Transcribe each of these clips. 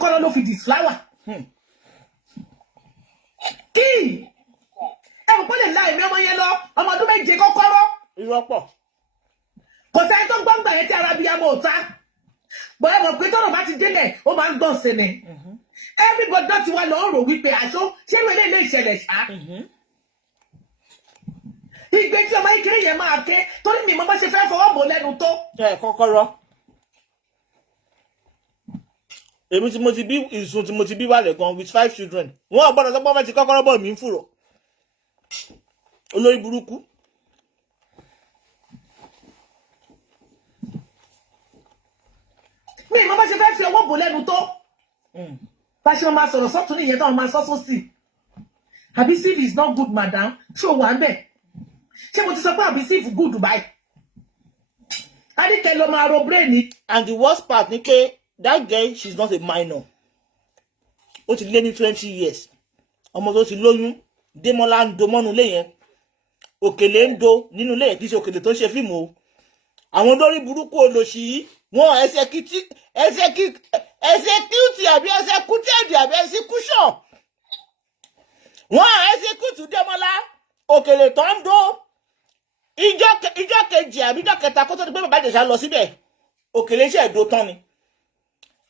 kọ́kọ́rọ́ ló fi disflower. Kí ẹ mọ̀ pé lè la ẹ̀mí ọmọ yẹn lọ ọmọ ọdún méje kọ́kọ́rọ́. Ìrọ́pọ̀. Kò sẹ́ni tó gbọ́ngbà yẹn tí ara bí amọ̀ ọ̀tá. Bọ́ ẹ mọ̀ pé tọ́rọ̀ bá ti délẹ̀ ó máa ń gbọ̀n sí ni. Everybody náà ti wá lọ rò wípé àṣọ ṣé ìwé lè ìṣẹ̀lẹ̀ ṣá. Ìgbé tí ọmọ ìkéré yẹn máa ké torí mi mo bá ṣe fẹ́ fọwọ́ bò lẹ́nu tó. Kọ́kọ́rọ́. Èmi tí mo ti bí ìsun tí mo ti bí wálẹ̀ gan with 5 children. Wọ́n ò gbọ́dọ̀ sọ pé wọ́n ti kọ́kọ́rọ́ bọ̀ mí ń fùrọ̀. Olórí burúkú. Mi mo bá ṣe fẹ́ fi ọwọ́ bò lẹ́nu tó. Bá ṣe máa sọ̀rọ̀ sọ́tún nìyẹn tó máa sọ sósì. Abusive is not good, madam. Ṣé o wà ń bẹ̀? Ṣé mo ti sọ pé abusive good báyìí? Adíkẹ́ ló máa ro brain. And the worst part ni pé that girl, she's not a minor. Ó ti lé ní 20 years. Ọmọ tó ti lóyún, Démọ́lá ń do mọ́nu ilé yẹn. Òkèlè ń do nínú ilé yẹn kì í ṣe òkèlè tó ń ṣe fíìmù o. Àwọn olórí burúkú olóṣì yìí, wọ́n execute àbí executed àbí execution. Wọ́n execute Démọ́lá, òkèlè tó ń do. Ìjọ́ kejì àbí ìjọ́ kẹta kó tó di pé bàbá Ìjẹ̀ṣà lọ síbẹ̀. Òkèlè ṣe èdò tán ni.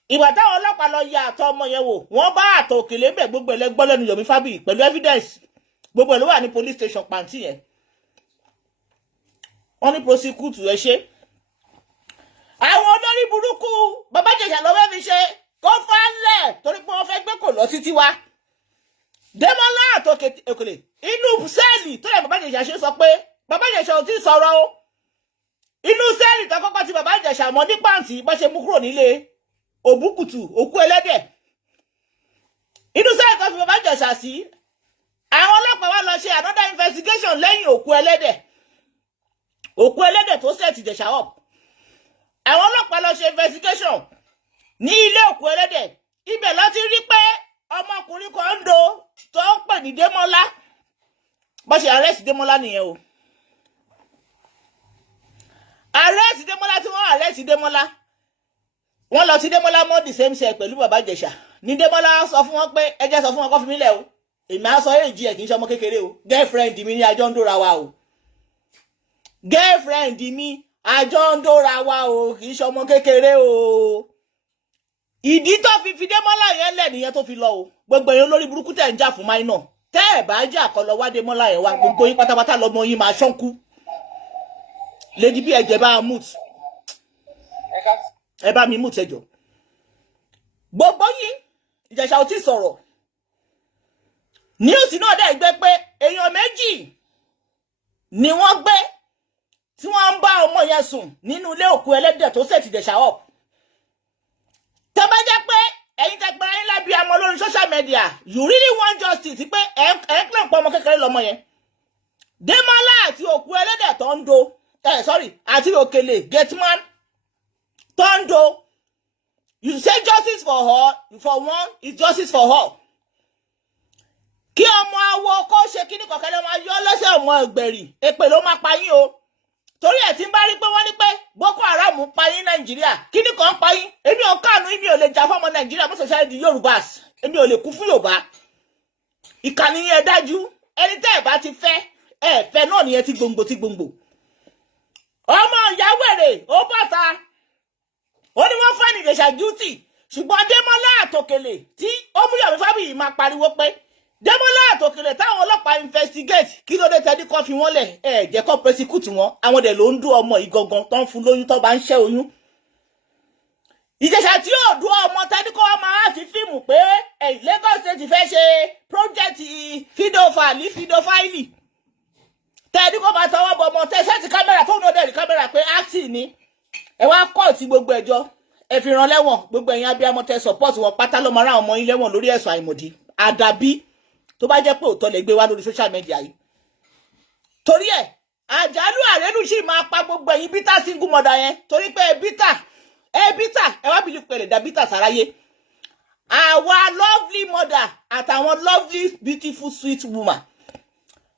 Ìgbà táwọn ọlọ́pàá lọ ya àtọ̀ ọmọ yẹn wò, wọ́n bá àtọ̀ òkèlè ń bẹ̀ gbogbo ẹlẹ́gbọ́ lẹ́nu Yomi Fabiyi pẹ̀lú evidence. Gbogbo ẹ̀ ló wà ní police station pàǹtí yẹn. Wọ́n ní prosecute ẹ ṣe. Àwọn olórí burúkú bàbá Ìjẹ̀ṣà ló fẹ́ fi ṣe kó fálẹ̀ torí pé wọ́n fẹ́ gbé kò lọ títí wá. Démọ́lá àtọ̀ òkèlè inú sẹ́ẹ̀lì tó yẹ bàbá Ìjẹ̀ṣà ṣe sọ pé bàbá Ìjẹ̀ṣà ò tí ì sọ̀rọ̀ o. Inú sẹ́ẹ̀lì tó kọ́kọ́ ti bàbá Ìjẹ̀ṣà mọ́ ní pàǹtí bá ṣe mú kúrò nílé òbúkùtù òkú ẹlẹ́dẹ̀. Inú sẹ́ẹ̀lì tó fi bàbá Ìjẹ̀ṣà sí. Àwọn ọlọ́pàá wá lọ ṣe another investigation lẹ́yìn òkú ẹlẹ́dẹ̀. Òkú ẹlẹ́dẹ̀ tó set Ìjẹ̀ṣà up. Àwọn ọlọ́pàá lọ ṣe investigation ní ilé òkú ẹlẹ́dẹ̀. Ibẹ̀ ló ti rí pé ọmọkùnrin kan ń do tó ń pè ní Démọ́lá. Bó ṣe arrest Démọ́lá nìyẹn o. Arrest Démọ́lá tí wọ́n arrest Démọ́lá. Wọ́n lọ sí Démọ́lá mọ́ the same cell pẹ̀lú bàbá Ìjẹ̀ṣà. Ní Démọ́lá sọ fún wọn pé ẹ jẹ́ sọ fún wọn kó fi mí lẹ̀ o. Èmi á sọ èjì ẹ̀ kì í ṣe ọmọ kékeré o. Girlfriend mi ní àjọ ń dóra wa o. Girlfriend mi àjọ ń dóra wa o kì í ṣe ọmọ kékeré o. Ìdí tó fi Démọ́lá yẹn lẹ̀ nìyẹn tó fi lọ o. Gbogbo èèyàn lórí burúkú tẹ̀ ń jà fún minor. Tẹ́ ẹ̀ bá jà kó lọ wá Démọ́lá yẹn wá gbogbo yín pátápátá lọmọ yín máa ṣọ́nkú. Lady bí ẹ̀jẹ̀ bá mute. Ẹ bá mi mute ẹjọ́. Gbogbo yín Ìjẹ̀ṣà ò tí sọ̀rọ̀. News náà dẹ̀ gbé pé èèyàn méjì ni wọ́n gbé tí wọ́n ń bá ọmọ yẹn sùn nínú ilé òkú ẹlẹ́dẹ̀ tó set Ìjẹ̀ṣà up. Tẹ́ bá jẹ́ pé ẹ̀yin tẹ́ gbára yín lábí amọ̀ lórí social media, you really want justice pé ẹ̀ kílẹ̀ ń pọ̀ ọmọ kékeré lọ́mọ yẹn. Démọ́lá àti òkú ẹlẹ́dẹ̀ tó ń do àti òkèlè gateman tó ń do. You say justice for her, for one, is justice for her. Kí ọmọ awo kó ṣe kíní kọ̀ọ̀kan ló máa yọ lọ́sẹ̀ ọmọ ẹgbẹ̀rì èpè ló máa pa yín o. Torí ẹ̀ tí ń bá rí pé wọ́n ní pé Boko Haram pa yín Nàìjíríà kíní kan pa yín. Èmi ò kànú èmi ò lè jà fún ọmọ Nàìjíríà bó ṣe di Yorùbá. Èmi ò lè kú fún Yorùbá. Ìkànnì yẹn dájú. Ẹni tẹ́ ẹ̀ bá ti fẹ́ náà nìyẹn ti gbòǹgbò ti gbòǹgbò. Ọmọ ìyá wèrè ó bọ́ta. Ó ní wọ́n fẹ́ ní Ìjẹ̀ṣà guilty. Ṣùgbọ́n Démọ́lá àtòkèlè tí ó mú Yomi Fabiyi máa pariwo pé Démọ́lá àtòkèlè táwọn ọlọ́pàá investigate kí ló dé tẹ́dí kan fi wọ́n lẹ̀ jẹ́ kó prosecute wọn. Àwọn dẹ̀ ló ń dún ọmọ yìí gangan tó ń fún lóyún tó bá ń ṣẹ́ oyún. Ìjẹ̀ṣà tí yóò dún ọmọ tẹ́dí kó wọ́n máa fi fíìmù pé Lagos State fẹ́ ṣe project fídófáìlì. Tẹ́dí kó bá tọwọ́ bọ ọmọ tẹ́sẹ̀tì kámẹ́rà tó ń dẹ̀ rí kámẹ́rà pé acting ni. Ẹ wá kọ́ọ̀tì gbogbo ẹjọ́ ẹ fi rán lẹ́wọ̀n gbogbo ẹ̀yin abiyamọ tẹ support wọn pátá ló máa rán ọmọ yín lẹ́wọ̀n lórí ẹ̀sùn àìmọ̀dí àdàbí tó bá jẹ́ pé òótọ́ lè gbé wá lórí social media yìí. Torí ẹ̀ àjálù àrẹ́lù sì máa pa gbogbo ẹ̀yin bitter single mother yẹn torí pé ẹ bitter ẹ wá bìlú pẹ̀lẹ̀ dá bitter sáráyé. Àwa lovely mother àtàwọn lovely beautiful sweet woman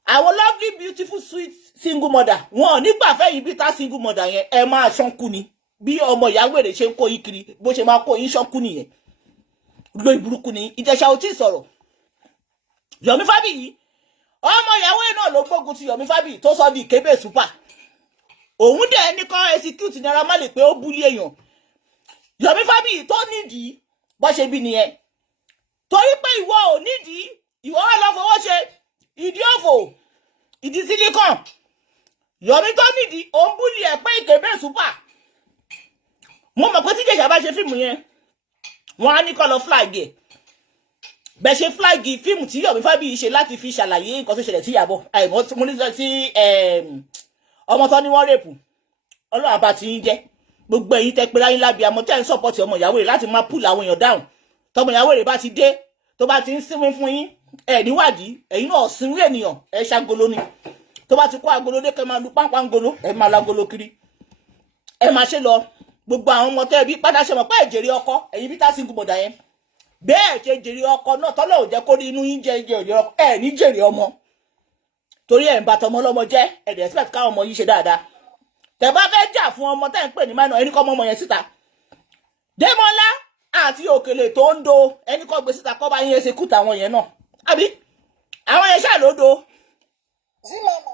àwọn lovely beautiful sweet single mother wọn ò nígbà fẹ́ yìí bitter single mother yẹn ẹ máa ṣánkú ni bí ọmọ ìyá wèrè ṣe ń kó yín kiri bó ṣe máa kó yín ṣánkú nìyẹn. lórí burúkú ni Ìjẹ̀ṣà ò tí ì sọ̀rọ̀. Yomi Fabiyi ọmọ ìyàwó ẹ̀ náà ló gbógun ti Yomi Fabiyi tó sọ di ìkébè super. Òun dẹ̀ ní kán execute Naira Marley pé ó búlé èèyàn. Yomi Fabiyi tó nídìí bó ṣe bí nìyẹn. Torí pé ìwọ ò nídìí, ìwọ wá lọ fowó ṣe ìdí òfò, ìdí silicon. Yomi tó nídìí, ó ń búlé ẹ̀ pé ìkébè super. Mo mọ̀ pé tí Ìjẹ̀ṣà bá ṣe fíìmù yẹn, wọ́n á ní kó lọ flag ẹ̀. Bẹ́ẹ̀ ṣe flag fíìmù tí Yomi Fabiyi ṣe láti fi ṣàlàyé nǹkan tó ṣẹlẹ̀ sí Ìyábọ̀. Àìmọ́ mo ní sọ sí ọmọ tó ní wọ́n rèpù. Ọlọ́run àbá ti ń jẹ́. Gbogbo ẹ̀yin tẹ́ pé láyé lábí àmọ́ tẹ́ ń support ọmọ ìyàwó rẹ̀ láti máa pull àwọn èèyàn down. Tọmọ ìyàwó rẹ̀ bá ti dé, tó bá ti ń sínwín fún yín, níwádìí, ẹ̀yin náà sínwín ènìyàn, ṣàgolo ni. Tó bá ti kó agolo dé kẹ́ máa lu pápá ngolo, máa lagolo kiri. Máa ṣe lọ. Gbogbo àwọn ọmọ tẹ́ bí padà ṣe mọ̀ pé jèrè ọkọ, ẹ̀yin bí tá single mother yẹn. Bẹ́ẹ̀ ṣe jèrè ọkọ náà tọ́lọ̀ ò jẹ́ kó rí inú yín jẹ́ jèrè ọkọ, ní jèrè ọmọ. Torí ń bá tọmọ lọ́mọ jẹ́, ẹ̀dẹ̀ expect káwọn ọmọ yìí ṣe dáadáa. Tẹ́ bá fẹ́ jà fún ọmọ tẹ́ ń pè ní minor, ẹni kọ́ ọmọ yẹn síta. Démọ́lá àti Òkèlè tó ń do, ẹni kọ́ gbé síta kọ́ bá yín ṣe kúta àwọn yẹn náà. Àbí àwọn yẹn ṣáà ló do. Zeemama.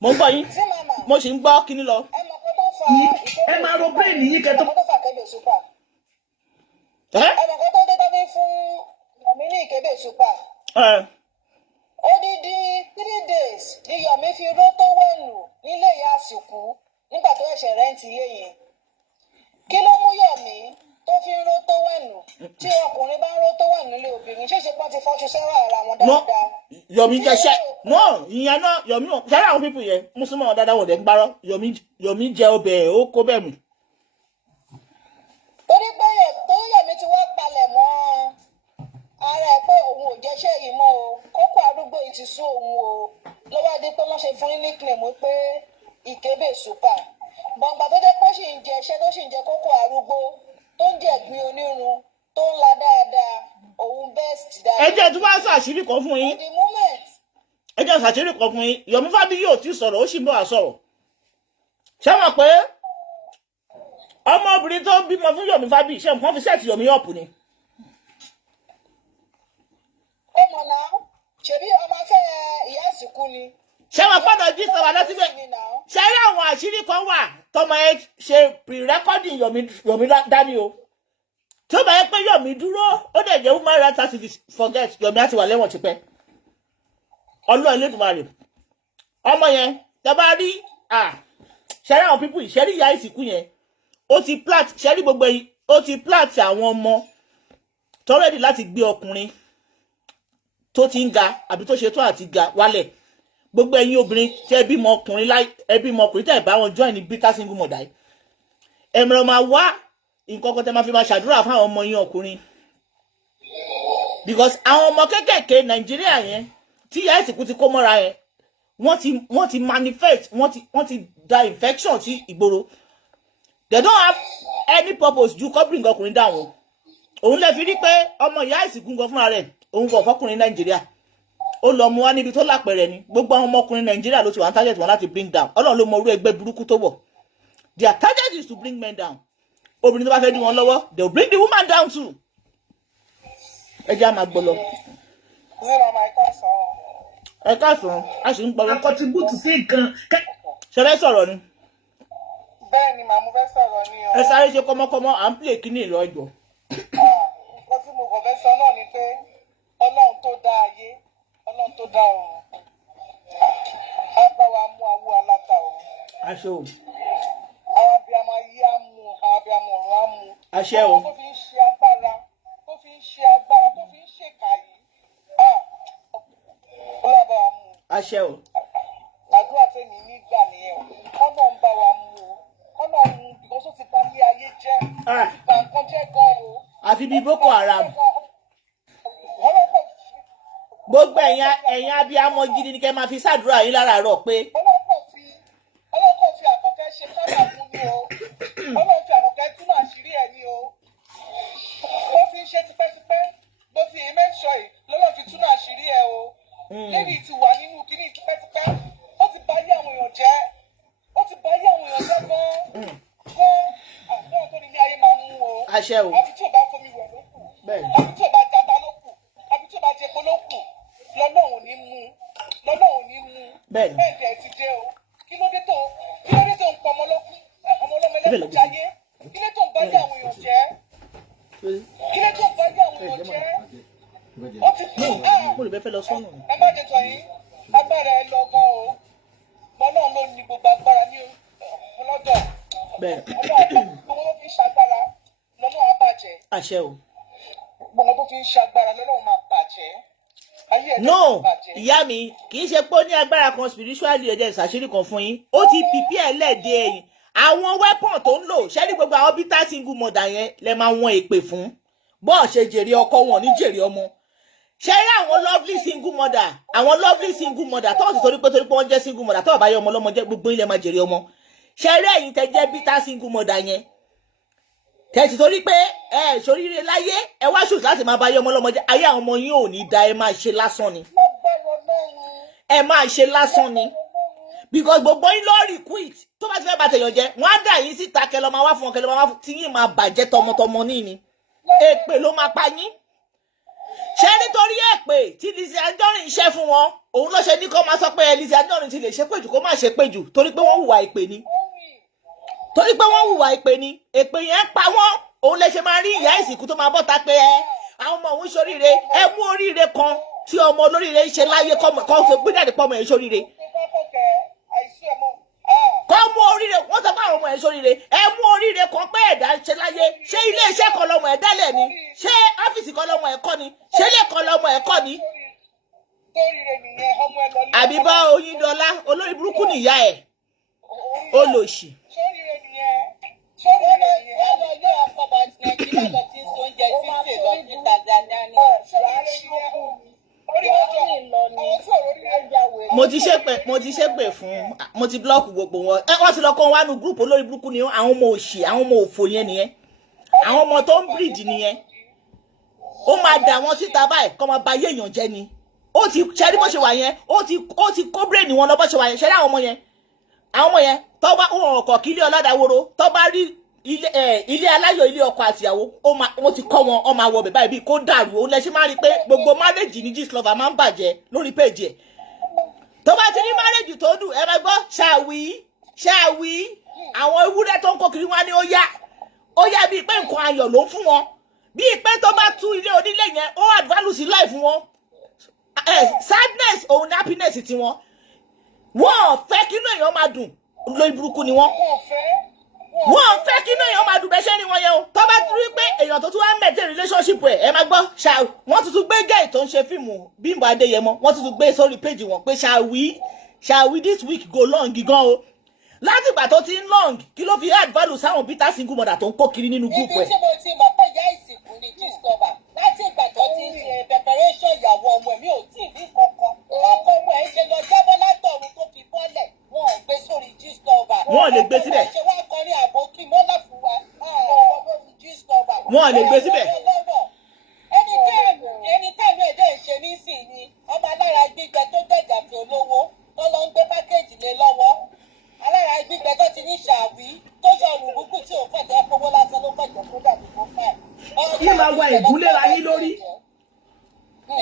Mo ń gbọ́ yín. Zeemama. Mo sì ń gbọ́ kíní lọ. Ẹ máa ro brain yìí kẹ́ tó. Ẹnìkan tó dé tọ́bí fún Yomi ní ìkébè super. Odidi 3 days ni Yomi fi ró tó wẹ̀lù nílé ìyá àsìkú nígbà tó ẹ̀ṣẹ̀ rẹ́ǹtì ilé yẹn. Kí ló mú Yomi tó fi ró tó wẹ̀lù? Tí ọkùnrin bá ń ró tó wẹ̀lù nílé obìnrin, ṣéṣe pọ́n ti fọ́ṣu sọ́rọ̀ ara wọn dáadáa. Yomi jẹ́ ṣẹ́ no ìyẹn náà Yomi ṣẹ́rẹ́ àwọn pípù yẹn mùsùlùmí wọn dáadáa wọ̀ dẹ̀ ń gbárọ́. Yomi jẹ́ obìnrin ó kó bẹ́ẹ̀ mi. Torí pé Yomi ti wá palẹ̀ mọ́ ara ẹ̀ pé òun ò jẹ́ṣẹ́ yìí mọ́ o, kókó arúgbó yìí ti sún òun o, ló wá dé pé wọ́n ṣe fún ní claim pé ìkébè super. Gbọ̀ngbà tó jẹ́ pé ó sì ń jẹ iṣẹ́ tó sì ń jẹ kókó arúgbó tó ń jẹ ìgbín onírun tó ń la dáadáa, òun best dáadáa. Ẹ jẹ́ tí wọ́n á sọ àṣírí kan fún yín. The moment. Ẹ jẹ́ àṣírí kan fún yín. Yomi Fabiyi yóò ti sọ̀rọ̀, ó sì ń bọ̀ wá sọ̀rọ̀. Ṣé mọ̀ pé ọmọbìnrin tó bímọ fún Yomi Fabiyi ṣe nǹkan fi set Yomi up ni? Ó mọ̀ náà, ṣebí ọmọ afẹ́ ìyá àsìkú ni. Ṣé wọn gbọ́dọ̀ jí sọ̀rọ̀ láti bẹ̀? Ṣé rí àwọn àṣírí kan wà tọmọ ẹ ṣe pre-recording Yomi dání o? Tó bá yẹ pé Yomi dúró, ó dẹ̀ jẹ́ human rights activist forget Yomi á ti wà lẹ́wọ̀n tipẹ́. Ọlọ́run Elédùmarè. Ọmọ yẹn tẹ́ bá rí ṣe rí àwọn pípù yìí, ṣe rí ìyá ìsìnkú yẹn. Ó ti plat ṣe rí gbogbo yìí, ó ti plat àwọn ọmọ tó ready láti gbé ọkùnrin tó ti ń ga àbí tó ṣe tó àti ga wálẹ̀. Gbogbo ẹ̀yin obìnrin tẹ́ bímọ ọkùnrin bímọ ọkùnrin tẹ́ bá wọn join ní bitter single mother yìí. Ẹ̀mọ̀ràn máa wá nǹkan kan tẹ́ máa fi máa ṣàdúrà fún àwọn ọmọ yín ọkùnrin. Because àwọn ọmọ kékèké Nàìjíríà yẹn tí ìyá ìsìnkú ti kó mọ́ra yẹn, wọ́n ti manifest, wọ́n ti da infection sí ìgboro. They don't have any purpose ju kó bring ọkùnrin down. Òun lè fi rí pé ọmọ ìyá ìsìnkú gan fúnra rẹ̀, òun kò fọkùnrin Nàìjíríà. Ó lọ mú wá níbi tó lápẹ̀rẹ̀ ni. Gbogbo àwọn ọmọkùnrin Nàìjíríà ló ti wà ní target wọn láti bring down. Ọlọ́run ló mọ orú ẹgbẹ́ burúkú tó wọ̀. Their target is to bring men down. Obìnrin tó bá fẹ́ dí wọn lọ́wọ́, they will bring the woman down too. Ẹ jẹ́ àmà gbọ́lọ. Ẹ káàsán, a sì ń gbọ́lọ. Contribute sí nǹkan. Ṣé fẹ́ sọ̀rọ̀ ni? Bẹ́ẹ̀ ni màmú fẹ́ sọ̀rọ̀ ni o. Ẹ sáré ṣe kọ́mọ́kọ́mọ́, à ń play kíní ìlọ ìjọ. Nǹkan tí mo kàn fẹ́ sọ náà ni pé Ọlọ́run tó dá ayé, Ọlọ́run tó dá ọ̀run, á bá wa mú awó aláta o. Àṣẹ o. Àwọn abiyamọ ayé á mú, àwọn abiyamọ ọ̀run á mú. Àṣẹ o. Àwọn tó fi ń ṣe agbára, tó fi ń ṣe agbára, tó fi ń ṣèkà yìí, Ọlọ́run bá wa mú. Àṣẹ o. Àdúrà tèmi nígbà nìyẹn o. Kọ́nà ń bá wa mú o. Kọ́nà ń mú because ó ti bà ilé ayé jẹ́. Ó ti bà nǹkan jẹ́ gan o. Àfi bí Boko Haram. Gbogbo ẹ̀yin abiyamọ gidi ni kẹ́ máa fi ṣàdúrà yín láràárọ̀ pé. Ọlọ́kọ̀ fi àkọ́kẹ́ ṣe kọ́nà fún ni o. Ọlọ́kọ̀ fi àkọ́kẹ́ túnú àṣírí ẹ̀ ni o. Ó fi ń ṣe tipẹ́tipẹ́. Ló fi mẹ́sọ̀ yìí lọ́lọ́ fi túnú àṣírí ẹ̀ o. Lẹ́yìn tí wà nínú kíní tipẹ́tipẹ́. Ó ti bà ayé àwọn èèyàn jẹ́. Ó ti bà ayé àwọn èèyàn jẹ́ gan. Àwọn tó ní ilé ayé máa mú o. Àṣẹ o. Àfi tí ò bá fomi wẹ̀ lókù. Bẹ́ẹ̀ni. Àfi tí ò bá bẹ́ẹ̀ni. bẹ́ẹ̀ ti dé o kí ló dé tó ń pọ ọmọ ọlọ́mọ ẹlẹ́kùn jayé kí ló tó ń bájú àwọn èèyàn jẹ́ kí ló tó ń bájú àwọn èèyàn jẹ́ ó ti kú mo lè bẹ́ẹ̀ fẹ́ lọ sọ́nù. ẹ má jẹ tọ̀yìn agbára ẹ lọ gan o ọlọ́run ló ní gbogbo agbára ní ọlọ́dọ̀ ọlọ́run gbogbo ló fi ń ṣagbára lọ́nà àbàjẹ́ àṣẹ o. gbogbo tó fi ń ṣagbára lọ́nà máa bàjẹ́. No, ìyá mi kì í ṣe pé ó ní agbára kan spiritually ẹ̀jẹ̀ ìṣàṣírí kan fún yín ó ti pìpì ẹ̀ lẹ́ẹ̀dẹ̀ ẹ̀yìn àwọn weapon tó ń lò ṣẹ́ni gbogbo àwọn bitter single mother yẹn lẹ máa wọn èpè fún bọ́ọ̀ ṣe jèrè ọkọ wọn ní jèrè ọmọ ṣe rí àwọn lovely single mother tó ti torí pé wọ́n jẹ́ single mother tó bá yẹ ọmọ ọlọ́mọ jẹ́ gbogbo ilẹ̀ máa jèrè ọmọ ṣe rí ẹ̀yin tẹ́ jẹ́ bitter single mother yẹn tẹ̀sí torí pé ṣoríire láyé ẹ wá ṣùgbọ́n láti máa bá ayé ọmọ ọlọ́mọ jẹ́ ayé àwọn ọmọ yín ò ní da ẹ máa ṣe lásán ni ẹ máa ṣe lásán ni because gbogbo yín ló requit tó bá ti fẹ́ bá tẹ̀yàn jẹ́ wọ́n á dà yín síta kẹlọ́ máa wá fún wọn kẹlọ́ máa wá fún tí yín máa bàjẹ́ tọmọtọmọ ní ni èpè ló máa pa yín ṣé nítorí èpè tí Lizzy Anjorin ṣe fún wọn òun ló ṣe ní kó máa sọ pé Lizzy Anjorin ti lè ṣe péjù kó má ṣe péjù torí pé wọ́n hùwà èpè ni torí pé wọ́n hùwà èpè ni èpè yẹn pa wọ́n òun lè ṣe máa rí ìyá ìsìnkú tó máa bọ́ta pé àwọn ọmọ òun ṣoríire ẹ mú oríire kan tí ọmọ olóríire ń ṣe láyé kọ́ ṣe gbé jáde pọ́ ọmọ ẹ̀ ṣoríire kọ́ mú oríire wọ́n sọ fún àwọn ọmọ ẹ̀ ṣoríire ẹ mú oríire kan pé ẹ̀dá ń ṣe láyé ṣé ilé iṣẹ́ kan lọmọ ẹ̀ dálẹ̀ ni ṣé ọ́fíìsì kan lọmọ ẹ̀ kọ́ ni ṣé ilé kan lọmọ ẹ̀ kọ́ ni àbíbá Oyíndọ́lá olórí burúkú nìyá ẹ̀ olòṣì. mo ti ṣépè fún mo ti blọọkù gbogbo wọn wọ́n ti lọ kọ́ wánú gúrùpù olórí burúkú ni àwọn ọmọ òṣì àwọn ọmọ òfò yẹn nìyẹn àwọn ọmọ tó ń bíríìdì nìyẹn ó máa dà wọ́n síta báyìí kọ́ máa ba ayé èèyàn jẹ́ ni ó ti ṣẹ́rí bó ṣe wà yẹn ó ti kó bírèènì wọn lọ bó ṣe wà yẹn ṣẹ́rí àwọn ọmọ yẹn tó bá ọkọ̀ kí ilé ọ̀làdàwòrò tó bá rí ilé aláyọ̀ ilé ọkọ àtìyàwó wọ́n ti kọ́ wọn ọmọ àwọ̀ bẹ̀ báyìí bí kó dàrú ó lẹ́sẹ̀ máa rí pé gbogbo márèjì ní Gistlover máa ń bàjẹ́ lórí péjì ẹ̀ tó bá ti ní márèjì tó dùn ẹ máa gbọ́ ṣàwí àwọn ewúrẹ́ tó ń kó kiri wọn ni ó yá bíi pé nǹkan ayọ̀ ló ń fún wọn bíi pé tó bá tú ilé onílé yẹn ó advance sí life wọn sadness òun ní happiness tiwọn wọn fẹ́ kínú èèyàn máa dùn lórí burúkú ni wọ́n fẹ́ kínú èèyàn máa dùn bẹ́ṣẹ́ ni wọ́n yẹn o tó bá rí pé èèyàn tó tún wá maintain relationship ẹ̀ máa gbọ́ wọ́n tuntun gbé gay tó ń ṣe fíìmù Bímbọ́ Adéyẹmọ wọ́n tuntun gbé sórí péjì wọn pé shall we this week go long gan o láti ìgbà tó ti ń long kí ló fi add value sáwọn bitter single mother tó ń kó kiri nínú group ẹ̀. ibi tí mo ti mọ̀ pé ìyá ìsìnkú ni Gistlover láti ìgbà tó ti ń ṣe preparation ìyàwó ọmọ mi ò tí ì rí kankan ọkọ ọmọ ẹ̀ ṣe lọ jábọ́ látọ̀run tó fi bọ́lẹ̀ wọn ò gbé sórí Gistlover. wọn ò lè gbé síbẹ̀. ṣe wá kọrin àbókí mọ́lá fún wa lórí Gistlover. wọn ò lè gbé síbẹ̀. ẹni táìmù ẹ̀dẹ́ ìṣe nísìnyí ọmọ alára gbígbẹ tó dẹ̀jà fi olówó tó lọ ń gbé pákéjì lé lọ́wọ́ alára gbígbẹ tó ti ní ṣàwí tó ṣọrùn búkú tí ò fẹ̀jẹ̀ fowó lásán ló fẹ̀jẹ̀ tó dàbí kó fẹ́. yìí máa wá ìgúnlẹ̀ ra yín lórí.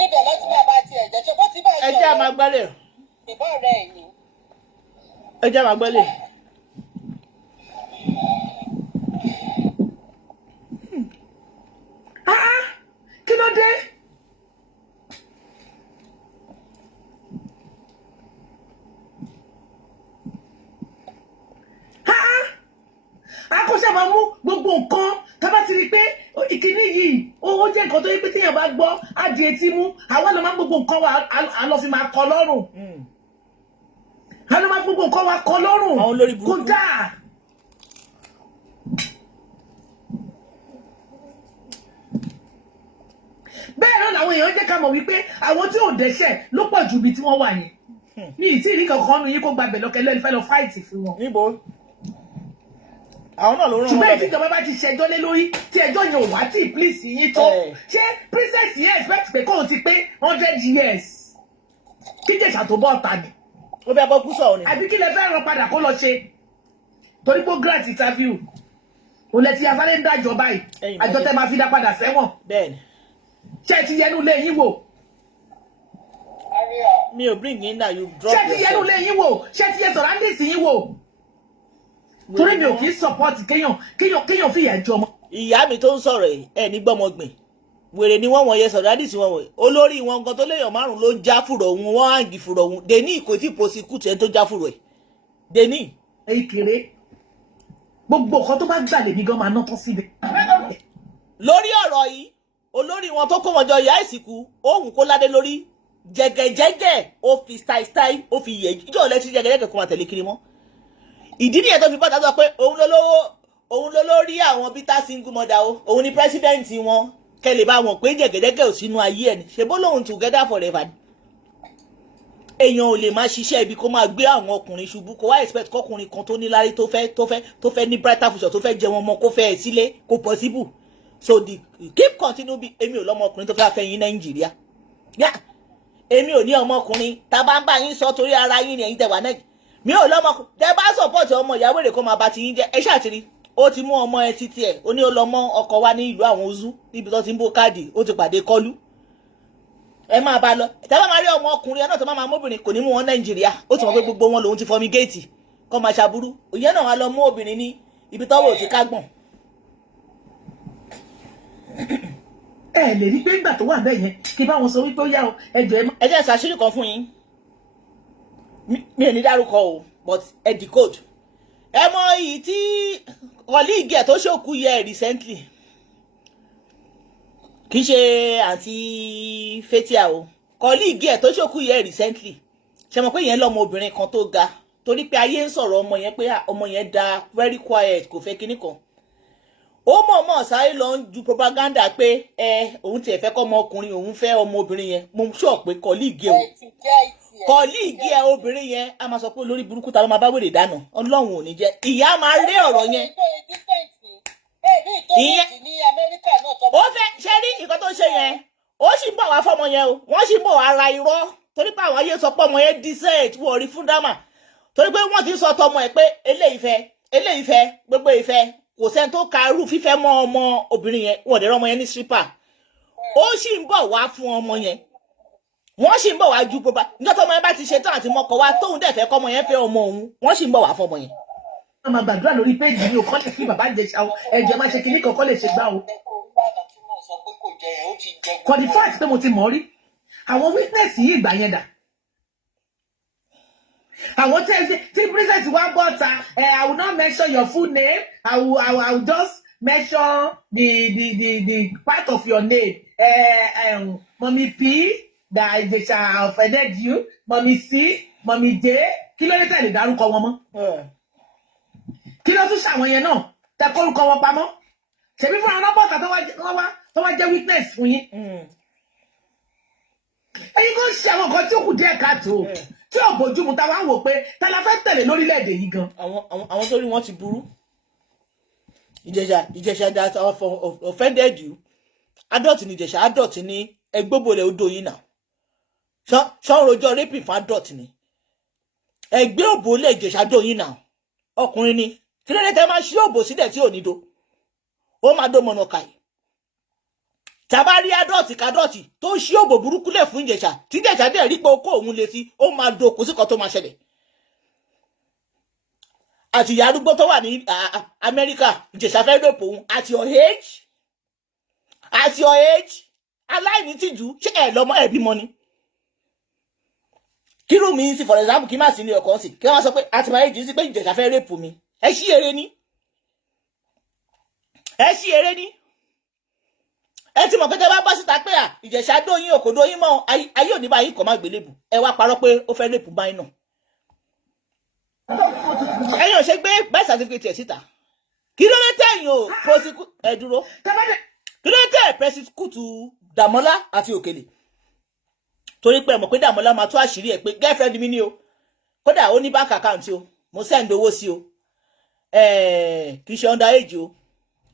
ibẹ̀ ló ti máa bá tiẹ̀ jẹ́ ṣe bó ti bá ẹ jẹ́ àmà gbẹ́lẹ̀. ìbọn rẹ̀ yìí. ẹ jẹ́ àmà gbẹ́lẹ̀. kí ló dé. akọ́ṣẹ́ máa mú gbogbo nǹkan tá bá ti rí pé ìkíní yìí ó jẹ́ nǹkan tó yẹ pé téèyàn bá gbọ́ á di etí mú àwọn ló máa gbogbo nǹkan wa á lọ fi máa kọ lọ́rùn á lọ máa gbogbo nǹkan wa kọ lọ́rùn kó dáa. bẹ́ẹ̀ náà làwọn èèyàn jẹ́ ká mọ̀ wípé àwọn tí ò dẹ́ṣẹ̀ ló pọ̀ jù bí tí wọ́n wà yẹn ní ìtí ìrí kankan nu yín kó gbàgbẹ́ lọ́kẹ́ lẹ́nu fẹ́ lọ fáìtì fún wọn. níbo àwọn náà ló rán wọn lọ́bẹ̀. ṣùgbọ́n ìjọba bá ti ṣẹjọ́ lé lórí tí ẹjọ́ yẹn ò wá tí ìpílìsì yín tó ṣé princess yẹn expect pé kóun ti pé 100 years kí Ìjẹ̀ṣà tó bọ́ ọ̀tá ni. ó fẹ́ bọ́ kú sọ̀rọ̀ ni. àbí kí lẹ fẹ́ ràn padà kó lọ ṣe torí pé grant interview òun lẹ ti afárẹ́ ń dájọ́ báyìí àjọ tẹ máa fi dá padà sẹ́wọ̀n. bẹ́ẹ̀ni. ṣé ẹ ti yẹnu lé yín wò. mi ò bring in now, you drop ṣé ti yẹnu yourself. lé yín wò ṣé ti yẹ surroundings yín wò torí mi ò kì í support kéèyàn fìyà jọ ọmọ. Ìyá mi tó ń sọ̀rọ̀ ẹ̀ ní gbọ́mọgbìn wèrè ni wọ́n wọ̀nyẹ surroundings wọn wọ̀nyẹ olórí wọn gan tó léèyàn márùn ló ń já fùrọ̀ òun wọ́n hàǹgì fùrọ̀ òun dèní kò tí ì prosecute ẹni tó já fùrọ̀ ẹ̀ dèní. Ìkéré gbogbo nǹkan tó bá gbà lèmi gan máa ná tán síbẹ̀. lórí ọ̀rọ̀ yìí olórí wọn tó kó wọn jọ ìyá ìsìnkú òun kó ládé lórí jẹgẹjẹgẹ ó fi style ó fi yẹ ìjọ lẹ́tí jẹgẹjẹgẹ kó máa tẹ̀lé kiri mọ́ ìdí nìyẹn tó fi bọ́ta sọ pé òun ló lórí àwọn bitter single mother o òun ni president wọn kẹlẹ̀ bá wọn pé jẹgẹjẹgẹ ò sínú ayé ẹ̀ ní ṣe bó lóun together forever ni èèyàn ò lè máa ṣiṣẹ́ ibi kó máa gbé àwọn ọkùnrin ṣubú kó wá expect kọkùnrin kan tó ní lárí tó fẹ́ ní brighter future tó fẹ́ jẹ wọn mọ́ kó fẹ́ ẹ̀ sílé kó possible so keep continue bí èmi ò lọ́mọ ọkùnrin tó fẹ́ fẹ́ yín Nàìjíríà èmi ò ní ọmọkùnrin tá a bá ń bá yín sọ torí ara yín ni ẹ̀yin tẹ̀ wá náà mi ò lọ́mọkùnrin tẹ́ bá support ọmọ ìyàwó rẹ̀ kó máa bá ti yín jẹ́ ẹ ṣàtìrí ó ti mú ọmọ ẹ títí ẹ̀ ó ní ó lọ mọ́ ọkọ wa ní ìlú àwọn Ozu níbi tó ti ń bó káàdì ó ti pàdé kọlù ẹ máa bá lọ tẹ́ bá máa rí ọmọ ọkùnrin ẹ náà tó máa móbìnrin kò ní mú wọn Nàìjíríà ó ti mọ̀ pé gbogbo wọn lòun ti fọmi géètì kọ́ máa ṣàbúrú òyìn náà wá lọ mú obìnrin ní ibi tọ́wọ́ ò ti kágbọ̀n. ẹ lè rí pé ìgbà tó wà bẹ́ẹ̀ yẹn kí bá wọn sọ wípé ó yá o ẹjọ́ ẹ jẹ́ ṣàṣírí kan fún yín mi ò ní dárúkọ o but ẹ decode ẹ mọ iyì tí colleague ẹ tó ṣòkú yẹ recently kì í ṣe àǹtí Fathia o colleague ẹ tó ṣòkú yẹ recently ṣe mọ̀ pé yẹn lọ́mọ obìnrin kan tó ga torí pé ayé ń sọ̀rọ̀ ọmọ yẹn pé ọmọ yẹn da very quiet kò fẹ́ kinní kan ó mọ̀ọ́mọ̀ sáré lọ ń ju propaganda pé òun tiẹ̀ fẹ́ kọ́ ọmọ ọkùnrin òun fẹ́ ọmọ obìnrin yẹn mo sọ pé colleague ẹ obìnrin yẹn a máa sọ pé olórí burúkú ta ló máa bá wèrè dáná Ọlọ́run ò ní jẹ́ ìyá máa rí ọ̀rọ̀ yẹn ìyẹn ó fẹ́ ṣe rí nǹkan tó ṣe yẹn ó sì ń bọ̀ wá fọmọ yẹn o wọ́n sì ń bọ̀ wá ra irọ́ torí pé àwọn ayé sọ pé ọmọ yẹn decent wọ́n rí fún dámà torí pé wọ́n ti sọ tọmọ ẹ̀ pé eléyìí fẹ́ gbogbo ìfẹ́ kò sẹ́ni tó ka irú fífẹ́ mọ́ ọmọ obìnrin yẹn wọ́n dẹ̀rọ ọmọ yẹn ní stripper ó sì ń bọ̀ wá fún ọmọ yẹn wọ́n sì ń bọ̀ wá ju bóbá nígbà tó ọmọ yẹn bá ti ṣe tán àti mọ́kọ wá tóun dẹ̀ fẹ́ kọ́ ọmọ yẹn fẹ́ ọmọ òun wọ́n sì ń bọ̀ wá fún ọmọ yẹn. wọ́n máa gbàdúrà lórí péjì mi ò kọ́ lè fi bàbá Ìjẹ̀ṣà o ẹ̀jẹ̀ máa ṣe kinní kankan lè ṣe gbá o. for the fact pé mo ti mọ̀ rí àwọn witness yìí ìgbà yẹn dà àwọn tí princess wa bọ̀ ta I will not mention your full name I will just mention the part of your name Mommy P that Ijesha offended you Mommy C Mommy D kí ló dé tẹ̀lé dárúkọ wọn mọ́ kí ló tún ṣàwọn yẹn náà tẹ kórúkọ wọn pamọ́ ṣèbí fún àwọn bọ́ọ̀tà tó wá jẹ́ witness fún yín ẹ̀yin kò ṣe àwọn nǹkan tí ó kù díẹ̀ káàtó tí ò bójúmu tá wá ń wò pé tá la fẹ́ tẹ̀lé lórílẹ̀‐èdè yìí gan. àwọn tó rí wọn ti burú Ìjẹ̀ṣà that offended you adult ni Ìjẹ̀ṣà adult ni ẹgbóbole odò yìí náà ṣọ́n rojọ́ raping fún adult ni ẹgbẹ́ òbò lè Ìjẹ̀ṣà dò yìí náà ọkùnrin ni kí ló dé tẹ́ máa ṣí òbò sílẹ̀ tí ò ní do ó máa dó mọ̀nà kàì tàbá rí adọ́ọ̀tì kadọ́ọ̀tì tó ṣí òbò burúkú lẹ̀ fún Ìjẹ̀ṣà tí Ìjẹ̀ṣà dẹ̀ rí pé okó òun létí ó máa do kò sí kan tó máa ṣẹlẹ̀ àti ìyá arúgbó tó wà ní Amẹ́ríkà Ìjẹ̀ṣà fẹ́ rèpò òun at your age aláìní tìjú ṣé ẹ lọ́mọ ẹ bímọ ni kírù mi sí for example kí má sí ní ọkọ̀ sí kí wọ́n sọ pé at my age sí pé Ìjẹ̀ṣà fẹ́ rèpò mi ẹ ṣí eré ní ẹ ti mọ̀ pé tẹ́ bá bá síta pé Ìjẹ̀ṣà dóyin òkò dóyin mọ́ ayé òní báyìí kò má gbélébù ẹ wá parọ́ pé ó fẹ́ rèpù báyìí náà ẹ̀yin ò ṣe gbé bẹ́ẹ̀ certificate ẹ̀ síta kí ló dé tẹ̀yìn o prosecute ẹ dúró kí ló dé tẹ̀ prosecute Dàmọ́lá àti Òkèlè torí pé ẹ mọ̀ pé Dàmọ́lá máa tú àṣírí ẹ̀ pé girlfriend mi ni o kódà ó ní bank account o mo send owó sí o kì í ṣe under age o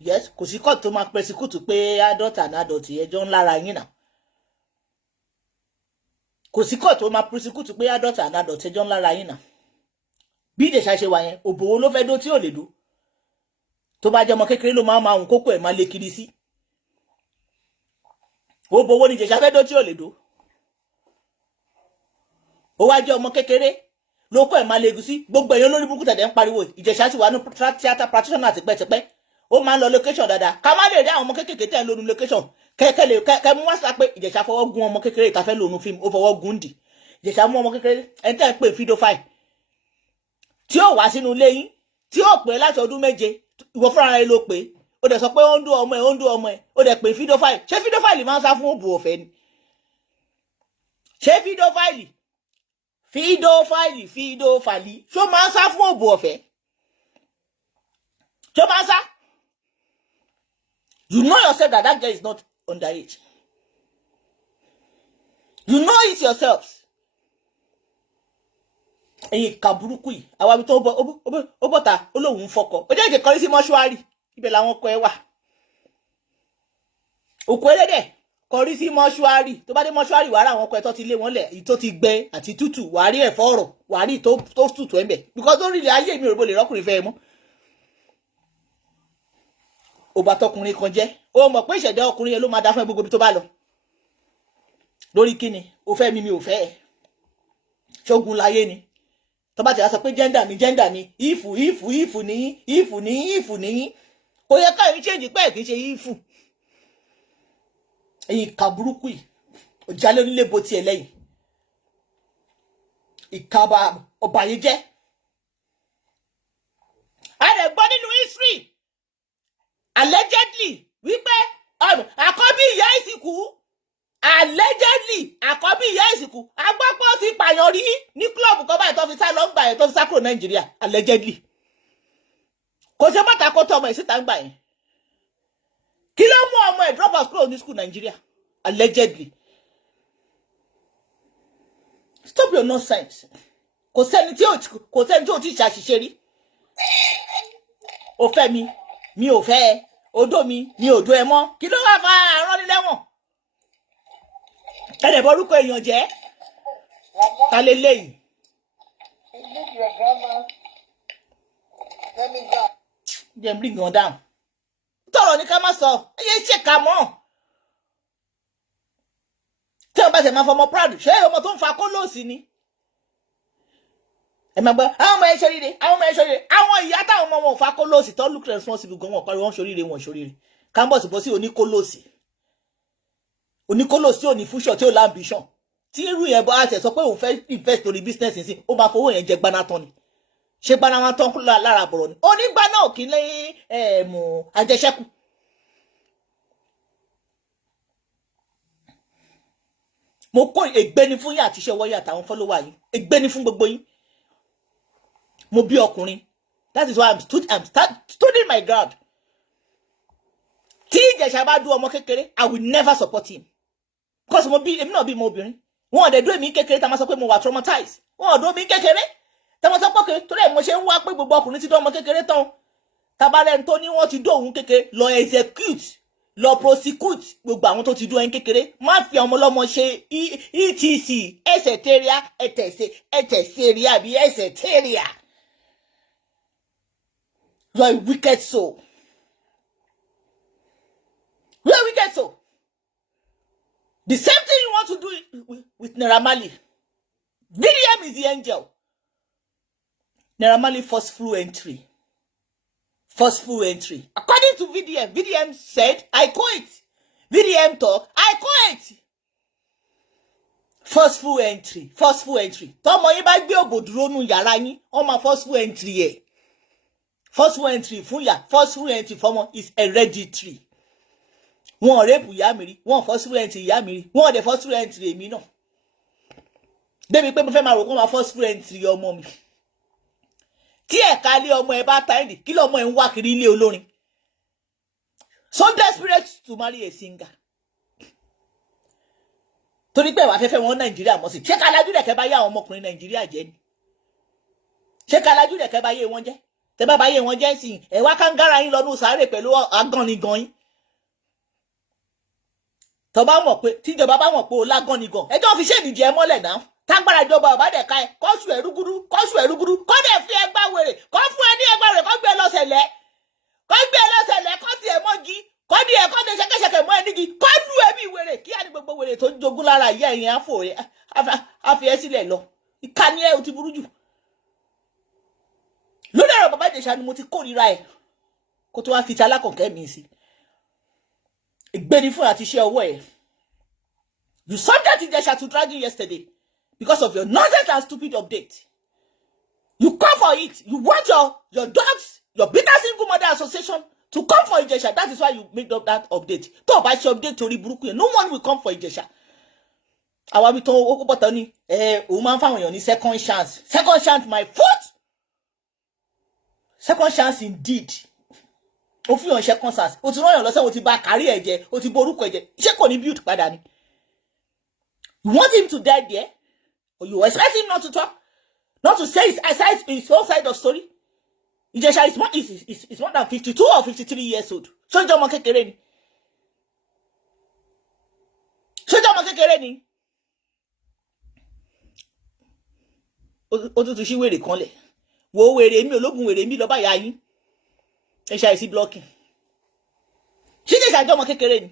yes kò sí court tó máa prosecute pé adult and adult ẹjọ́ ń lára yín náà kò sí court tó máa prosecute pé adult and adult ẹjọ́ ń lára yín náà bí Ìjẹ̀ṣà ṣe wà yẹn òbòwò ló fẹ́ dó tí ò lè dó tó bá jẹ́ ọmọ kékeré ló máa ń kókó ẹ̀ máa lé kiri sí òbòwò ni Ìjẹ̀ṣà fẹ́ dó tí ò lè dó ó wá jẹ́ ọmọ kékeré ló kọ́ ẹ̀ máa legun sí gbogbo èèyàn lórí burúkú tẹ̀dẹ̀ ń pariwo Ìjẹ̀ṣà ti wà ní theatre practitioner tipẹ́tipẹ́ ó máa ń lọ location dáadáa ká má lè rí àwọn ọmọ kékeré tẹ̀ ń lónú location kẹ́ mú wá sá pé Ìjẹ̀ṣà fọwọ́ gún ọmọ kékeré ìtafẹ́ lónú fíìmù ó fọwọ́ gún dì Ìjẹ̀ṣà mú ọmọ kékeré ẹni tẹ́ ń pè fídófáì tí ó wá sínú ilé yín tí ó pè láti ọdún 7 ìwọ fúnra rẹ̀ ló pè ó dẹ̀ sọ pé ó ń dún ọmọ ẹ̀ ó dẹ̀ pè fídófáì ṣé fídófáìlì máa ń sá fún òbò ọ̀fẹ́ ni ṣé fídófáìlì ṣó máa ń sá fún òbò ọ̀fẹ́ ṣó máa ń sá. You know yourself that that girl is not underage. You know it yourselves. Ẹ̀yin ka burúkú yìí àwa bí tó ó bọ́ta ó lóun fọkọ ó jẹ́ ìjẹ́ kọrí sí mọ́ṣúárì ibẹ̀ làwọn ọkọ ẹ wà òkú ẹlẹ́dẹ̀ kọrí sí mọ́ṣúárì tó bá dé mọ́ṣúárì wàá rí àwọn ọkọ ẹ tó ti lé wọn lẹ̀ èyí tó ti gbẹ àti tútù wàá rí ẹ̀fọ́ ọ̀rọ̀ wàá rí tó tútù ẹ̀ ń bẹ̀ because ó rí ilẹ̀ ayé mi ò rò bó lè rọ́kùnrin fẹ́ ẹ mọ́ ó bá tọkùnrin kan jẹ́ ó mọ̀ pé ìṣẹ̀dá ọkùnrin yẹn ló máa dá fún ẹ gbogbo ibi tó bá lọ lórí kíni ó fẹ́ mi ò fẹ́ ẹ ṣógun láyé ni tó bá ti wá sọ pé gender mi ìfù ní kò yẹ káyọ̀ change pé kì í ṣe ìfù ẹ̀yin ìka burúkú yìí òjálẹ̀ onílé bo tiẹ̀ lẹ́yìn ìka ọba yìí jẹ́ a lè gbọ́ nínú history allegedly wípé àkọ́bí ìyá ìsìnkú allegedly àkọ́bí ìyá ìsìnkú agbápọ̀ ti pààyàn rí ní club kan báyìí tó fi sá lọ ń gbà yẹn tó fi sá kúrò Nàìjíríà allegedly kò ṣe mọ́ta kó tọ́ ọmọ ìsíta ń gbà yẹn kí ló mú ọmọ ẹ̀ drop out kúrò ní school Nàìjíríà allegedly stop your nonsense kò sẹ́ni tí ò ti ṣàṣìṣe rí ó fẹ́ mi ò fẹ́ ẹ odó mi ò dó ẹ mọ́ kí ló wá fa àrán nílẹ́wọ̀n ẹ̀rẹ̀ borúkọ èèyàn jẹ́ ta lè léyìí. jẹ́ n bring wọn down tọrọ ní ká má sọ ẹ yẹ ṣèkà mọ́ tí wọ́n bá ṣe máa fọmọ proud ṣé ọmọ tó ń fa kólóòsì ni ẹ máa gbọ́ àwọn ọmọ ẹ ṣoríire àwọn ìyá táwọn ọmọ wọn ò fa kólóòsì tó look responsible gan wọn parí wọn ṣoríire campus bọ́ sí oníkólóòsì tí ò ní fúnṣọ tí ò lámbíṣàn tí irú yẹn bọ́ àṣẹ sọ pé òun fẹ́ invest lórí business sí ó máa fowó yẹn jẹ gbaná tán ni ṣé gbaná wọn tán lára àbọ̀rọ̀ ni onígbà náà kì í lé mú àjẹṣẹ́kù. mo kó ègbéni fún yín àti iṣẹ́ wọ́yà àtàwọn fọ́lọ́wà yín ègbéni fún gbogbo yín mo bí ọkùnrin that is why I'm studying my ground. Tí Ìjẹ̀ṣà bá dú ọmọ kékeré I will never support him because èmi náà bí mo obìnrin wọn ò dẹ̀ dú èmi kékeré tá a máa sọ pé mo wà traumatized wọn ò dú èmi kékeré tá a máa sọ pé okay torí ẹ̀ mo ṣe ń wá pé gbogbo ọkùnrin ti dú ọmọ kékeré tán tabalẹ̀ tó ní wọ́n ti dú òun kékeré lọ execute lọ prosecute gbogbo àwọn tó ti dú ẹyin kékeré má fi ọmọ ọlọ́mọ ṣe etc ẹsẹ̀tẹ̀ríà ẹtẹ̀sẹ̀ríà àbí ẹsẹ̀tẹ̀ríà you are a wicked soul. Where we get so? The same thing you want to do with Naira Marley. VDM is the angel. Naira Marley forceful entry. According to VDM said, I quote. VDM talk, I quote. Forceful entry. Tọ́mọ yín bá gbé òbò dúró nù yàrá yín, ó máa forceful entry ẹ̀. Forceful entry fún yà, forceful entry fọ́mọ is hereditary. Wọ́n rẹ́pù ìyá mi rí wọ́n forceful entry ìyá mi rí wọ́n dẹ̀ forceful entry èmi náà débi pé mo fẹ́ máa rò kó máa forceful entry ọmọ mi tí ẹ̀ka lé ọmọ ẹ bá ta ẹ̀dì kí lọ́mọ ẹ ń wá kiri ilé olórin so desperate to marry a singer torí pé ìwà fẹ́fẹ́ wọn Nàìjíríà mọ̀ sí ṣé kálájú rẹ̀ kẹ́ bá yé àwọn ọmọkùnrin Nàìjíríà jẹ́ ni ṣé kálájú rẹ̀ kẹ́ bá yé wọn jẹ́ tẹ́ bá yé wọn jẹ́ sí ẹ̀ wá kángára yín lọ́nu sáré pẹ̀lú agánnigan yín tó bá mọ̀ pé tíjọba bá mọ̀ pé o lágán ni gan ẹjọ́ fi ṣèdí jẹ mọ́lẹ̀ náà tágbára ìjọba ọba dẹ̀ ká ẹ kọ́sù ẹ̀rúgúdú kọ́ dẹ̀ fi ẹgbà wèrè kọ́ fún ẹ ní ẹgbà wèrè kọ́ gbé ẹ lọ́sẹ̀lẹ̀ kọ́ tiẹ̀ mọ́gi kọ́ di ẹ̀ kọ́ dẹ̀ ṣẹ̀kẹ̀ṣẹ̀kẹ̀ mọ́ ẹ nígi kọ́ lu ẹbí wèrè kí á ní gbogbo wèrè tó jogún lára ìyá ẹ̀yìn àfò rẹ̀ á fi ẹ́ sílẹ̀ lọ ìkànnì ẹ ò ti burú jù lórí ọ̀rọ̀ bàbá Ìjẹ̀ṣà ni mo ti kórìíra ẹ̀ kó tó wá fi ti alákọ̀ọ́kẹ́ mi sí ìgbéni fún àti iṣẹ́ ọwọ́ ẹ̀. You subject Ijesha to dragging yesterday because of your nonsense and stupid update. You come for it. You want your dogs, your bitter single mother association to come for Ijesha. That is why you made up that update. Tó bá ṣe update torí burúkú yẹn, no one will come for Ijesha. Àwa bí tó ó bọ́tọ̀ ní òun máa ń fáwọn èèyàn ní second chance. Second chance my foot. Second chance indeed. Ó fi hàn second chance. Ó ti rán yàn lọ sẹ́wọ̀n, ó ti bà kárí ẹ̀ jẹ́, ó ti borúkọ ẹ̀ jẹ́. Ṣé kò ní build padà ni? You want him to die there? Or you expect him not to talk? Not to say his whole side of story? Ijesha is more than 52 or 53 years old. Ṣó jẹ́ ọmọ kékeré ni? Ṣó jẹ́ ọmọ kékeré ni? Ó tún ṣí wèrè kan lẹ̀. Wo wèrè mi ológun wèrè mi lọ bá ya yín. Ẹ ṣe àìsí blocking. Ṣé Ijesha jẹ́ ọmọ kékeré ni?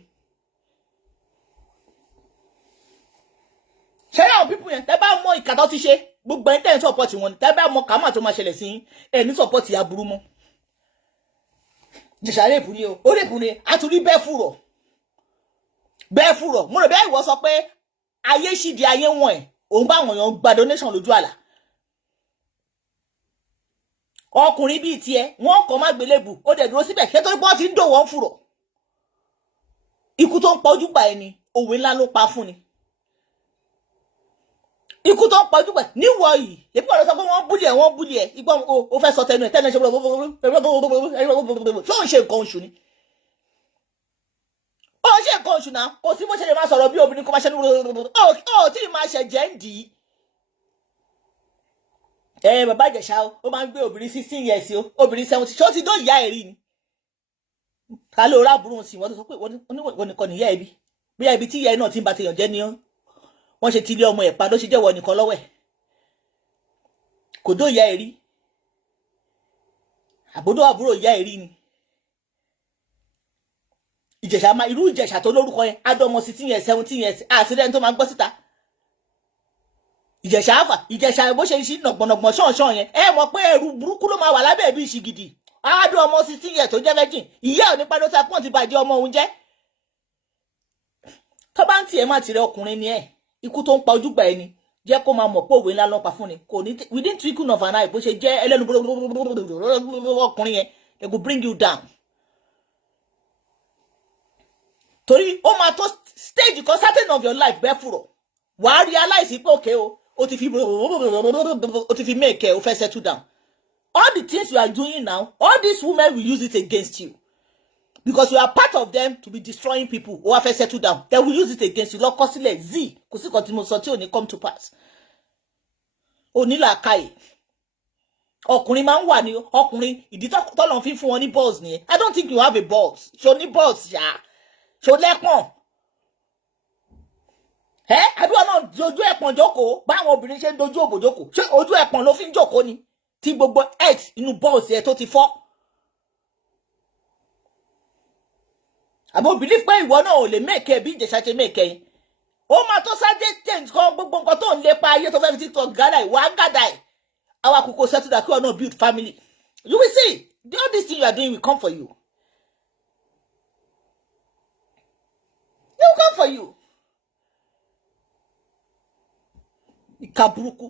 Ṣé àwọn people yẹn tẹ́ bá mọ ìkà tó ti ṣe gbogbo ẹni tẹ́ ń support wọn tẹ́ bá mọ kàmá tó máa ṣẹlẹ̀ sí ẹ ní support aburú mọ́. Ìjẹ̀ṣà rèpù ni o, ó rèpù ni a tún rí bẹ́ẹ̀ fúrọ̀. Bẹ́ẹ̀ fúrọ̀, mo rò bẹ́ẹ̀ ìwọ sọ pé ayé ṣì di ayé wọn ẹ̀, òun bá àwọn èèyàn gba donation lójú àlà. Ọkùnrin bíi tiẹ̀, wọ́n kàn má gbélébù, ó dẹ̀ dúró síbẹ̀, ṣé torí pé wọ́n ti ń dò wọ́n fúrọ̀. Ikú tó ń pa ojú gbà ẹni, òwe ńlá ló pa fún ni. Ikú tó ń pọ̀jù pẹ̀ níwọ̀ yìí èpò ọ̀rọ̀ sọ pé wọ́n búlì ẹ̀ igbó o fẹ́ sọ tẹnu ẹ̀ tẹ́nu ẹ̀ ṣe ṣó ń ṣe nǹkan oṣù ni ó ń ṣe nǹkan oṣù náà kò sí bó ṣe lè máa sọ̀rọ̀ bí obìnrin kó máa ṣe ní ó tí ì máa ṣẹ̀jẹ̀ ń dì í. Bàbá Ìjẹ̀ṣà ó máa ń gbé obìnrin 16 years o obìnrin 70 ṣó ti dó ìyá ẹ̀ rí ni ká ló rábùrún sí wọ́n tó sọ pé wọ́n nìkan nìyá ẹ̀ bí bí ibi tí ìyá ẹ̀ náà ti ń ba tèèyàn jẹ́ ni wọ́n ṣe ti lé ọmọ ẹ̀ pa ló ṣe jẹ́wọ́ nìkan lọ́wọ́ ẹ̀ kò dó ìyá ẹ̀ rí àbódó àbúrò ìyá ẹ̀ rí ni Ìjẹ̀ṣà máa irú Ìjẹ̀ṣà tó lórúkọ yẹn adọ́mọ 16 years 17 years àti rẹ́ni tó máa gbọ́ síta Ìjẹ̀ṣà àfà Ìjẹ̀ṣà bó ṣe ṣí nàgbọ̀nàgbọ̀n ṣọ̀ọ̀ṣọ̀ yẹn mọ̀ pé ẹrù burúkú ló máa wà lábẹ́ ẹ̀bí ìṣìgìdì adọ́mọ 16 years tó jẹ́ virgin ìyá ò ní pẹ́ ló ta pọ́n ti bàjẹ́ ọmọ òun jẹ́ tó bá ń tiẹ̀ máa tìrẹ ọkùnrin ni ẹ̀ ikú tó ń pa ojúgbà ẹni jẹ́ kó máa mọ̀ pé òwe ńlá ló pa fún ni kò ní within twinkling of an eye bó ṣe jẹ́ ẹlẹ́nu ọkùnrin yẹn they go bring you down. Torí ó máa tó stage kan certain of your life bẹ́ẹ̀ fúrọ̀ wàá realize pé òkè o ti fi make o fẹ́ settle down. All the things you are doing now all these women will use it against you. Because you are part of them to be destroying people who have settled down. They will use it against you. Lọ kọ sílẹ̀ z kò sí kan tí mo sọ tí ò ní come to pass. Onílàákàyè. Ọkùnrin máa ń wà ní ọkùnrin ìdí tọ́lọ̀ fi fún wọn ní balls nìyẹn. I don't think you have a balls. Ṣo ní balls ṣá. Ṣo lẹ́pọ̀n. Àbí wọn náà dojú ẹ̀pọ̀n jókòó báwọn obìnrin ṣe ń dojú òbò jókòó. Ṣé ojú ẹ̀pọ̀n ló fi ń jókòó ni? Tí gbogbo eggs inú balls ẹ̀ tó ti fọ́. Àbò believe pé ìwọ náà ò lè make bí Ìjẹ̀ṣà ṣe make yẹn. Ó máa tó sáájé change kan gbogbo nǹkan tó ń lépa ayé tó fẹ́ fi TikTok gádà ìwà gádà ẹ̀. Àwa kòkó settle that you are not build family. You will see. All this thing you are doing will come for you. It will come for you. Ìkà burúkú.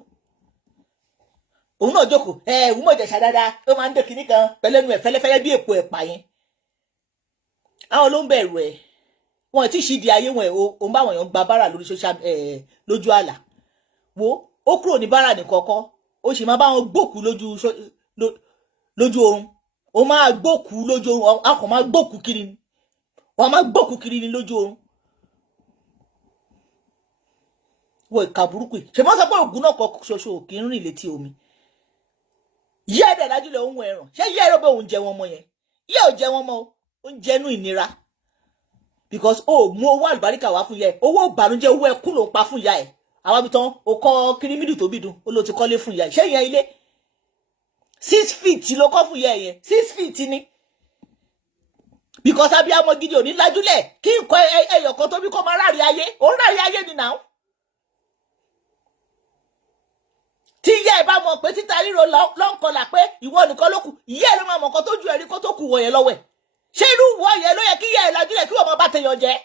Òun náà jókòó. Òun mọ̀ Ìjẹ̀ṣà dáadáa. Ó máa ń dé kinní kan pẹ̀lú ẹnu ẹ̀ fẹ́lẹ́fẹ́lẹ́ bí èpo ẹ̀pà yẹn. Àwọn ló ń bẹ̀rù ẹ̀ wọn ti ṣì di ayé wọn ò ń bá wọn yàn gba bára lórí social lójú àlà wo ó kúrò ní bára nìkan kọ́ ó sì máa bá wọn gbòkú lójú oorun ó máa gbòkú lójú oorun a kò máa gbòkú kiri ni wọn máa gbòkú kiri ni lójú oorun wo ìka burúkú yìí ṣe máa sọ pé ògùn náà kọ ṣoṣo kì í rìn létí omi yẹ́ ẹ̀dẹ̀ dájú lẹ̀ ohun ẹ̀ràn ṣé yẹ́ ẹ̀rọ bẹ́ òun jẹ wọn mọ́ yẹn yẹ́ ò jẹ wọn mọ́ ó ń jẹnu ìnira because mú owó àlùbáríkà wá fún ìyá ẹ̀ owó ìbànújẹ́ owó ẹkún ló ń pa fún ìyá ẹ̀ àwọn ibi tán ó kọ́ kírímìdì tó bìdùn ó ló ti kọ́lé fún ìyá ẹ̀ ṣé ìyẹn ilé 6 feet ló kọ́ fún ìyá ẹ̀ yẹn 6 feet ni because abiyamọ gidi ò ní lájúlẹ̀ kí nǹkan ẹyọ kan tó bí kó máa rárí ayé ó ń rárí ayé ni now ẹ bá mọ̀ pé títa ríro lọ́nkọlà pé ìwọ nìkan ló kù ìyá ẹ ló máa mọ̀ nǹkan tó ju ẹ̀rí kó tó kù wọ̀ yẹn lọ́wọ́ ẹ̀ ṣé irú wọ̀ yẹn ló yẹ kí ìyá ẹ lajú yẹ kí wọ́n máa bá tẹ̀yàn jẹ́.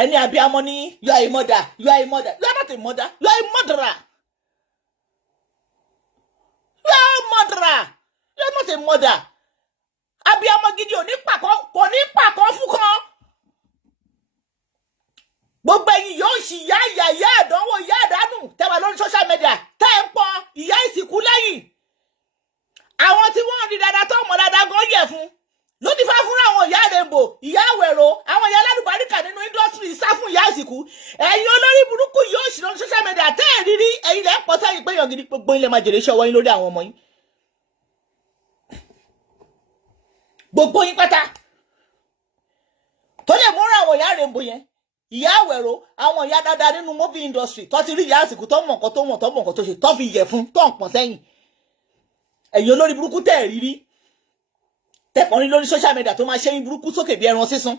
ẹni abiyamọ ní you are a mother, you are a mother, you are not a mother, you are a murderer. You are a murderer, you are not a mother. Abiyamọ gidi ò ní pàkọ́ fún kan. Gbogbo ẹ̀yin yóò ṣì ìyá àdánwò ìyá àdánù tẹ́wà lórí social media tẹ́ ń pọn ìyá ìsìnkú lẹ́yìn. Àwọn tí wọ́n rí dáadáa tó mọ̀ dáadáa gan yẹ̀ fún ló ti fá fún àwọn ìyá àrèmbò ìyá àwẹ̀rọ àwọn ìyá aládùbáríkà nínú industry sá fún ìyá ìsìnkú. Ẹ̀yin olórí burúkú yóò ṣì lórí social media tẹ́ ẹ̀ rírí ẹ̀yin lẹ́ pọ̀ sẹ́yìn pé yọ̀ngìdì gbogbo ilẹ̀ máa jèrè iṣẹ́ ọwọ́ yín lórí àwọn ọmọ yín. Gbogbo yín pátá tó lè múra àwọn ìyá àrèmbò yẹn ìyá àwẹ̀rọ àwọn ìyá dáadáa nínú movie industry tó ti rí ìyá àsìkò tó mọ̀ nǹkan tó mọ̀ nǹkan tó ṣe tó fi yẹ̀ fún tó ń pọ̀n sẹ́yìn. Ẹ̀yin olórí burúkú tẹ́ ẹ̀ rírí tẹ́kàn rí lórí social media tó máa ṣe yín burúkú sókè bí ẹran sísun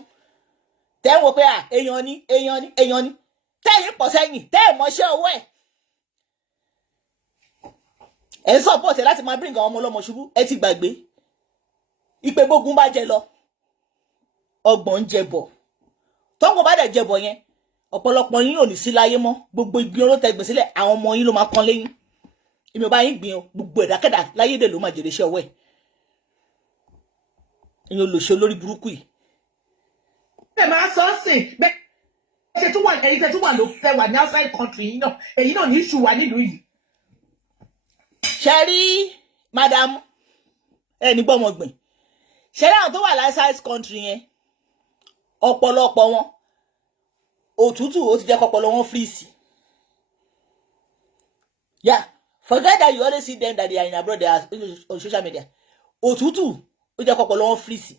tẹ́ ń wo pé èèyàn ni tẹ́yìn pọ̀ sẹ́yìn tẹ́ ẹ̀ mọṣẹ́ owó ẹ̀ ń support ẹ̀ láti máa bring àwọn ọmọ ọlọ́mọ ṣubú ẹ ti gbàgbé ìpè gbógun bá jẹ lọ ọgbọ̀n ń jẹbọ̀ tọ́gbọ̀n bá dẹ̀ jẹbọ̀ yẹn ọ̀pọ̀lọpọ̀ yín ò ní sí láyé mọ́ gbogbo igi oró tẹ gbèsè sílẹ̀ àwọn ọmọ yín ló máa kán lẹ́yìn èmi ò bá yín gbìn gbogbo ẹ̀dákẹ́dà láyé dè ló máa jèrè iṣẹ́ ọwọ́ ẹ̀ ẹ̀yin olùṣe olórí burúkú yìí. ẹ máa sọ sí bẹ́ẹ̀ ṣe tún wà ẹ̀yin tẹ́ tún wà ló fẹ́ wà ní outside country yìí náà èyí náà ní ìṣù wà nílùú yìí. ṣe rí madam ẹni gbọ́mọgbìn ṣe rí àwọn tó wà outside country yẹn ọ̀pọ̀lọpọ̀ wọn òtútù ó ti jẹ́ kọ́pọ̀lọ wọn freeze. Yeah, forget that you always see them that they are in abroad, they are on social media. Òtútù ó jẹ́ kọ́pọ̀lọ wọn freeze.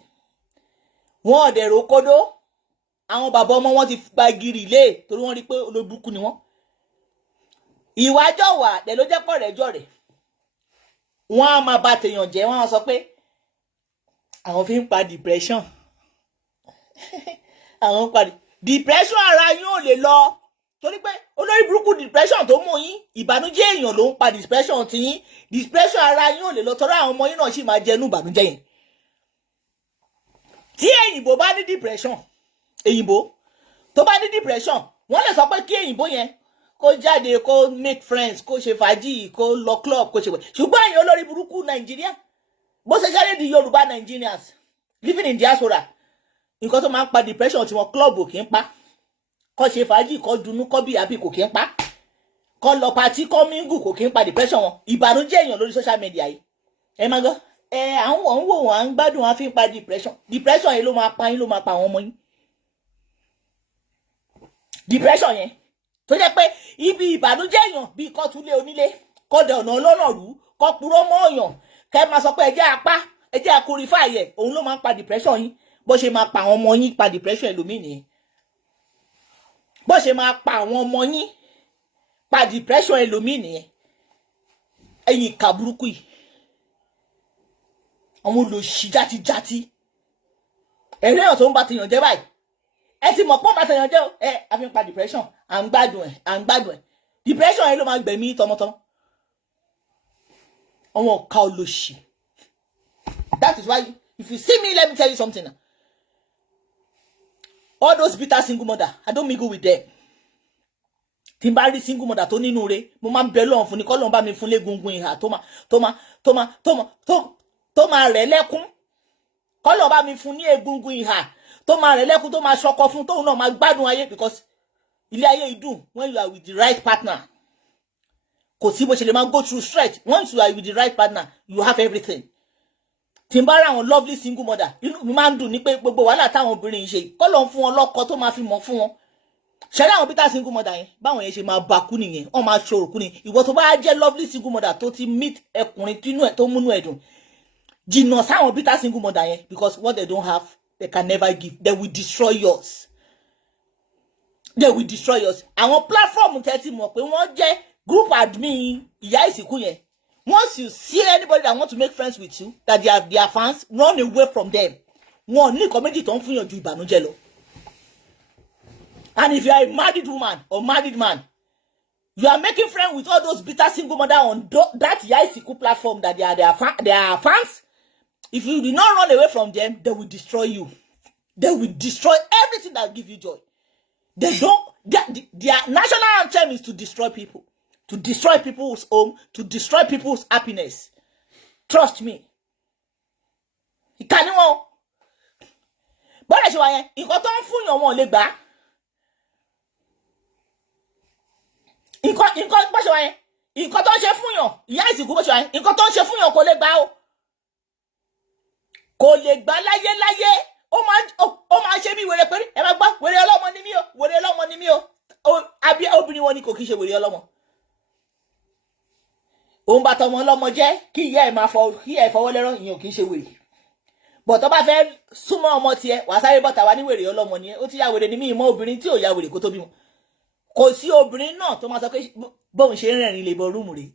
Wọ́n ọ̀dẹ̀rò kódó àwọn bàbá ọmọ wọn ti gba gírì lé torí wọ́n rí pé olóbùkún ni wọ́n. Ìwájọ́ wà dẹ̀ ló jẹ́ pọ̀ rẹ́jọ́ rẹ̀. Wọ́n á máa bá tèèyàn jẹ́ wọ́n á sọ pé àwọn fi ń pa depression. Àwọn parí depression ara yín ò lè lọ torí pé olórí burúkú depression tó mú yín ìbànújẹ́ èèyàn ló ń pa depression ti yín depression ara yín ò lè lọ torí àwọn ọmọ yín náà sì máa jẹnu ìbànújẹ́ yẹn. Tí èyìnbó bá ní depression èyìnbó tó bá ní depression wọ́n lè sọ pé kí èyìnbó yẹn kó jáde kó make friends kó ṣe fàájì kó lọ club kó ṣe wẹ̀ ṣùgbọ́n ẹ̀yin olórí burúkú Nàìjíríà bó ṣe jáde di Yorùbá Nigerians living in diaspora nǹkan tó máa ń pa depression tí wọn club kì í pa kó ṣe fàájì kó dunú kó bí àbí kò kì í pa kó lọ party kó mingle kò kì í pa depression wọn ìbànújẹ́ èèyàn lórí social media yìí ẹ máa gbọ́ àwọn wò wọn à ń gbádùn wọn fi ń pa depression yẹn ló máa pa yín ló máa pa àwọn ọmọ yín depression yẹn tó jẹ́ pé ibi ìbànújẹ́ èèyàn bíi kó túlé onílé kó dẹ ọ̀nà ọlọ́nà rú kó purọ́ mọ́ èèyàn kẹ́ máa sọ pé ẹjẹ́ apá ẹjẹ́ akurifá yẹ òun ló máa ń pa depression yín bó ṣe máa pa àwọn ọmọ yín pa depression ẹlòmíì nìyẹn bó ṣe máa pa àwọn ọmọ yín pa depression ẹlòmíì nìyẹn ẹ̀yin ìka burúkú yìí àwọn olòṣì játijàti ẹ̀rí èèyàn tó ń bá tèèyàn jẹ́ báyìí ẹ ti mọ̀ pọ́n bá tèèyàn jẹ́ a fi ń pa depression à ń gbádùn ẹ̀ depression yẹn ló máa gbẹ̀mí tọmọtọmọ àwọn ọ̀ka olòṣì. That is why if you see me, let me tell you something. All those bitter single mother, I don't mingle with them. Tí n bá rí single mother tó nínú rẹ̀, mo máa ń bẹ Ọlọ́run fún ni k'Ọlọ́run bá mi fún légungun ìhà tó máa rẹ̀ lẹ́kún. K'Ọlọ́run bá mi fún ní egungun ìhà tó máa rẹ̀ lẹ́kún tó máa ṣọkọ fún tóun náà máa gbádùn ayé because ilé ayé yìí dùn when you are with the right partner. Kò sí bó ṣe lè máa go through straight. Once you are with the right partner, you have everything. Tí n bá ra àwọn lovely single mother inú mi máa ń dùn ní pé gbogbo wàhálà táwọn obìnrin yìí ṣe k'Ọlọ́run fún wọn lọ́kọ tó máa fi mọ̀ fún wọn ṣẹlẹ àwọn bitter single mother yẹn báwọn yẹn ṣe máa bá kú nìyẹn wọn máa ṣòro kú ni ìwọ tó bá jẹ́ lovely single mother tó ti meet ẹkùnrin tínú ẹ tó múnú ẹ dùn jìnnà sáwọn bitter single mother yẹn because what they don't have they can never give they will destroy yours àwọn platform tẹ́ ti mọ̀ pé wọ́n jẹ́ group admin ìyá ìsìnkú yẹn. Once you see anybody that want to make friends with you, that they are their fans, run away from them. Wọ́n ní nǹkan méjì tó ń fún yàn ju ìbànújẹ́ lọ. And if you are a married woman or married man, you are making friends with all those bitter single mother on that Yaisiku platform that they are fans. If you do not run away from them, they will destroy you. They will destroy everything that gives you joy. They don't. Their national anthem is to destroy people, to destroy people's home, to destroy people's happiness. Trust me. Ìkànnì bọ́dẹ̀ ṣe wà yẹn nǹkan tó ń fún yàn wọn lè gbà. Nǹkan bó ṣe wà yẹn nǹkan tó ń ṣe fún yàn ìyá ìsìnkú bó ṣe wà yẹn nǹkan tó ń ṣe fún yàn kò lè gbà o. Kò lè gbà láyé ó máa ṣe bí wèrè pẹ̀lú ẹ máa gbọ́ wèrè ọlọ́mọ ni mí o wèrè ọlọ́mọ ni mí o àbí obìnrin wọn ni kò kí ń ṣe wèrè ọlọ́mọ. Òun bá tọmọ ọlọ́mọ jẹ́ kí ìyá ẹ̀ máa fọwọ́ lẹ́rọ̀ ìyẹn ò kí ń ṣe wèrè. Bọ̀ tó bá fẹ́ súnmọ́ ọmọ tiẹ̀ wàá sáré bọ́ta wá ní wèrè ọlọ́mọ ni ẹ ó ti ya wèrè ní mí ìmọ̀ obìnrin tí ò ya wèrè kó tó bímọ. Kò sí obìnrin náà tó máa sọ pé bóun ṣe ń rẹ̀rìn lè bọ rúùmù rẹ̀.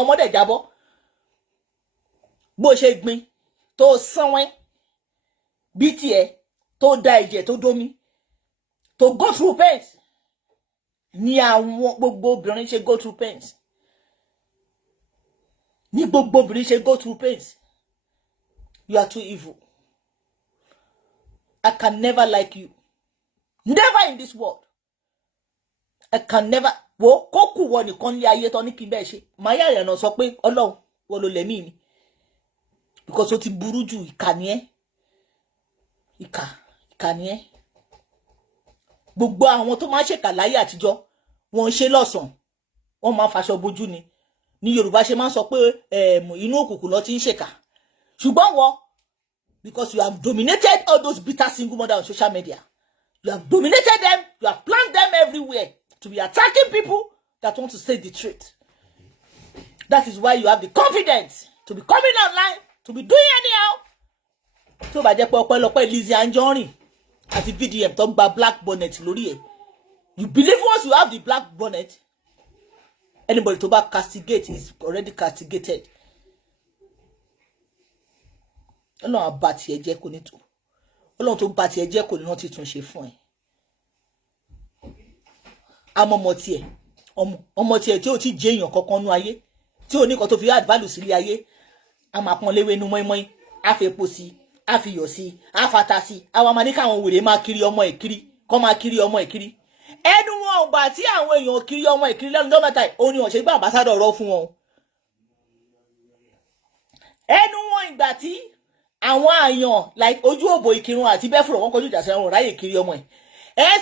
Ọmọdé jábọ́ bó ṣe gbin tó sanwó bí tiẹ̀ tó da ẹ̀jẹ̀ tó domi tó go through pains ni àwọn gbogbo obìnrin ṣe go through pains. Ni gbogbo obìnrin ṣe go through pains. You are too evil. I can never like you. Never in this world. I can never. Wo kókù wọ nìkan ní ayé tó ní kí n bẹ́ẹ̀ ṣe. Màá yà náà sọ pé Ọlọ́run wọ́n ló lẹ̀mí mi. Because ó ti burú jù ìkà ni ẹ́. Ìkà ni ẹ́. Gbogbo àwọn tó máa ń ṣèkà láyé àtijọ́ wọ́n ń ṣe lọ́sàn-án. Wọ́n máa ń faṣọ bojú ni. Ní Yorùbá ṣe máa ń sọ pé inú òkùnkùn ló ti ń ṣèkà. Ṣùgbọ́n wọ because you have dominated all those bitter single mothers on social media. You have dominated them. You have planted them everywhere to be attacking people that want to say the truth. That is why you have the confidence to be coming online, to be doing anyhow. Tó bá jẹ́ pé ọpẹ́lọpẹ́ Lizzy Anjorin àti VDM tó gba black bonnet lórí ẹ̀. You believe once you have the black bonnet, anybody to back castigate is already castigated. Ọlọ́run àbá tiẹ̀ jẹ́ kò ní tó. Ọlọ́run tó bá tiẹ̀ jẹ́ kò ní rántí tún ṣe fún ẹ. Àmọ́ ọmọ tiẹ̀ tí ò ti jẹ́ èèyàn kankan nú ayé, tí ò ní kan tó fi add value sílé ayé, a máa pọ́n léwé nú mọ́ínmọ́ín, a fi epo sí, a fi iyọ̀ sí, a fata sí, àwa máa ní káwọn wèrè máa kiri ọmọ ẹ̀ kiri, kọ́ máa kiri ọmọ ẹ̀ kiri. Ẹnu wọn ò gbà tí àwọn èèyàn kiri ọmọ ẹ̀ kiri lẹ́nu ọjọ́ mẹ́ta ó ní ọ̀ṣẹ́ gbà ambassador ọ̀rọ̀ fún wọn. Ẹnu wọn ìgbà tí àwọn àyàn like ojú òbò ìkírun àti bẹ́fùrọ̀ wọn kọjú ìjà sí wọn ráyè kiri ọmọ ẹ̀.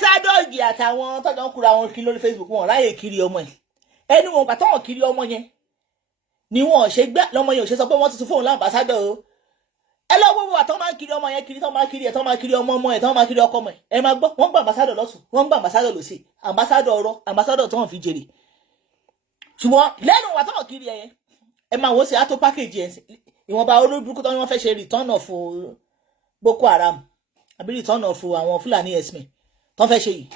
Sádọ́ọ̀gì àtàwọn tọ́jọ́ ń kura wọn kiri lórí Facebook wọn ráyè kiri ọmọ ẹ̀. Ẹnu wọn gbà tọ́wọ̀n kiri ọmọ yẹn ni wọn ṣe gbà lọ́mọ yẹn ò ṣe sọ pé wọ́n ti tún fóun lámbàsádọ̀ o. Ẹ lọ gbogbo àtọ́ máa ń kiri ọmọ yẹn kiri tọ́ máa kiri ẹ̀ tọ́ máa kiri ọmọ ẹ̀ tọ́ máa kiri ọkọ ọmọ ẹ̀. Ẹ máa gbọ́ wọ́n gba ambassador lọ́tún wọ́n gba ambassador lọ́sì ambassador ọ̀rọ̀ ambassador tó hàn fi jèrè. Ṣùgbọ́n lẹ́nu wà tọ́wọ̀n kiri ẹ̀ yẹn ẹ máa wò sí àtó package yẹn ìwọ̀nba olóbùkún tó ní wọ́n fẹ́ ṣe return of Boko Haram àbí return of àwọn Fúlàní ẹ̀sìn tó fẹ́ ṣe yìí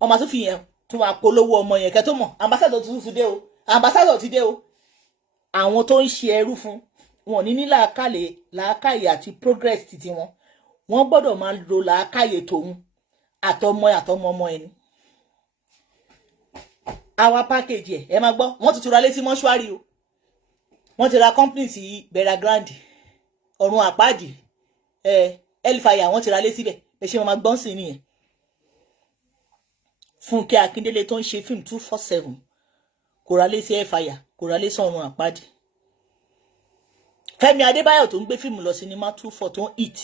wọ́n máa tún fi yẹn tún máa polówó ọmọ yẹn kẹ́ tó mọ̀ ambassador tún ti dé o ambassador ti dé o. Àwọn tó ń ṣe ẹrú fún wọn ní làákàyè àti progress títí wọn wọ́n gbọ́dọ̀ máa lo làákàyè tòun àtọmọ ẹni. Àwa package ẹ máa gbọ́ wọ́n ti ra létí mọ́ṣúárì o. Wọ́n ti ra company sí Bera Grande ọ̀run àpáàdì Elfire wọ́n ti ra lé síbẹ̀ ẹ ṣe máa gbọ́n sí nìyẹn. Fúnkẹ́ Akíndélé tó ń ṣe fíìmù 247 kò ra lé sí Elfire kò ra lé sí ọ̀run àpáàdì. Fẹ́mi Adébáyọ̀ tó ń gbé fíìmù lọ sinimá 24 tó ń hit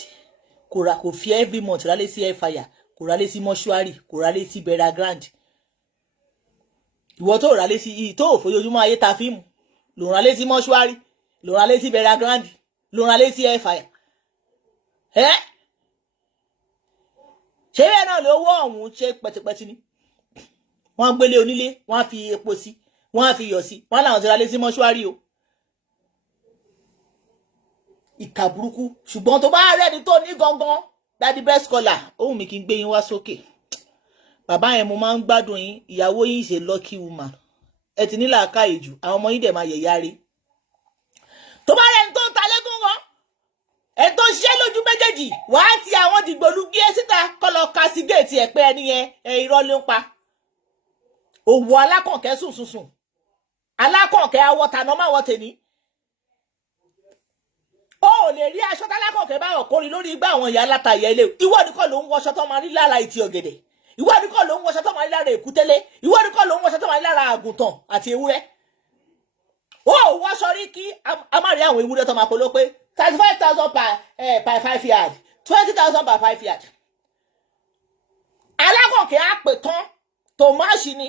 kò fi every month ra lé sí Elfire kò ra lé sí mọ́ṣúárì kò ra lé sí Bera Grande. Ìwọ tó ra lé sí tó òfojúmọ́ ayé ta fíìmù ló rán létí mọ́ṣúárì ló rán létí Bera Grande ló rán létí Elfire. Ṣé bẹ́ẹ̀ náà lówó ọ̀hún ṣe pẹ̀tipẹ̀ti ni wọ́n gbélé onílé wọ́n á fi epo sí wọ́n á fi iyọ̀ sí wọ́n láwọn ti ra létí mọ́ṣúárì o. Ìkà burúkú ṣùgbọ́n tó bá rẹ́ni tó ní gangan Daddy best scholar ohun mi kì í gbé yín wá sókè. Bàbá yẹn mo máa ń gbádùn yín ìyàwó yín is a lucky woman. Ẹ ti ní làákàyè jù àwọn ọmọ yín dẹ̀ máa yẹ̀yà rí. Tó bá rẹ̀ ń tó ń ta lẹ́gùn wọn ẹ tó ṣiṣẹ́ lójú méjèèjì ìkejì wàá ti àwọn dìgbòlugi síta kọ́ lọ ka sí géètì ẹ̀ pé ẹni yẹn irọ́ ló ń pa òwò alákọ̀ọ́kẹ́ sùn alákọ̀ọ́kẹ́ awọ tàná má wọ tèmi ó lè rí aṣọ tálákọ̀ọ́kẹ́ báyọ̀ kórìí lórí igbá àwọn ìyá látàyẹ ilé ìwọ nìkan ló ń wọṣọ tó máa rí lára ìtì ọ̀gẹ̀dẹ̀ ìwọ nìkan ló ń wọṣọ tó máa rí lára èkútélé ìwọ nìkan ló ń wọṣọ tó máa rí lára àgùntàn àti ewúrẹ́ ó wọṣọ rí kí a má rí àwọn ewúrẹ́ tó máa polówó pé 35,000 per 5 yard 20,000 per 5 yard alákọ̀ọ́kẹ́ á pè tán tòmáṣì ni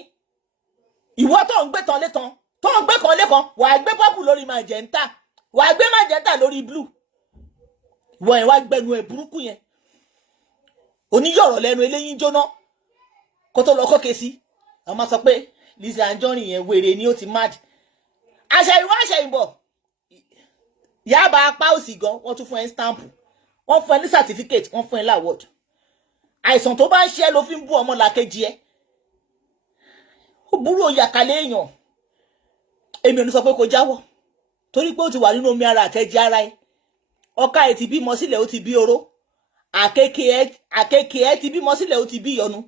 ìwọ tó ń gbé tán létan tó ń gbé kan lékan wàá gbé pọ́pù lórí magenta wàá gbé magenta lórí blue ìwọ yẹn wàá gbẹnu ẹ̀ burúkú yẹn oníyọ̀rọ̀ lẹ́nu eléyín jóná kó tó lọ kókè sí àwọn máa sọ pé Lizzy Anjorin yẹn wèrè ni ó ti mad àṣẹyìnwá àṣẹyìnbọ̀ yaba apá òsì gan wọ́n tún fún ẹ stamp wọ́n fún ẹ ní certificate wọ́n fún ẹ láwọ́d àìsàn tó bá ń ṣe ló fi ń bú ọmọ làkejì ẹ ó burú òyàkálẹ̀ èèyàn èmi ò ní sọ pé kó jáwọ́ torí pé ó ti wà nínú omi ara àtẹ̀jẹ̀ ara ẹ ọkà ẹ ti bímọ sílẹ̀ ó ti bí oró àkekèé ẹ ti bímọ sílẹ̀ ó ti bí ìyọnu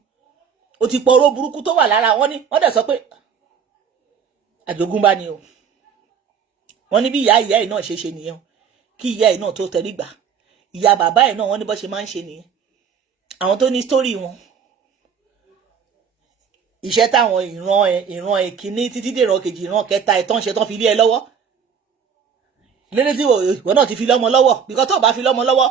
ó ti pọ̀ oró burúkú tó wà lára wọn ni wọ́n dẹ̀ sọ pé àjogúnbá ni o wọ́n ní bí ìyá ẹ̀ náà ṣe nìyẹn kí ìyá ẹ̀ náà tó tẹrí gbà ìyá bàbá ẹ̀ náà wọ́n ní bó ṣe máa ń ṣe nìyẹn àwọn tó ní sítórì wọn iṣẹ́ táwọn ìran ìkíní títí dé ìran kejì ìran kẹta ìtàn ṣe tán fi lé ẹ lọ́wọ́ lédè tí ìwọ náà ti fi lọ́mọ lọ́wọ́ bíkọ́ tó bá fi lọ́mọ lọ́wọ́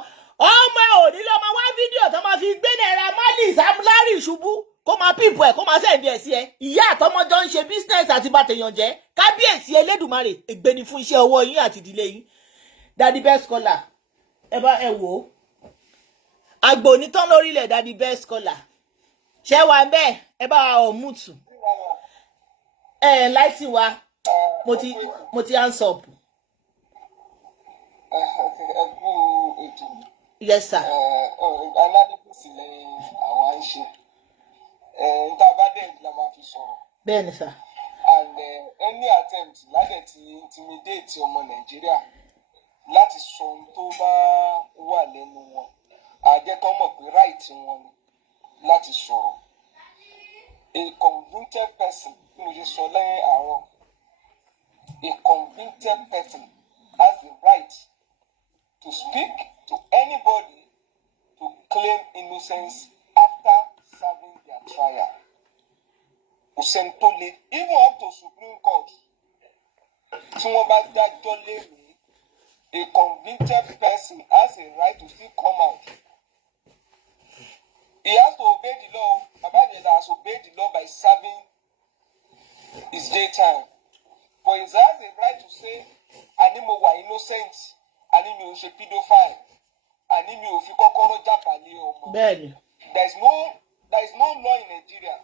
ọmọ òní lọ́mọ wá fídíò tó máa fi gbé Naira Marley Sam Larry ṣubú kó máa pípọ̀ ẹ̀ kó máa sẹ́ǹdì ẹ̀ sí ẹ ìyá àtọmọjọ́ ń ṣe bísínẹ́sì àti bàtẹ̀yàn jẹ́ kábíyèsí Elédùmarè ègbé ni fún iṣẹ́ ọwọ́ yín àti ìdílé yín Daddy Best Scholar ẹ bá ẹ wò ó àgbò onítàn lórílẹ̀ Daddy Best Scholar ṣé wà bẹ́ẹ̀ ẹ bá wa ọ̀ múùtù láìsí wa mo ti hands up. Yes sir. aládìkùsì lẹ́yìn àwọn à ń ṣe níta bá dẹ̀ la máa fi sọ̀rọ̀. Bẹ́ẹ̀ni sir. and any attempt láti ti intimidate ọmọ Nàìjíríà láti sọ ohun tó bá wà lẹ́nu wọn àjẹkọ́ mọ̀ pé right wọn ni láti sọ̀rọ̀. A convicted person bí mo ṣe sọ lẹ́yìn àárọ̀ a convicted person has the right to speak to anybody to claim innocence after serving their trial. Kò sẹ́ni tó lè even up to Supreme Court tí wọ́n bá dájọ́ léwu a convicted person has a right to still come out. He has to obey the law. Baba Jeda has obeyed the law by serving his daytime. But he has a right to say, "Ani mo wà innocent, ani mi ò ṣe pedophile, ani mi ò fi kọ́kọ́rọ́ jábàlẹ̀ ọmọ." Bẹ́ẹ̀ni. There is no law in Nigeria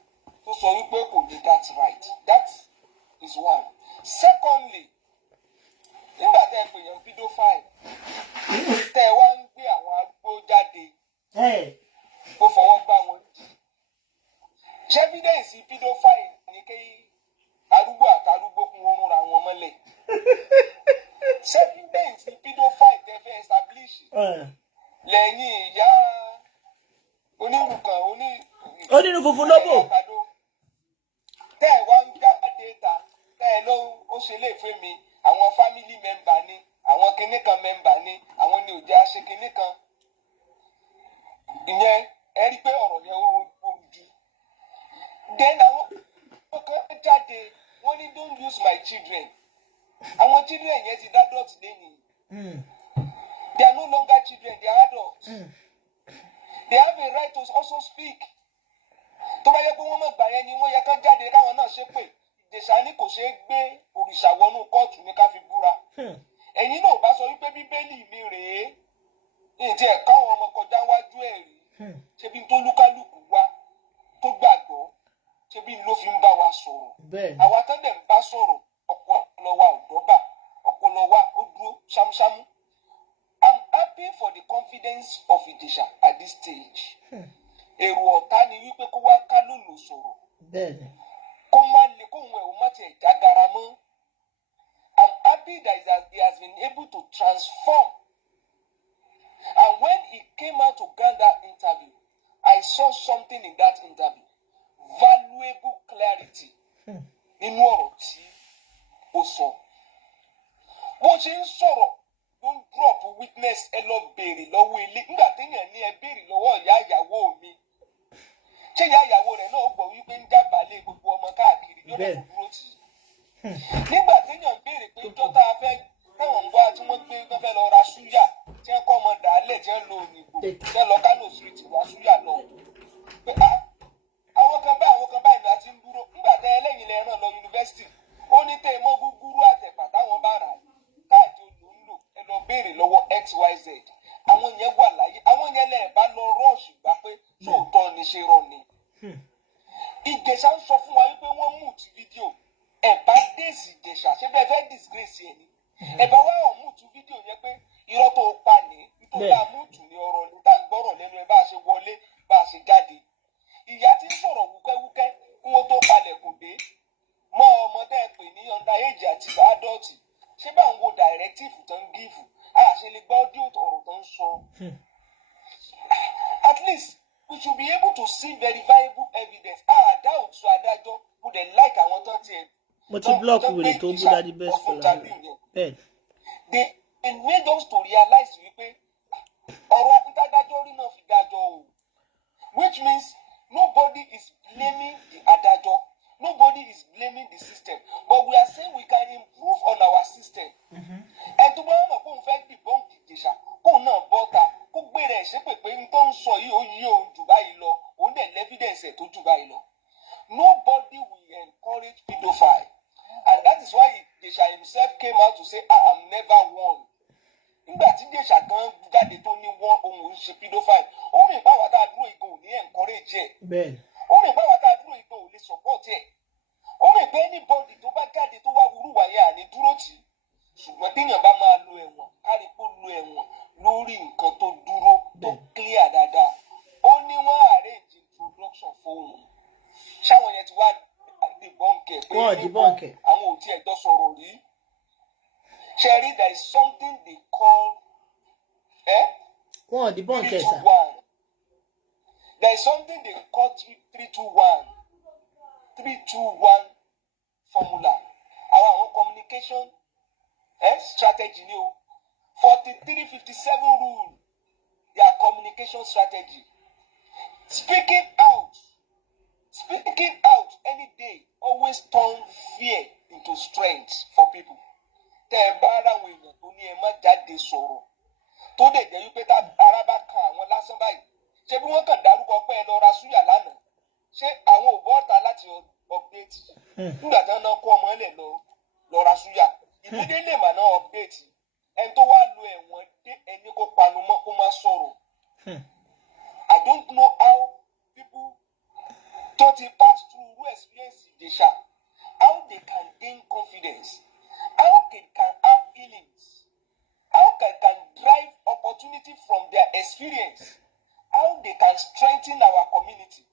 tó sọ wípé kò ní that right. That is one. Secondly, nígbà tẹ́ ẹ pè yàn pedophile, tẹ́ ẹ wá ń gbé àwọn arúgbó jáde. Ó fọwọ́ gbá wọn. Ṣé evidence pedophile ni kí arúgbó àtàrúgbó kún oorun ra wọn mọ́lẹ̀? Ṣé evidence pedophile tẹ́ fẹ́ establish? Lẹ́yìn ìyá onírùkàn onírù funfun lóbò. Tẹ́ ẹ̀ wá ń jáde ta, tẹ́ ẹ ló ó ṣe lè fẹ́ mi, àwọn family member ni, àwọn kinní kan member ni, àwọn ni ò jẹ́ àṣẹ kinní kan. Ìyẹn ẹ rí pé ọ̀rọ̀ yẹn ó ju. Then àwọn kan jáde wọ́n ní don't use my children. Àwọn children yẹn ti dá adult lẹ́yìn. They are no longer children, they are adults. They have a right to also speak. Tó bá yẹ pé wọ́n mọ̀ gbà yẹn ni wọ́n yẹ kán jáde káwọn náà ṣe pé Ìjẹ̀ṣà ní kò ṣeé gbé òrìṣà wọnú kóòtù ní ká fi búra. Ẹ̀yin náà bá sọ wípé Bíbélì mi rèé. Èdè ẹ̀ka àwọn ọmọ kọjá wájú ẹ̀ rí. Ṣebí tó lúkálùkù wá tó gbàgbọ́ ṣebí ló fi ń bá wa sọ̀rọ̀. Àwa tẹ́lẹ̀ ń bá sọ̀rọ̀ ọpọlọ wa ò dọ́gba ọpọlọ wa ó dúró ṣámṣámú. I'm happy for the confidence of Ijesha at this stage. Èrò ọ̀tá ni wípé kó wá ká lòlò sọ̀rọ̀. Kó má lè kóhun ẹ̀ ó má tiẹ̀ jágara mọ́. I'm happy that he has been able to transform. And when he came something in that interview. Valuable clarity. Nínú ọ̀rọ̀ tí ó sọ. Bó ṣe ń sọ̀rọ̀ ló ń drop witness ẹ lọ béèrè lọ́wọ́ ilé. Nígbà téèyàn ní ẹ béèrè lọ́wọ́ ìyá ìyàwó mi. Ṣé ìyá ìyàwó rẹ̀ náà gbọ́ wípé ń jábàálẹ̀ gbogbo ọmọ káàkiri yóò lè dúró tì í. Nígbà téèyàn béèrè pé ìjọ tá a fẹ́ táwọn ń wá tí wọ́n gbé wọ́n fẹ́ lọ ra súyà tí wọ́n kọ́ ọmọ dàálẹ̀ tí wọ́n lo òyìnbó tí wọ́n lọ Kánò street wá súyà lọ. Pé àwọn kan báyìí ni a ti ń dúró. Nígbà tẹ ẹlẹ́yìn lẹ ràn lọ yunifásitì ó ní tẹ mọ́ gúgúrú àtẹ̀pà táwọn bá rà káàdì olùńlò ẹ lọ béèrè lọ́wọ́ XYZ. Àwọn yẹn wà láyé àwọn yẹn lẹ̀ bá lọ rọ́ọ̀ṣù gbà pé sóòótọ́ ni ṣe rọ ni. Ìjẹ̀ṣà ń sọ fún wa wípé wọ́n mú ti fídíò ẹ̀bá dèsì Ìjẹ̀ṣà ṣé bẹ́ẹ̀ fẹ́ disgrace ẹ̀ ni. Ẹ̀bá wá hàn mú tu fídíò yẹn pé irọ́ tó pa ní nítorí àmútù ní ọ̀rọ̀ ní tá à ń gbọ́rọ̀ lẹ́nu ẹ̀ bá a ṣe wọlé bá a ṣe jáde. Ìyá tí ń sọ̀rọ̀ wúkẹ́wúkẹ́ kí wọ́n tó palẹ̀ kò dé mọ́ ọmọ tẹ́ ẹ pè ní underage àti adult ṣé bá ń wo directive tó ń gífù àṣẹ lè gbọ́ audio ọ̀rọ̀ tó ń sọ. At least we should be able to see verifiable evidence. Doubt to adájọ́ who dey like àwọn tó tiẹ̀. Mo ti block wèrè tó bú Daddy Best for la. They made us to realize wípé ọ̀rọ̀ adájọ́ rí náà fi dájọ́ o. Which means nobody is blaming the adájọ́. Nobody is blaming the system. But we are saying we can improve on our system. And tó bá wọn mọ̀ kó n fẹ́ debunk Ìjẹ̀ṣà kó náà bọ́ta kó gbére ẹ̀ ṣépè pé n tó ń sọ yìí ó yí òun jù báyìí lọ òun dẹ̀ lẹ́fídẹ̀nsì ẹ̀ tó jù báyìí lọ. Nobody will encourage pedophile. And that is why Ijesha himself came out to say, I am never one. Nígbà tí Ijesha gan jáde tó ní wọ́n ohun ń ṣe pedophile, ó mì báwa tá a dúró ìgò ò ní encourage ẹ̀. Ó mì báwa tá a dúró ìgò ò lè support ẹ̀. Ó mì pé anybody tó bá jáde tó wá wúrú wáyé àní dúró tì í. Ṣùgbọ́n téèyàn bá máa lo ẹ̀wọ̀n, kárí kó lo ẹ̀wọ̀n lórí nǹkan tó dúró tó clear dáadáa. Ó ní wọ́n arrange introduction fóun. Ṣáwọn yẹn ti wá debunker pé àwọn ò tí ẹjọ́ sọ̀rọ̀ rí. Sherry, there is something they call debunker, 3-2-1. There is something they call 3-2-1. 3-2-1 formula. Our communication strategy ni o. 43-57 rule. Their communication strategy. Speaking out any day always turn fear into strength for people. Tẹ́ ẹ bá ara àwọn èèyàn tó ní ẹ má jáde sọ̀rọ̀ tó dẹ̀ jẹ́ wípé tá ara bá kan àwọn lásán báyìí ṣé bí wọ́n kàn dárúkọ pé ẹ lọ ra súyà lánàá ṣé àwọn ò bọ́ọ̀tà láti update nígbà tí wọ́n náà kó ọmọ ẹlẹ̀ lọ ra súyà ìdílé mà náà update ẹni tó wá lo ẹ̀wọ̀n dé ẹni kó panu mọ́ kó má sọ̀rọ̀. I don't know how people tó ti pass through experience Ìjẹ̀ṣà how they can gain confidence. How they can have feelings? How they can drive opportunity from their experience? How they can strengthen our community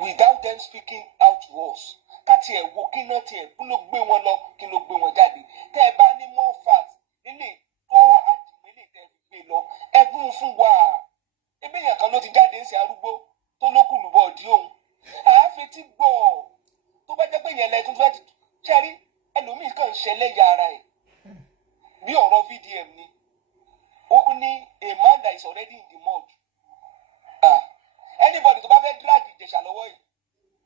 without them speaking out to us? Káti ẹ̀ wo kí náà tiẹ̀ kí ló gbé wọn lọ kí ló gbé wọn jáde. Tẹ́ ẹ bá ní more facts nílé tó àjùmílẹ̀ tẹ́ ẹ gbé lọ ẹgbẹ́ fún wa. Ebi yẹn kan ló ti jáde ń ṣe arúgbó tó lókùlù bọ̀ ọ̀dí òun. Àáfin ti gbọ́ tó bá jẹ́ pé yẹn lẹ́tún fẹ́ ti ṣẹ́rí. Ẹlòmíì kàn ṣẹlẹ̀ ya ara ẹ̀ bí ọ̀rọ̀ VDM ni ó ní a man that is already in the mud. Anybody tó bá fẹ́ drag Ìjẹ̀ṣà lọ́wọ́ yìí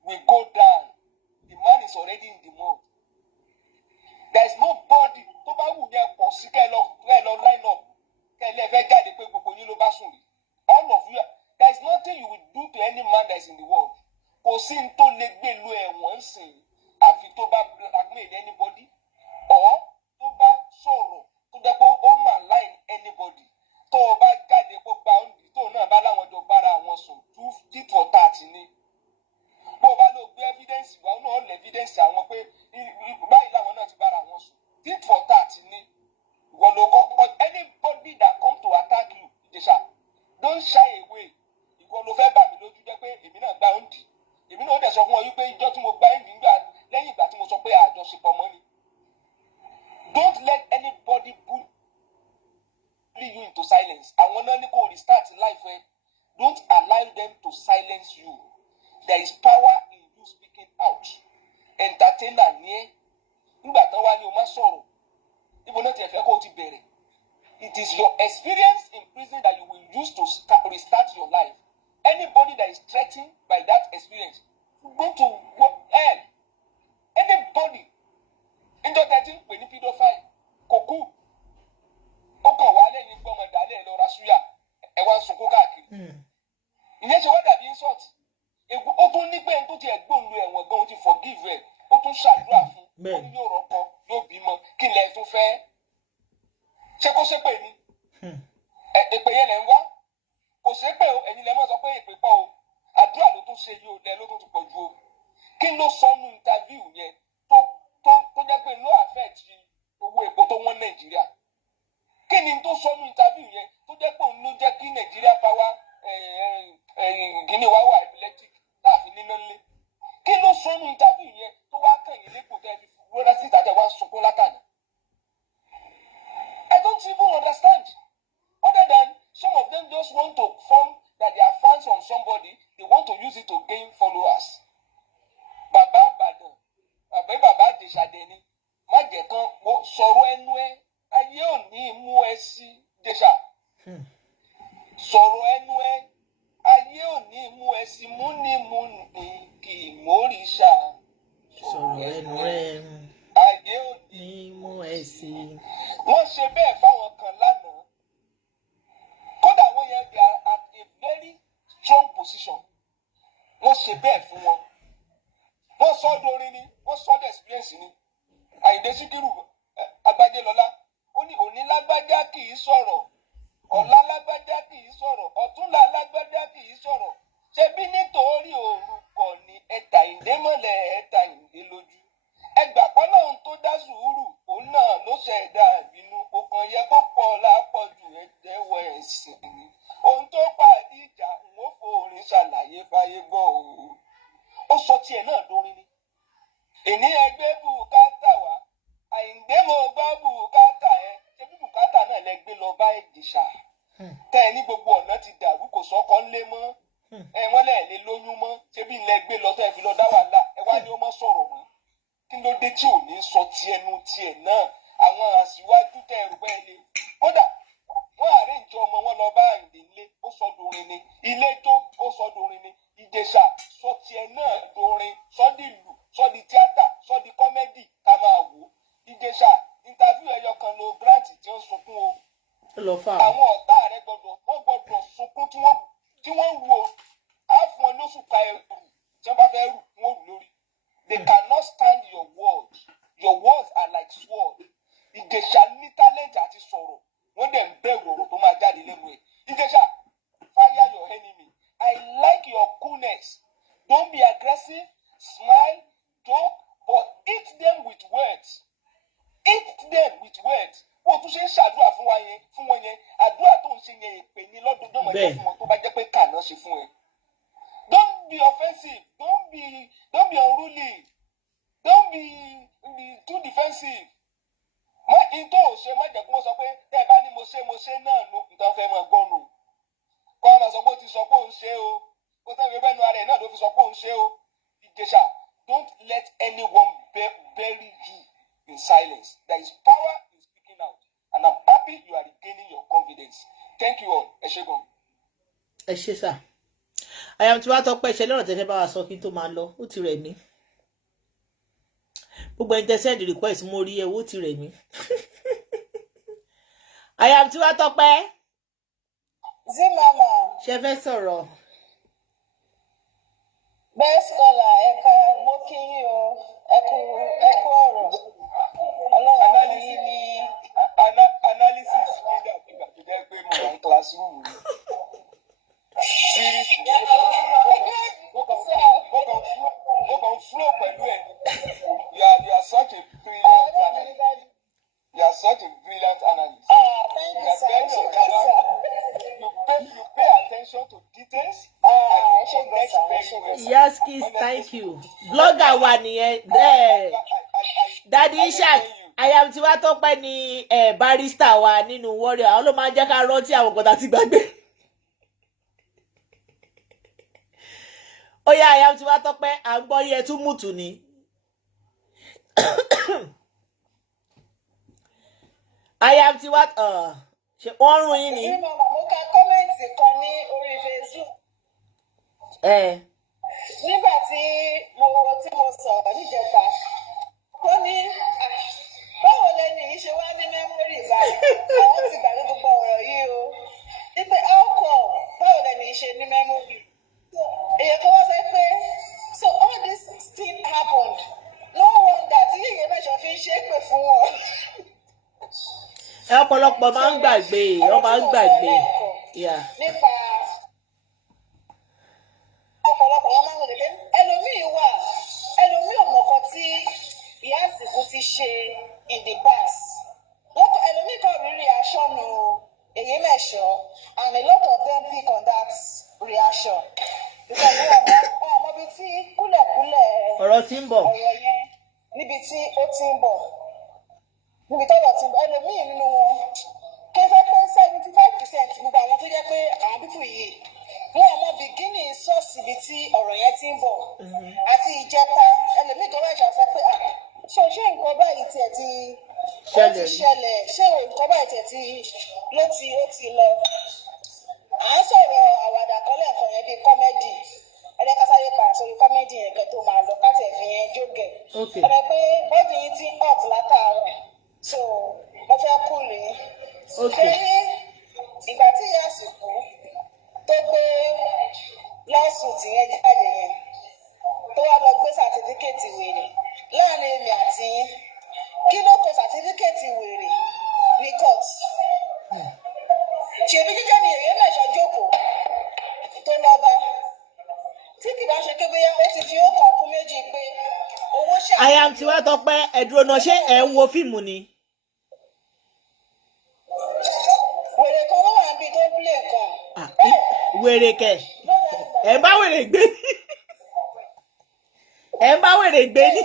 will go down. The man is already in the mud. There is nobody tó bá wù yẹn pọ̀ sí kẹ́ ẹ lọ line up kẹ́ ẹ lè fẹ́ jáde pé gbogbo yín ló bá sùn rí. All of you there is nothing you will do to any man that is in the world. Kò sí ní tó lè gbé lu ẹ̀wọ̀n sìn àfi tó bá blackmail anybody or tó bá sọ̀rọ̀ tó jẹ́ pé ó mà line anybody tó o bá jáde kó gba òǹdí tó náà bá láwọn jọ bára àwọn sùn tit for tat ni. Bó o bá lọ gbé evidence wá náà lè evidence àwọn pé báyìí làwọn náà ti bára àwọn sùn tit for tat ni. Ìwọ ló kọ́kọ́ anybody that come to attack you Ìjẹ̀ṣà don't shy away. Ìwọ ló fẹ́ bà mí lójú jẹ́ pé èmi náà gba òǹdí. Èmi náà ó dẹ̀ sọ fún ọ wípé ìjọ tí mo gba ẹ̀yìn gbà lẹ́yìn ìgbà tí mo sọ pé àjọṣepọ̀ mọ́ ni. Don't let anybody bully you into silence. Àwọn náà ní kò restart life ẹ. Don't allow them to silence you. There is power in you speaking out. Entertainer ní nígbà tán wá ní o má sọ̀rọ̀. Ibo náà ti ẹ̀fẹ́ kó o ti bẹ̀rẹ̀. It is your experience in prison that you will use to restart your life. Anybody that is threatened by that experience, go to hell. Anybody. Níjọ́ tẹ́tí pè ní pedophile. Kòkú. Ó kàn wá lẹ́yìn gbọ́mọ ìdálẹ́ lọ ra súyà. Ẹ wá ń sunkún káàkiri. Ìyẹn ṣe wọ́n dàbí insult. Ó tún ní pé tó ti ẹ̀gbọ́n lu ẹ̀wọ̀n gan-an ti forgive ẹ̀. Ó tún ṣàdúrà fún. Ó ní yóò rọ́pò yóò bímọ. Kí lẹ tún fẹ́? Ṣé kó ṣépè ni? Èpè yẹn lẹ̀ ń wá. Kò ṣépè o, ẹ̀yin lẹ mọ̀ sọ pé èpè pọ̀ o. Àdúrà ló tún ṣe yìí o, lẹ ló tún ti pọ̀ ju o. Kí ló sọ nù interview yẹn tó jẹ́ pé ló affect owó epo tó wọ́n Nàìjíríà? Kí ni tó sọ nù interview yẹn tó jẹ́ pé òun ló jẹ́ kí Nàìjíríà power gíní wá wà epileptic láàfin níná nílé? Kí ló sọ nù interview yẹn tó wá kẹ̀yìn lẹ́kọ̀ọ́ tẹ́ fi rọ́dá sí ìtajà wá sunkún látàná? I don't even understand. Other than some of them just want to form that they are fans on somebody, they want to use it to gain followers. Bàbá Ìbàdàn, bàbá Ijesha Tun, má jẹ́ kán sọ̀rọ̀ ẹnu ẹ, ayé ò ní mú ẹ sí Ijesha. Sọ̀rọ̀ ẹnu ẹ, ayé ò ní mú ẹ sí múni kì í móríṣà. Sọ̀rọ̀ ẹnu ẹ, ayé ò ní mú ẹ sí. Wọ́n ṣe bẹ́ẹ̀ fáwọn kan lánàá. Kódà wọ́n yẹn they are at a very strong position. Wọ́n ṣe bẹ́ẹ̀ fún wọn. Wọ́n sọ dorin ni, wọ́n sọ the experience ni. Àyìndé Síkírù Agbájélọlá, ó ní òní lágbájá kì í sọ̀rọ̀, ọ̀la lágbájá kì í sọ̀rọ̀, ọ̀túnla lágbájá kì í sọ̀rọ̀. Ṣebí nítorí orúkọ ni ẹ̀ta ìdè mọ́lẹ̀ ẹ̀ta ìdè lójú. Ẹgbà pọ́lọ́hún tó dá sùúrù, òun náà ló ṣẹ̀dá ìbínú. Kò kàn yẹ kó pọ̀ lápọ̀jù ẹ̀dẹ́wọ̀ ẹ̀sìn ni. Ohun tó pàdé ìjà ń ó fòrin ṣàlàyé fáyé gbọ́ o. Ó sọ tiẹ̀ náà dórin ni. Èní ẹgbẹ́ bùkátà wá, Àyìndé mo gbọ́ bùkátà ẹ. Ṣé bí bùkátà náà lẹ gbé lọ bá Ijesha? Tẹ́ ẹ ní gbogbo ọ̀nà ti dàrú, kò sọ́kọ́ ńlé mọ́. Wọ́n lẹ̀ lé lóyún mọ́. Ṣé bí ilẹ̀ gbé lọ tẹ́ ẹ fi lọ dá wàhálà? Ẹ wá ní ó mọ́ sọ̀rọ̀ mọ́. Kí ló dé tí ò ní sọ tiẹ̀ náà? Àwọn aṣíwájú tẹ ẹrù pẹ́ ilé. Kódà wọ́n àrẹ́ǹjọ ọmọ wọn lọ bá Àyìndé nílé, ó sọ dorin ni. Ilé tó ó sọ dorin ni. Ijesha sọ tiẹ̀ náà dorin, sọ di ìlú, sọ di tíátà, sọ di kọ́mẹ́dì ká máa wò. Ijesha interview ẹyọ kan lo grant tí ó sunkún o. Àwọn ọ̀tá rẹ̀ gbọ́dọ̀ sunkún tí wọ́n rú o. Á fún ọ lóṣù ká ẹrù tí wọ́n bá fẹ́ rù wọ́n rù lórí. They cannot stand your words. Your words are like sword. Ijesha ní talent àti sọ̀rọ̀. Wọ́n dẹ̀ ń bẹ̀rù ọ̀rọ̀ tó máa jáde lẹ́nu ẹ̀. Ijesha, fire your enemy. I like your coolness. Don't be aggressive. Smile, joke, but eat them with words. Eat them with words. Wọ́n tún ṣe ń ṣàdúrà fún wọn yẹn. Àdúrà tó ń ṣe yẹn èpè ní lọ́dún náà mọ̀ fún wọn tó bá jẹ́ pé kàná ṣe fún ẹ. Don't be offensive. Don't be unruly. Don't be too defensive. Ìtò òṣè má jẹ́ kí wọ́n sọ pé tẹ́ ẹ bá ní mo ṣe náà ló nǹkan fẹ́ máa gbọ́nù. Kọ́ ọ̀nà sọ pé ó ti sọ pé òun ṣe o. Kó tẹ́ ìwé bẹ́nu ara ẹ̀ náà ló fi sọ pé òun ṣe o. Ijesha, don't let anyone bury you in silence. There is power in speaking out. And I'm happy you are regaining your confidence. Thank you all. Ẹ ṣé gan. Ẹ ṣé sà. Àyàm tí wàá tọpẹ́ ṣe lọ́rọ̀ tẹ́fẹ́ bá wa sọ kí n tó máa lọ, ó ti rẹ̀ mí. Gbogbo ẹni tẹ́ send request mo rí ẹ, ó ti rẹ̀ mí. Àyàm tí wàá tọpẹ́. Zeemama. Ṣé fẹ́ sọ̀rọ̀? Best scholar ẹ̀ka mo kí yín o, ẹ̀kú ọ̀rọ̀. Ọlọ́run yín ní. Analysis nígbà tó jẹ́ pé mo wà ní classroom. Seriously, mo kàn flow pẹ̀lú ẹ̀. You are such a brilliant analyst. You are such a brilliant analyst. Thank you, sir. You pay attention to details and you connect very well. Yes, kiss, thank you. Blogger wa nìyẹn. Daddy Ishak, Àyàm tí wàá tọpẹ́ ni barrister wa nínú Warrior. Àwọn ló máa ń jẹ́ ká rántí àwọn nǹkan tá ti gbàgbé. yá Aya tí wá Tọ́pẹ́ à ń gbọ́ yẹ tún mùtù ni. Aya tí wá ṣe wọ́n rún yín ni. Zeemama mo ka kọ́mẹ̀ntì kan ní orí Facebook. Nígbà tí mo sọ̀rọ̀ níjẹta, tó ní báwo lẹni yìí ṣe wá ní mẹ́mórì báyìí, àwọn ti gbàgbé gbogbo ọ̀rọ̀ yìí o. Wípé alcohol báwo lẹni yìí ṣe ní mẹ́mórì. Èyí kan wá sọ pé so all this still happened. No wonder tí yíyẹ mẹ́sàn fi ń ṣépè fún wọn. Ọ̀pọ̀lọpọ̀ máa ń gbàgbé, wọ́n máa ń gbàgbé. Nípa ọ̀pọ̀lọpọ̀ wọn máa ń gbàgbé. Ẹlòmíì ò mọ̀kàn tí ìyá àsìkò ti ṣe in the past. Ẹlòmíì kan rí reaction èyí mẹ́sọ̀ and a lot of them pick on that reaction. Because ọmọ bíi tí kúlẹ̀kúlẹ̀ ọ̀rọ̀ tí ń bọ̀. ọ̀rọ̀ yẹn níbi tí ó ti ń bọ̀. Níbi tọ́lọ̀ ti ń bọ̀ ẹlòmíì nínú wọn kẹfẹ́ pé 75% gbogbo àwọn tó jẹ́ pé àwọn pípù yìí wọn ọmọ bìgínì sọ́ọ̀sì ibi tí ọ̀rọ̀ yẹn ti ń bọ̀ àti ìjẹta ẹlòmíì tó wáyé ṣàṣọ pé ṣé nǹkan báyìí tiẹ̀ ti ṣẹlẹ̀ ṣé nǹkan báyìí tiẹ̀ ti ó ti lọ. À ń sọ̀rọ̀ àwàdà kan lẹ́ẹ̀kan yẹn bíi kọ́mẹ́dì ẹlẹ́kásáyé padà sórí kọ́mẹ́dì yẹn kan tó máa lọ káàtì ẹ̀fìn yẹn jókè. Ọ̀rẹ́ pé bọ́ọ̀dù yìí ti hot látàárọ̀ so mo fẹ́ kú lè. Ìgbà tí ìyá àsìkò tó gbé lọ́sùtì yẹn jáde yẹn tó wá lọ gbé sàtífíkẹ́ẹ̀tì wèrè láàrin èmi àti yín kí ló kọ sàtífíkẹ́ẹ̀tì wèrè ní court. Ṣèbí jíjẹ́ ni èrè mẹ́sàn jókòó tó lọ bá tí kì bá ṣe kébéyá ó ti fi ọkàn kú méjì pé owó ṣe. Aya tí wá Tọ́pẹ́ ẹ̀dùn ọ̀nà ṣé ẹ̀ ń wo fíìmù ni. Wèrè kan ló wà níbi tó ń plé nǹkan. Wèrè kẹ̀ ẹ̀ ń bá wèrè gbé ní. Ẹ̀ ń bá wèrè gbé ní.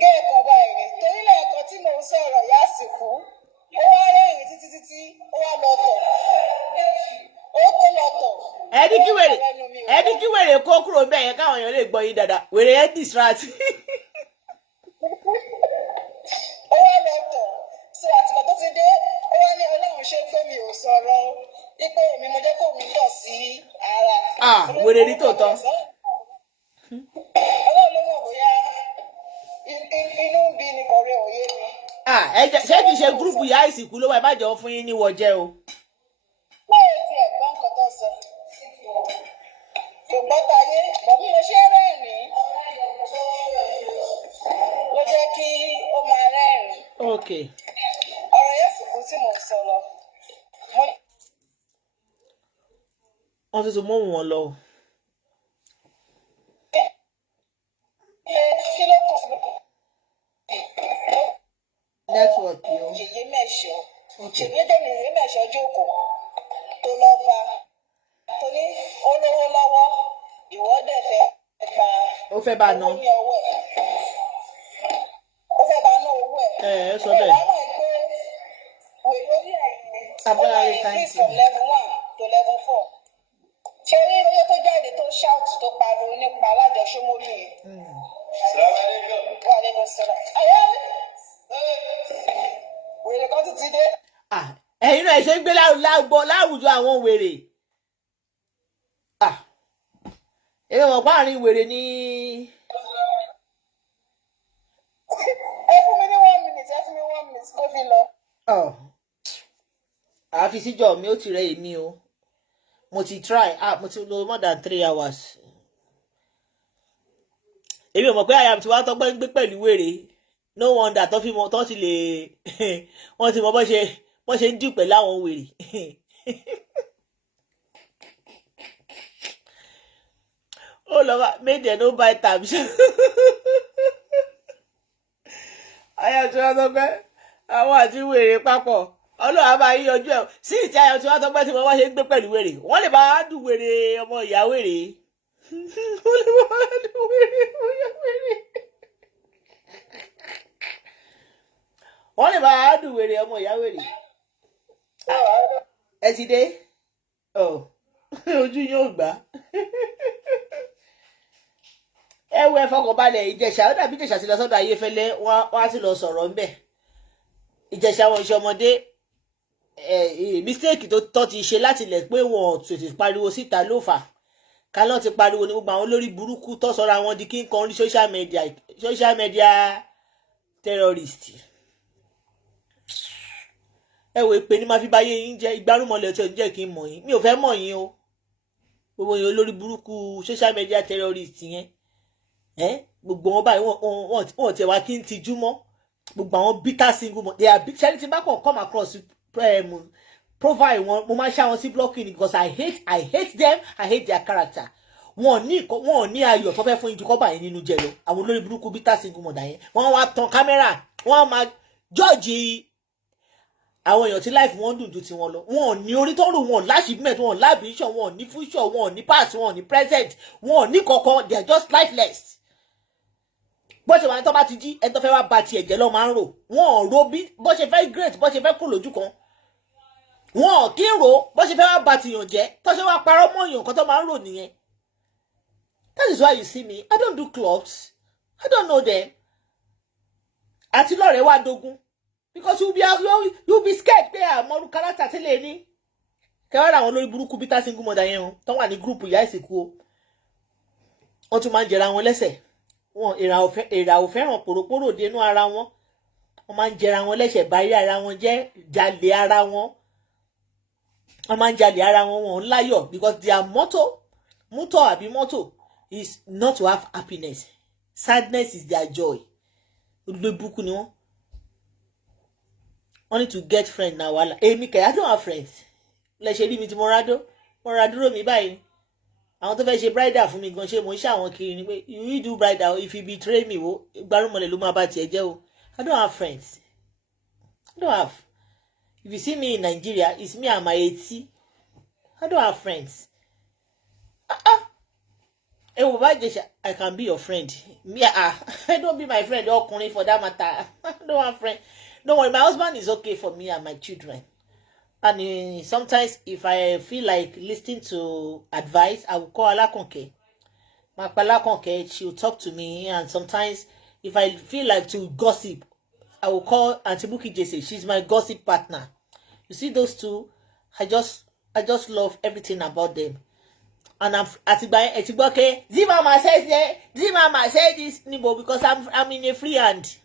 Gẹ́ẹ̀kan báyìí ni torí lẹ́ẹ̀kan tí mo ń sọ̀rọ̀ yá àsìkò ó wá rẹ́rìn títí ó wá lọ tọ̀ ó tó lọ tọ̀. Ẹni kí wèrè kó kúrò bẹ́ẹ̀ yẹn káwọn èèyàn lè gbọ́ yín dáadáa wèrè yẹn distract. Ó wá lọ tọ̀ so àtìgbà tó ti dé ó wá ní Ọlọ́run ṣe pé mi ò sọ̀rọ̀ wípé èmi mo jẹ́ kó mi tọ̀ sí ara. Wèrè ní tòótọ́. Ọlọ́run ló mọ̀ bóyá inú ń bí ni kọ̀wé òye mi. Ṣé kìí ṣe gúrùpù ìyá ìsìnkú ló wà ẹ má jọ fún yín ní wọjẹ o. Báwo ti ẹ̀gbọ́n nǹkan tó sọ? Kò gbọ́ tayé, bọ̀ bí mo ṣe rẹ́rìn-ín ló jẹ́ kí ó máa rẹ́rìn-ín. Ọ̀rọ̀ yẹn sùkú tí mo sọ lọ. Wọ́n tuntun mọ́ wọn lọ. Kí ló kọ̀ sí? Network yìí. Yèyé mẹ́ṣọ́. Ṣèbí ẹjọ́ ni yèyé mẹ́ṣọ́ jókòó tó lọ bá tó ní olówó lọ́wọ́ ìwọ́dẹ̀ fẹ́ gba ó fẹ́ bá ná. Ó fẹ́ bá ná owó ẹ̀. Ẹ sọ bẹ́ẹ̀. Wèrè orí ẹ̀yìn Abọ́lá rí increase from level 1 to level 4. Ṣé orí oyè tó jáde tó shout tó pariwo nípa alájọṣọ́mọ́lù yìí? Wà nínú sọ́ra. Wèrè kan ti dé. Ẹ̀yin náà ṣe ń gbé láwùjọ àwọn wèrè. Èmi mọ̀ páàrin wèrè ní. Ẹ fún mi ní 1 minute kó fi lọ. Àfi síjọ mi ó ti rẹ èmi o. Mo ti try mo ti lo more than 3 hours. Èmi ò mọ̀ pé Aya tí wá Tọ́pẹ́ ń gbé pẹ̀lú wèrè. No wonder tó ti lè wọ́n ti mọ bọ́ ṣe ń dì pẹ̀lú àwọn wèrè. Ó lọ bá made them no buy tabs. Aya tí wá Tọ́pẹ́ àwọn àti wèrè papọ̀ Ọlọ́run á bá yí ọjọ́ ẹ̀ sí ìtí Aya tí wá Tọ́pẹ́ tí mo bá ṣe ń gbé pẹ̀lú wèrè wọ́n lè bá dùn wèrè ọmọ ìyá wèrè. Wọ́n lè bá dùn wèrè ọmọ ìyá wèrè. Wọ́n lè bá dùn wèrè ọmọ ìyá wèrè. Ẹ ti dé ojú yóò gbà. Ẹ fọkànbalẹ̀ Ìjẹ̀ṣà ó dàbí Ìjẹ̀ṣà ti lọ sọ́dọ̀ Ayéfẹ́lẹ́ wọ́n á ti lọ sọ̀rọ̀ ńbẹ̀. Ìjẹ̀ṣà wọn iṣẹ́ ọmọdé mistake tó ti ṣe láti lẹ̀ pé wọn tètè pariwo síta ló fà kálọ́ ti pariwo ní gbogbo àwọn olórí burúkú tó sọra wọn di kí n kan rí social media terrorist. Ẹ wo èpè ní máa fi báyé yín jẹ́ ìgbárùmọ̀lẹ̀ tí ò ní jẹ́ kí n mọ̀ yín mi ò fẹ́ mọ̀ yín o gbogbo yín olórí burúkú social media terrorist yẹn gbogbo wọn báyìí wọn tiẹ̀ wá kí n tijú mọ́ gbogbo àwọn bitter single mọ́ they are big charity bá kàn come across profile wọn mo máa ń ṣá wọn sí blocking because I hate them I hate their character wọn ò ní ayọ̀ tó fẹ́ fún yín ju kọ́ báyìí nínú jẹ lọ àwọn olórí burúkú bitter single mọ́ dà yẹn wọ́n wá tan kámẹ́rà wọ́n máa judge àwọn èèyàn tí life wọn dùn ju ti wọn lọ wọn ò ní orí tó rò wọn ò láṣìbímẹ̀tì wọn ò lábìíṣọ̀ wọn ò ní future wọn ò ní past wọn ò ní present wọn ò ní kankan they are just lifeless. Bó ṣe wà ní tó bá ti jí ẹni tó fẹ́ wá ba tiẹ̀ jẹ́ lọ́ máa ń rò wọn ò ro bí bó ṣe fẹ́ great bó ṣe fẹ́ kúrò lójú kan wọn ò kí ń ro bó ṣe fẹ́ wá ba tìyàn jẹ́ tó ṣe wá parọ́ mọ́ èèyàn kan tó máa ń rò nìyẹn. That is why you see me I don't do clubs I don't know them àti lọ́rẹ̀ẹ́ wá dogun because you be scared pé àmọ́rú kárátà tẹ́lẹ̀ ní kẹwàá àwọn olórí burúkú bitter single mother yẹn o tó wà ní gúrùpù ìyá ìsìnkú o wọ́n tún máa ń jẹra wọn lẹ́sẹ̀ wọn èèrà ò fẹ́ràn pòròpórò dénú ara wọn wọ́n máa ń jẹra wọn lẹ́sẹ̀ báyé ara wọn jẹ́ jalè ara wọn wọ́n máa ń jalè ara wọn wọn ń láyọ̀ because their motto is not to have happiness sadness is their joy olórí burúkú ni wọ́n. Only to get friend na wala. Èmi kẹ̀ I don't have friends. Lẹ ṣe rí mi tí mo ra dúró mi báyìí. Àwọn tó fẹ́ ṣe bridal fún mi gan ṣe mo ń ṣe àwọn kiri ni pé you do bridal if you betray me wo gbárùmọ̀lẹ̀ ló máa bá tiẹ̀ jẹ́ o. I don't have friends. I don't have. If you see me in Nigeria, it's me and my Ati. I don't have friends. Ẹ wo bá Ijesha, I can be your friend. Me I don't be my friend ọkùnrin for that matter. I don't have friends. Don't worry, my husband is okay for me and my children. And sometimes if I feel like listening to advice, I will call Alakonke. My Alakonke, she will talk to me. And sometimes if I feel like to gossip, I will call Auntie Buki Jesse. She's my gossip partner. You see those two, I just love everything about them. And I'm okay. Zeemama says this, Nibo, because I'm in a free hand.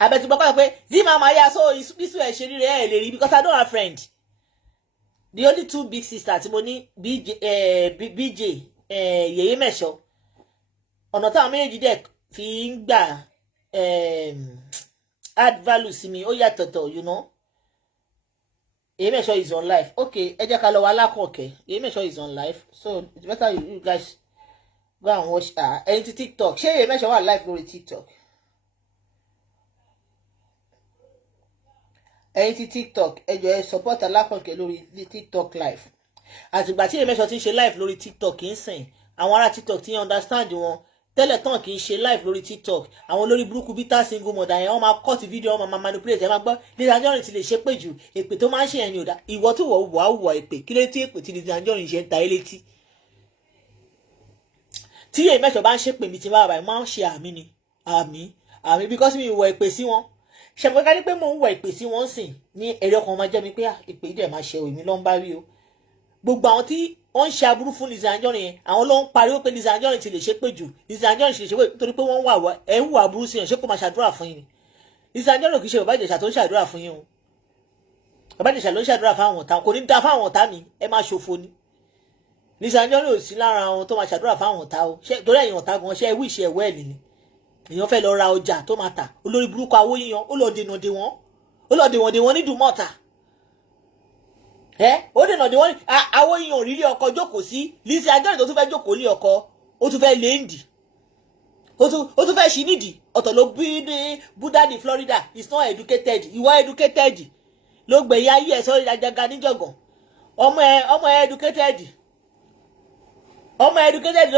I bet you Zeemama so this way she because I don't have friend. The only two big sisters, Timoni, BJ, Yeye Mesho. Ọ̀nà táwọn méjì dẹ̀ fi ń gbà add value sí mi ó yàtọ̀tọ̀, you know. Yeye Mesho is on live. Okay, ẹ jẹ́ ká lọ wá Alákọ̀ọ́kẹ́. Yeye Mesho is on live. So it's better you guys go and watch her. Ẹ̀yin ti TikTok. Ṣé Yeye Mesho wà live lórí TikTok? Ẹ̀yin ti TikTok ẹ jọ̀ọ́ ẹ support Alákọ̀ọ́kẹ́ lórí TikTok live. Àtìgbà tí Yeye Mesho ti ń ṣe live lórí TikTok kì í sìn àwọn ará TikTok ti understand wọn tẹ́lẹ̀ tán kì í ṣe live lórí TikTok àwọn olórí burúkú bitter single mother yẹn wọ́n máa cut video wọ́n máa manipulate ẹ máa gbọ́ Lizzy Anjorin ti lè ṣe pé jù èpè tó máa ń ṣe ẹni ò dá ìwọ tó wọ̀ èpè kí ló tí èpè tí Lizzy Anjorin ṣe ń ta ẹ létí tí Yeye Mesho bá ń ṣe pè mí ti bábà máa ń ṣe àmì ni àmì because mi wọ èpè sí wọn ṣẹ̀fọ́ ká ní pé mò ń wọ èpè sí wọn sìn ní ẹ̀rọ kan máa jẹ́ mi pé èpè yìí dẹ̀ máa ṣe òmí ló ń bá rí o gbogbo àwọn tí wọ́n ń ṣe aburú fún Lizzy Anjorin yẹn àwọn ló ń pariwo pé Lizzy Anjorin ti lè ṣe pé jù Lizzy Anjorin ti lè ṣe pé torí pé wọ́n wà ẹ̀ ń wà aburú sí yẹn ṣé kó máa ṣàdúrà fún yín ni Lizzy Anjorin kì í ṣe bàbá Ìjẹ̀ṣà tó ń ṣàdúrà fún yín o bàbá Ìjẹ̀ṣà ló ń ṣàdúrà fáwọn ọ̀tá kò ní dá fáwọn ọ̀tá mi ẹ máa ṣòfò ni Lizzy Anjorin ò sí lára àwọn tó máa ṣàdúrà fáwọn ọ̀tá o torí ẹ̀yin ọ̀tá gan ṣe ẹ wíṣẹ ẹ wẹ́ẹ̀lì ni èèyàn fẹ́ lọ ra ọjà tó máa tà olórí burúkú awó yíyan ó lọ dènà dè wọ́n ní dùmọ̀tà ó dènà dè wọ́n ní awó yíyan òrírí ọkọ jókòó sí Lizzy Anjorin tó tún fẹ́ jókòó ní ọkọ ó tún fẹ́ léǹdì ó tún fẹ́ ṣí nídìí ọ̀tọ̀ ló bí ní Buddha ní Florida is not educated ìwọ educated ló gbẹ̀yìn ayé ẹ̀ sọ́rí ajaga níjọ̀gàn ọmọ educated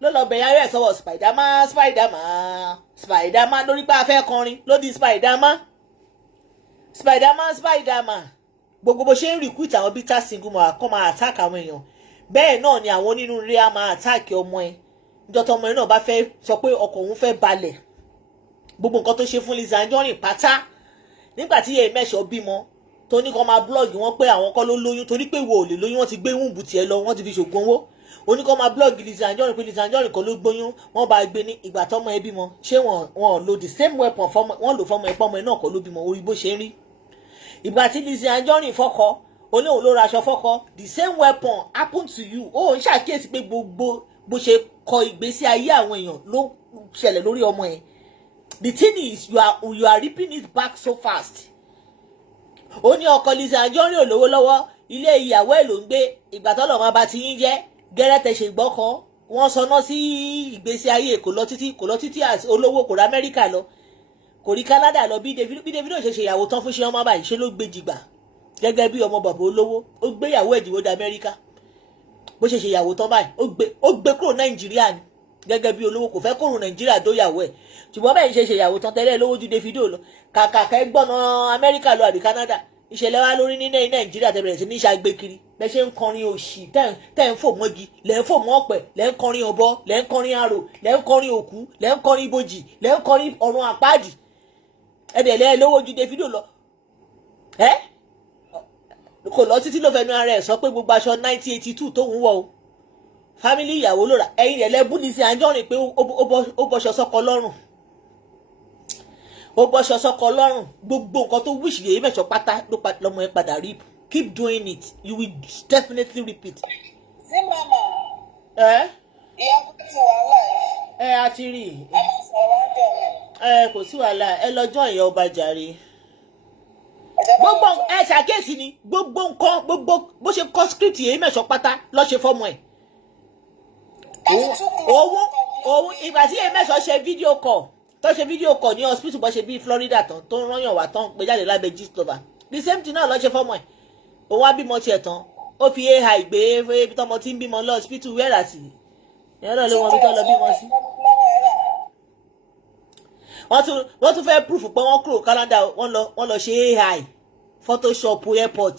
ló lọ bẹ̀yà rẹ̀ sọ́wọ́ Spiderman lórí pé a fẹ́ kọrin ló di Spiderman gbogbo bó ṣe ń recruit àwọn bitter single mother kọ́ máa attack àwọn èèyàn bẹ́ẹ̀ náà ni àwọn nínú ilé á máa attack ọmọ ẹ̀ níjọ́ tọmọ ẹ̀ náà bá fẹ́ sọ pé ọkọ òun fẹ́ balẹ̀ gbogbo nǹkan tó ṣe fún Lizzy Anjorin pátá nígbà tí yẹ mẹ́sọ̀ bímọ tó ní kó máa blọ́ọ̀gì wọn pé àwọn kọ́ ló lóyún torí pé wo ò lè lóyún wọ́n ti gbé wúǹbù tiẹ̀ lọ wọ́n ti fi ṣògùn owó oníkọ́ máa blọ́ọ̀gì Lizzy Anjorin pé Lizzy Anjorin kọ́ ló gbóyún wọ́n bá gbé ní ìgbà tọ́mọ ẹ bímọ ṣé wọn lo the same weapon fọmọ wọn lò fọmọ ẹ pọ́mọ ẹ náà kọ́ ló bímọ orí bó ṣe ń rí ìgbà tí Lizzy Anjorin fọ́kọ olóhùn ló raṣọ fọ́kọ the same weapon happen to you ó ń ṣàkíyèsí pé gbogbo bó ṣe kọ ìgbésí ayé àwọn èèyàn ló ṣẹlẹ̀ lórí ọmọ ẹ the thing is you are ripping it back so fast ó ní ọkọ Lizzy Anjorin ò lówó lọ́wọ́ ilé ìyàwó ẹ̀ ló ń gbé ìgbà tọ́lọ̀ máa bá ti yín jẹ́ gẹ́rẹ́tẹ̀ ṣe gbọ́kọ́ wọ́n sọná sí ìgbésí ayé kò lọ títí olówó kò rí Amẹ́ríkà lọ kò rí Canada lọ bí Davido ṣe ṣèyàwó tán fún ṣe ọmọ báyìí ṣe ló gbé jìgbà gẹ́gẹ́ bí ọmọ bàbá olówó ó gbé ìyàwó ẹ̀dínwó dé Amẹ́ríkà bó ṣe ṣèyàwó tán báyìí ó gbé kúrò Nàìjíríà ni gẹ́gẹ́ bí olówó kò fẹ́ kúrò Nàìjíríà dóyàwó ẹ̀ ṣùgbọ́n bẹ́ẹ̀ ṣe ṣèyàwó tán tẹ́lẹ̀ lówó ju Davido lọ kàkà kẹ́ gbọ́nà Amẹ́ríkà lọ àbí Canada ìṣẹ̀lẹ̀ wa lórí ní Nàìjíríà tẹ́ bẹ̀rẹ̀ sí ní ṣàgbé kiri bẹ́ẹ̀ ṣe ń kọrin òṣì tẹ́ ń fò mọ́gi lẹ́ ń fò mọ́ ọ̀pẹ lẹ́ ń kọrin ọ̀bọ lẹ́ ń kọrin arò lẹ́ ń kọrin òkú lẹ́ ń kọrin ibojì lẹ́ ń kọrin ọ̀run àpáàdì ẹ̀dẹ̀ lẹ́ lówó ju Davido lọ kò lọ títí ló fẹnu ara ẹ̀ sọ pé gbogbo aṣọ 1982 tóun wọ̀ o fámílì ìyàwó ló rà ẹ̀yìn rẹ̀ lẹ́bù Lizzy Anjorin pé ó bọ́ṣọ sọ́kọ lọ́rùn ó bọ́ṣọ sọ́kọ lọ́rùn gbogbo nǹkan tó wíṣì yèyí mẹ́sàn pátá lọ́mọ ẹ̀ padà rí keep doing it you will definitely repeat. Zeemama. Ìyá ti wàhálà ẹ̀. A ti rí i. Ẹ máa sọ̀rọ̀ ọ̀dọ̀ mi. Kò sí wàhálà ẹ lọ́jọ́ ìyá ọba jàre. Gbogbo ṣàkíyèsí ni gbogbo nǹkan gbogbo bó ṣe kọ script yèyí mẹ́sàn pátá lọ́ ṣe fọ́mọ ẹ̀. Òun ìgbà tí yèyí mẹ́sàn ṣe fídíò call tó ṣe fídíò call ní hospital bó ṣe bí Florida tán tó ń rányàn wá tán pé jáde lábẹ́ gistlover the same thing náà lọ́ ṣe fọ́mọ ẹ̀ òun á bímọ tiẹ̀ tán ó fi ai gbé ibi tọmọ tí ń bímọ lọ hospital wẹ́rà sí ìyẹn náà ló wọn bí tó lọ bímọ sí. wọ́n tún fẹ́ proof pé wọ́n kúrò Canada wọ́n lọ ṣe ai photoshop airport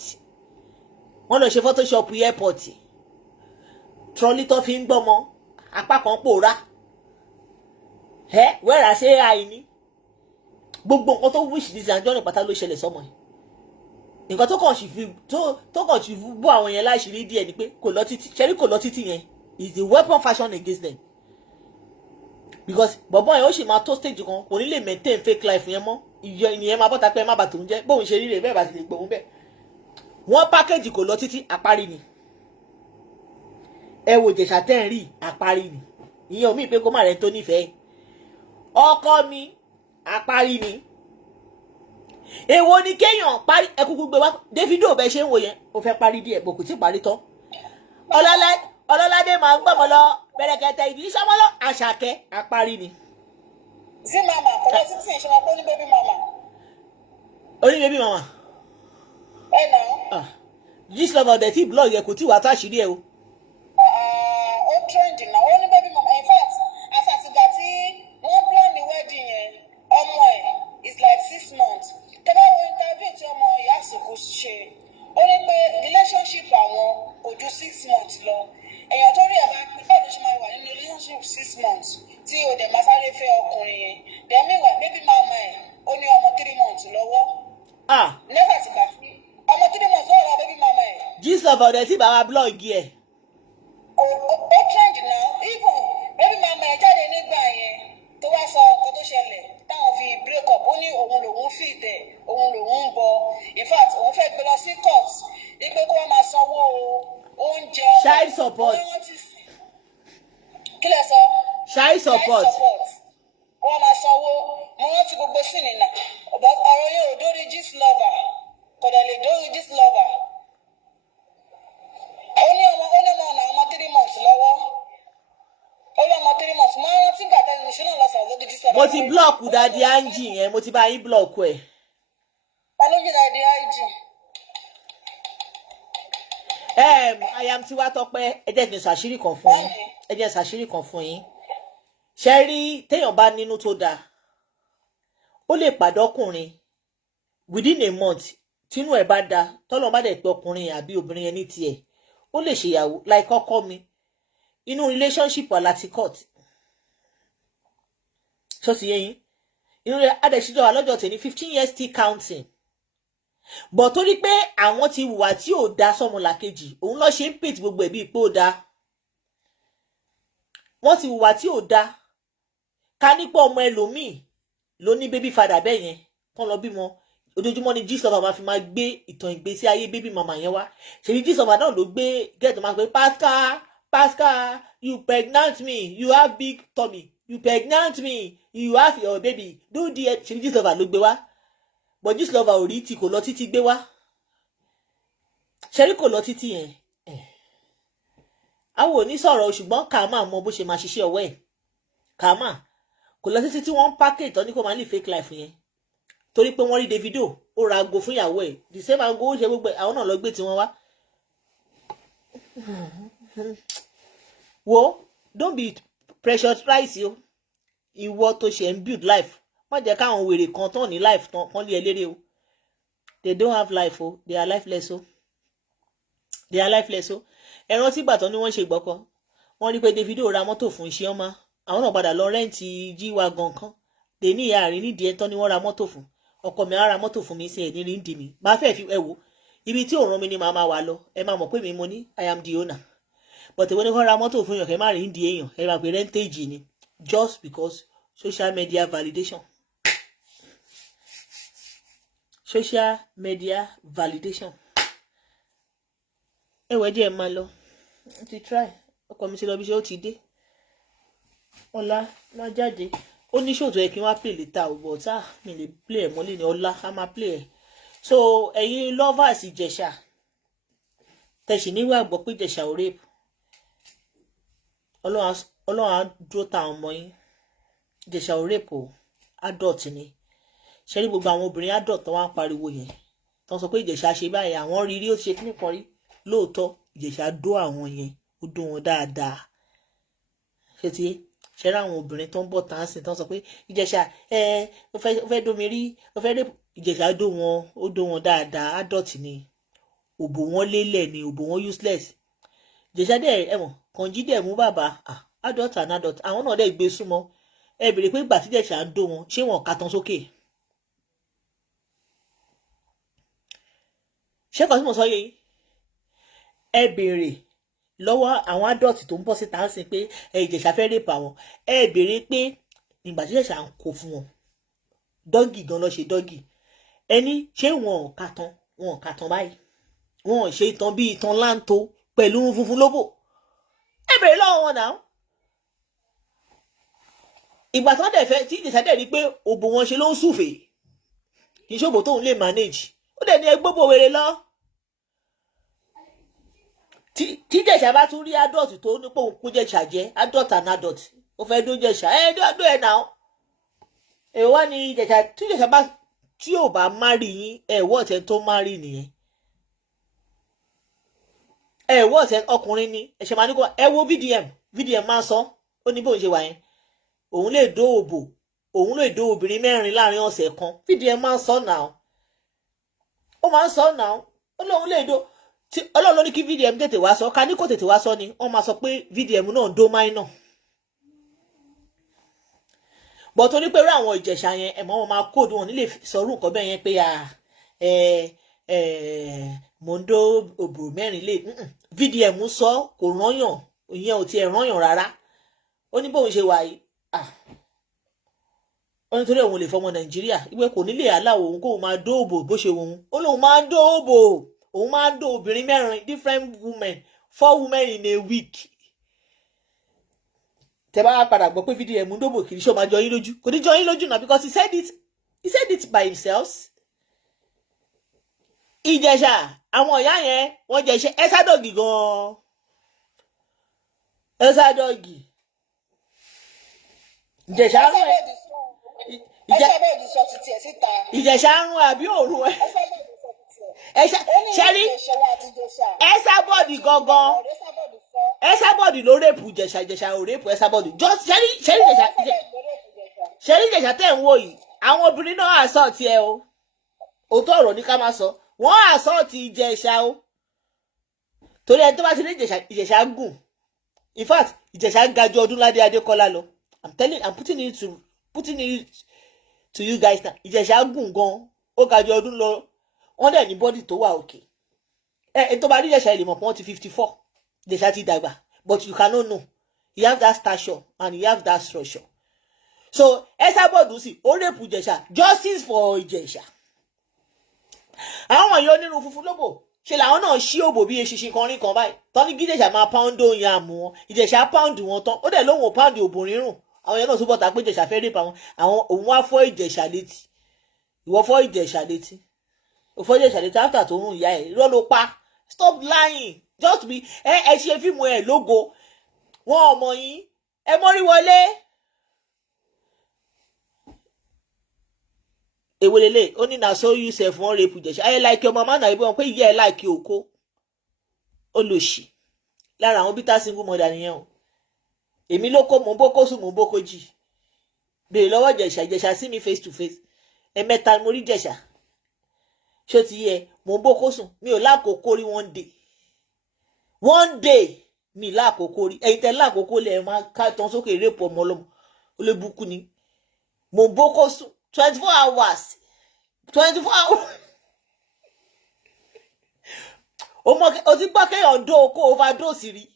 wọ́n lọ ṣe photoshop airport trolley tó fi ń gbọ́mọ apá kan pòórá wẹ́rà sí ai ní gbogbo nǹkan tó wíṣì Lizzy Anjorin pátá ló ṣẹlẹ̀ sọ́mọ ẹ̀ nǹkan tó kàn sí fi bó àwọn yẹn láṣìírí díẹ̀ ni pé kò lọ títí ṣẹ́rí kò lọ títí yẹn is the weapon fashion against them because bọ̀bọ̀ yẹn ó sì máa tó stage kan kò ní lè maintain fake life yẹn mọ́ ìyẹn máa bọ́ta pé ẹ má bàtò ń jẹ́ bóun ṣe rí rè bẹ́ẹ̀ bá ti lè gbóhùn bẹ́ẹ̀ wọ́n package kò lọ títí àparí ni ẹ wò Ìjẹ̀ṣà tẹ́ ń rí àparí ni ìyẹn omi ìpé kó má rẹ̀ tó nífẹ̀ẹ́ ọkọ mi àparí ni èwo ni kéèyàn parí ẹkùnkùn gbé wá Davido bẹ ṣe ń wò yẹn ó fẹ́ parí díẹ̀ bò kò tí parí tán ọlọ́ládé máa ń gbọ́mọ lọ bẹ̀rẹ̀kẹ̀tẹ̀ ìdí sọ́mọ́lọ́ Àṣàkẹ́ àparí ni. Zeemama kò lọ sí tí ìṣẹ́wọ́n pé ní baby mama. Oní baby mama. Ẹ nà. gistlover ọ̀dẹ̀ tí blog yẹ kò tí wàá tó àṣírí ẹ o. Ó trend náà ó ní baby mama in fact àfàtìgbà tí wọ́n plan ní wedding yẹn ọmọ ẹ̀ is like 6 months. Tẹ́lẹ̀ wo interview tí ọmọ ìyá àsìkò ṣe ó ní pé relationship àwọn kò ju 6 months lọ èèyàn tó rí ẹ̀ bá pín bọ́ọ̀lù ṣe máa wà nínú relationship 6 months tí o dẹ̀ máa sáré fẹ́ ọkùnrin yẹn then meanwhile baby mama ẹ̀ ó ní ọmọ 3 months lọ́wọ́. never ti gbà fún ọmọ 3 months lọ́wọ́ baby mama ẹ̀. gistlover ọ̀dẹ̀ tí bàbá blog yẹ. ó trend now even baby mama ẹ̀ jáde nígbà yẹn tó wá sọ ọkọ tó ṣẹlẹ̀ táwọn fi break up ó ní òun lòun feed ẹ̀ òun lòun ń bọ in fact òun fẹ́ gbé lọ sí court ní pé kó wọ́n máa sanwó oúnjẹ child support kí lẹ sọ child support wọ́n máa sanwó mo rántí gbogbo sí nìyà ọ̀rọ̀ yóò dórí gistlover kò dẹ̀ lè dórí gistlover ó ní ọmọ ọ̀nà 3 months lọ́wọ́ ó ní ọmọ 3 months mo rántí gbàtà ní ṣe náà lọ́sàn lórí gistlover. mo ti blọọkù Daddy Angie yẹn mo ti bá yín blọọkù ẹ̀. olójú Daddy Angie. Ayam Tiwa Tọ́pẹ́ ẹ jẹ́ kí n ṣàṣírí kan fún yín ẹ jẹ́ ṣàṣírí kan fún yín ṣe rí téèyàn bá nínú tó dáa ó lè pàdé ọkùnrin within a month tínú ẹ̀ bá dáa tọ́lọ́ bá dẹ̀ pé ọkùnrin àbí obìnrin yẹn ní tiẹ̀ ó lè ṣèyàwó like ọkọ mi inú relationship wà láti court so ti yé yín inú rẹ̀ adẹ̀síjọ́ wà lọ́jọ́ tẹ̀ ní 15 years still counting but torí pé àwọn ti wùwà tí ò dá sọ́mọlàkejì òun ló ṣe ń pètì gbogbo ẹ̀bí pé ó dá wọ́n ti wùwà tí ò dá ká nípa ọmọ ẹlòmíì ló ní baby father bẹ́ẹ̀ yẹn kán lọ bímọ ojoojúmọ́ ni Gistlover máa fi máa gbé ìtàn ìgbésí ayé baby mama yẹn wá ṣèbí Gistlover náà ló gbé gẹ́tọ̀ máa pé Pascal you pregnant me you have big tummy you pregnant me you have your baby do the ṣèbí Gistlover ló gbé wá but Gistlover ò rí tí kò lọ títí gbé wá ṣẹ́rí kò lọ títí yẹn àwọn ò ní sọ̀rọ̀ ṣùgbọ́n kàmá mọ bó ṣe máa ṣiṣẹ́ ọwọ́ ẹ̀ kàmá kò lọ títí tí wọ́n ń package tán ní kò máa lè fake life yẹn torí pé wọ́n rí Davido ó ra aago fún ìyàwó ẹ̀ the same aago ó ṣe gbogbo àwọn náà lọ gbé tiwọn wá. wo don't be pressurize o ìwọ tó ṣe ń build life má jẹ́ káwọn wèrè kan tán ní life tán kán lé ẹ lérè o they don't have life o they are lifeless o they are lifeless o ẹran tí gbàtàn ni wọ́n ṣe gbọ́kọ wọ́n rí pé Davido ra mọ́tò fún iṣẹ́ ọmọ àwọn náà padà lọ rẹ́ǹtì G-Wagon kan dè ní ìyá àárín nídìí ẹ̀tọ́ ni wọ́n ra mọ́tò fún ọkọ mi á ra mọ́tò fún mi sí ẹ̀ ní rí ń dì mí máa fẹ́ fi ẹ wò ibi tí òun rán mi ni màá máa wà lọ ẹ máa mọ̀ pé mi mo ní I am the owner but ìwé ni wọ́n ra mọ́tò fún yàn kẹ́ má rí ń di èèyàn ẹ máa pè rentage ni just because social media validation social media validation ẹ wẹ́ díẹ̀ máa lọ ti try ọkọ mi ti lọ bí ṣe ó ti dé ọlá máa jáde ó ní ṣòtò ẹ kí wọ́n á play later o but mi lè play ẹ̀ mọ́lẹ̀ ní ọlá á máa play ẹ̀ so ẹ̀yin lovers Ìjẹ̀ṣà tẹ̀sí nígbàgbọ́ pé Ìjẹ̀ṣà ò rape ọlọ́run á dúró ta àwọn ọmọ yín Ìjẹ̀ṣà ò rape o adult ni ṣe rí gbogbo àwọn obìnrin adult tó wá ń pariwo yẹn tó ń sọ pé Ìjẹ̀ṣà ṣe báyìí àwọn rírí ó ṣe kí nìkan rí lóòótọ́ Ìjẹ̀ṣà dó àwọn yẹn ó dó wọn dáadáa ṣe ti ṣe rí àwọn obìnrin tó ń bọ̀ tán sí tó ń sọ pé Ìjẹ̀ṣà ó fẹ́ dómi rí ó fẹ́ rape Ìjẹ̀ṣà dó wọn ó dó wọn dáadáa adult ni òbò wọn lélẹ̀ ni òbò wọn useless Ìjẹ̀ṣà dẹ̀ ẹ̀wọ̀n kànjí dẹ̀ mú bàbá adult and adult àwọn náà dẹ̀ gbé súnmọ́ ẹ bèrè pé ìgbà tí Ìjẹ̀ṣà ń dó wọn ṣé wọn kà tán sókè ṣé kan tí mo sọ yẹ ẹ bèrè lọ́wọ́ àwọn adult tó ń bọ̀ síta ń sìn pé Ìjẹ̀ṣà fẹ́ rape àwọn ẹ bèrè pé ìgbà tí Ìjẹ̀ṣà ń kó fún wọn dọ́gì gan lọ ṣe dọ́gì ẹni ṣé wọn ò kà tán báyìí wọn ò ṣe ìtàn bí ìtàn láǹtó pẹ̀lú funfun lóbò ẹ bèrè lọ́wọ́ wọn náà ìgbà tí wọ́n dẹ̀ fẹ́ tí Ìjẹ̀ṣà dẹ̀ rí pé òbò wọn ṣe ló ń súfèé kì í ṣòbò tóun lè manage ó dẹ̀ ní ẹgbóbò wèrè lọ tí Ìjẹ̀ṣà bá tún rí adult tó ní pé òun kú Ìjẹ̀ṣà jẹ́ adult and adult ó fẹ́ dún Ìjẹ̀ṣà dún ẹ̀ náà èèwọ̀ wá ní Ìjẹ̀ṣà tí Ìjẹ̀ṣà bá tí ò bá márì yín ẹ̀wọ̀ ọ̀tẹ̀ tó márì nìyẹn ẹ̀wọ̀ ọ̀tẹ̀ ọkùnrin ni ẹ̀ṣẹ̀ máa ní kó ẹ wo VDM máa sọ ó ní bóun ṣe wà yẹn òun lè dó òbò òun lè dó obìnrin 4 láàrin ọ̀sẹ̀ kan VDM máa ń sọ náà ó máa ń sọ náà ó lóun lè dó tí Ọlọ́run ló ní kí VDM tètè wá sọ ká ní kò tètè wá sọ ni wọ́n máa sọ pé VDM náà dó minor bọ̀ torí pé irú àwọn Ìjẹ̀ṣà yẹn ẹ̀mọ́ wọn máa kóòdù wọn nílé sọrú nǹkan bẹ́ẹ̀ yẹn pé mò ń dó òbò 4 lé VDM sọ kò rányàn ìyẹn ò tiẹ̀ rányàn rárá ó ní bóun ṣe wà yìí ó nítorí òun lè fọmọ Nàìjíríà ìwé kò nílé aláwọ̀ òun kóun máa dó òbò bó ṣe òun ó lóun máa dó òbò òun máa dó obìnrin 4 different women 4 women in a week tẹ bá padà gbọ́ pé VDM ń dóbò kiri ṣé ó máa jọ yín lójú kò ní jọ yín lójú náà because he said it by himself. Ìjẹ̀ṣà àwọn ìyá yẹn wọ́n jẹ́ iṣẹ́ ẹ́sádọ́gì gan-an ẹ́sádọ́gì Ìjẹ̀ṣà rún ẹ Ìjẹ̀ṣà rún àbí òrùn ẹ ṣẹ́rí ẹ́sàbọ̀dì gangan ẹ́sàbọ̀dì ló rèpù Ìjẹ̀ṣà ò rèpù ẹ́sàbọ̀dì just ṣẹ́rí Ìjẹ̀ṣà tẹ̀ ń wò yìí àwọn obìnrin náà àsọ̀tì ẹ o òótọ́ ọ̀rọ̀ ní ká máa sọ wọ́n àsọ̀tì Ìjẹ̀ṣà o torí ẹni tó bá ti ní Ìjẹ̀ṣà gùn. In fact, Ìjẹ̀ṣà ga ju Ọdúnládé Adékọ́lá lọ. I'm putting it to you guys now. Ìjẹ̀ṣà gùn gan, ó ga ju ọdún lọ. Wọ́n dẹ̀ ní body tó wà òkè. Tó bá rí Ìjẹ̀ṣà ilé mọ̀ pé wọ́n ti 54. Ìjẹ̀ṣà ti dàgbà, but you cannot know. You have that stature and you have that structure. So, Esabod sí, ó rape Ìjẹ̀ṣà. Justice for Ìjẹ̀ṣà. Àwọn yóò nínú funfun lóbò. Ṣé làwọn náà ṣí òbò bí eṣinṣin kan rí kan báyìí. Tọ́ní Ìjẹ̀ṣà máa pound oyin àmú wọn. Ìjẹ̀ṣà pound wọn tán. Ó dẹ̀ lóhùn pound òbò rírùn. Àwọn yẹn náà túbọ̀ ta pé Ìjẹ̀ṣà fẹ́ rape àwọn òun wá fọ́ Ìjẹ̀ṣà létí. Ìwọ fọ́ Ìjẹ̀ṣà létí. Ó fọ́ Ìjẹ̀ṣà létí after tó rùn ìyá ẹ̀. Irọ́ ló pa. Stop lying. Just be ẹ ṣe fíìmù ẹ̀ lógo. Wọ́n ọmọ yín. Ẹ mọ́rí wọlé. Ewelele, only na so you self won rape Ìjẹ̀ṣà. I like your mama na ibo pé ìyá ẹ like oko. Olóṣì. Lára àwọn bitter single mother nìyẹn o. Èmi ló kó mo boko sùn mo boko jí. Bèèrè lọ́wọ́ Ìjẹ̀ṣà sí mi face to face. Ẹ̀mẹ́ta mo rí Ìjẹ̀ṣà. Ṣó ti yẹ mo boko sùn mi ò lákòókò rí one day. One day mi lákòókò rí. Ẹ̀yin tẹ́ lákòókò lẹ máa ká tán sókè rape ọmọ ọlọ́mọ. Olóbùkún ni. Mo boko sùn 24 hours. 24 hours. O ti gbọ́ kéèyàn dó oko overdose rí.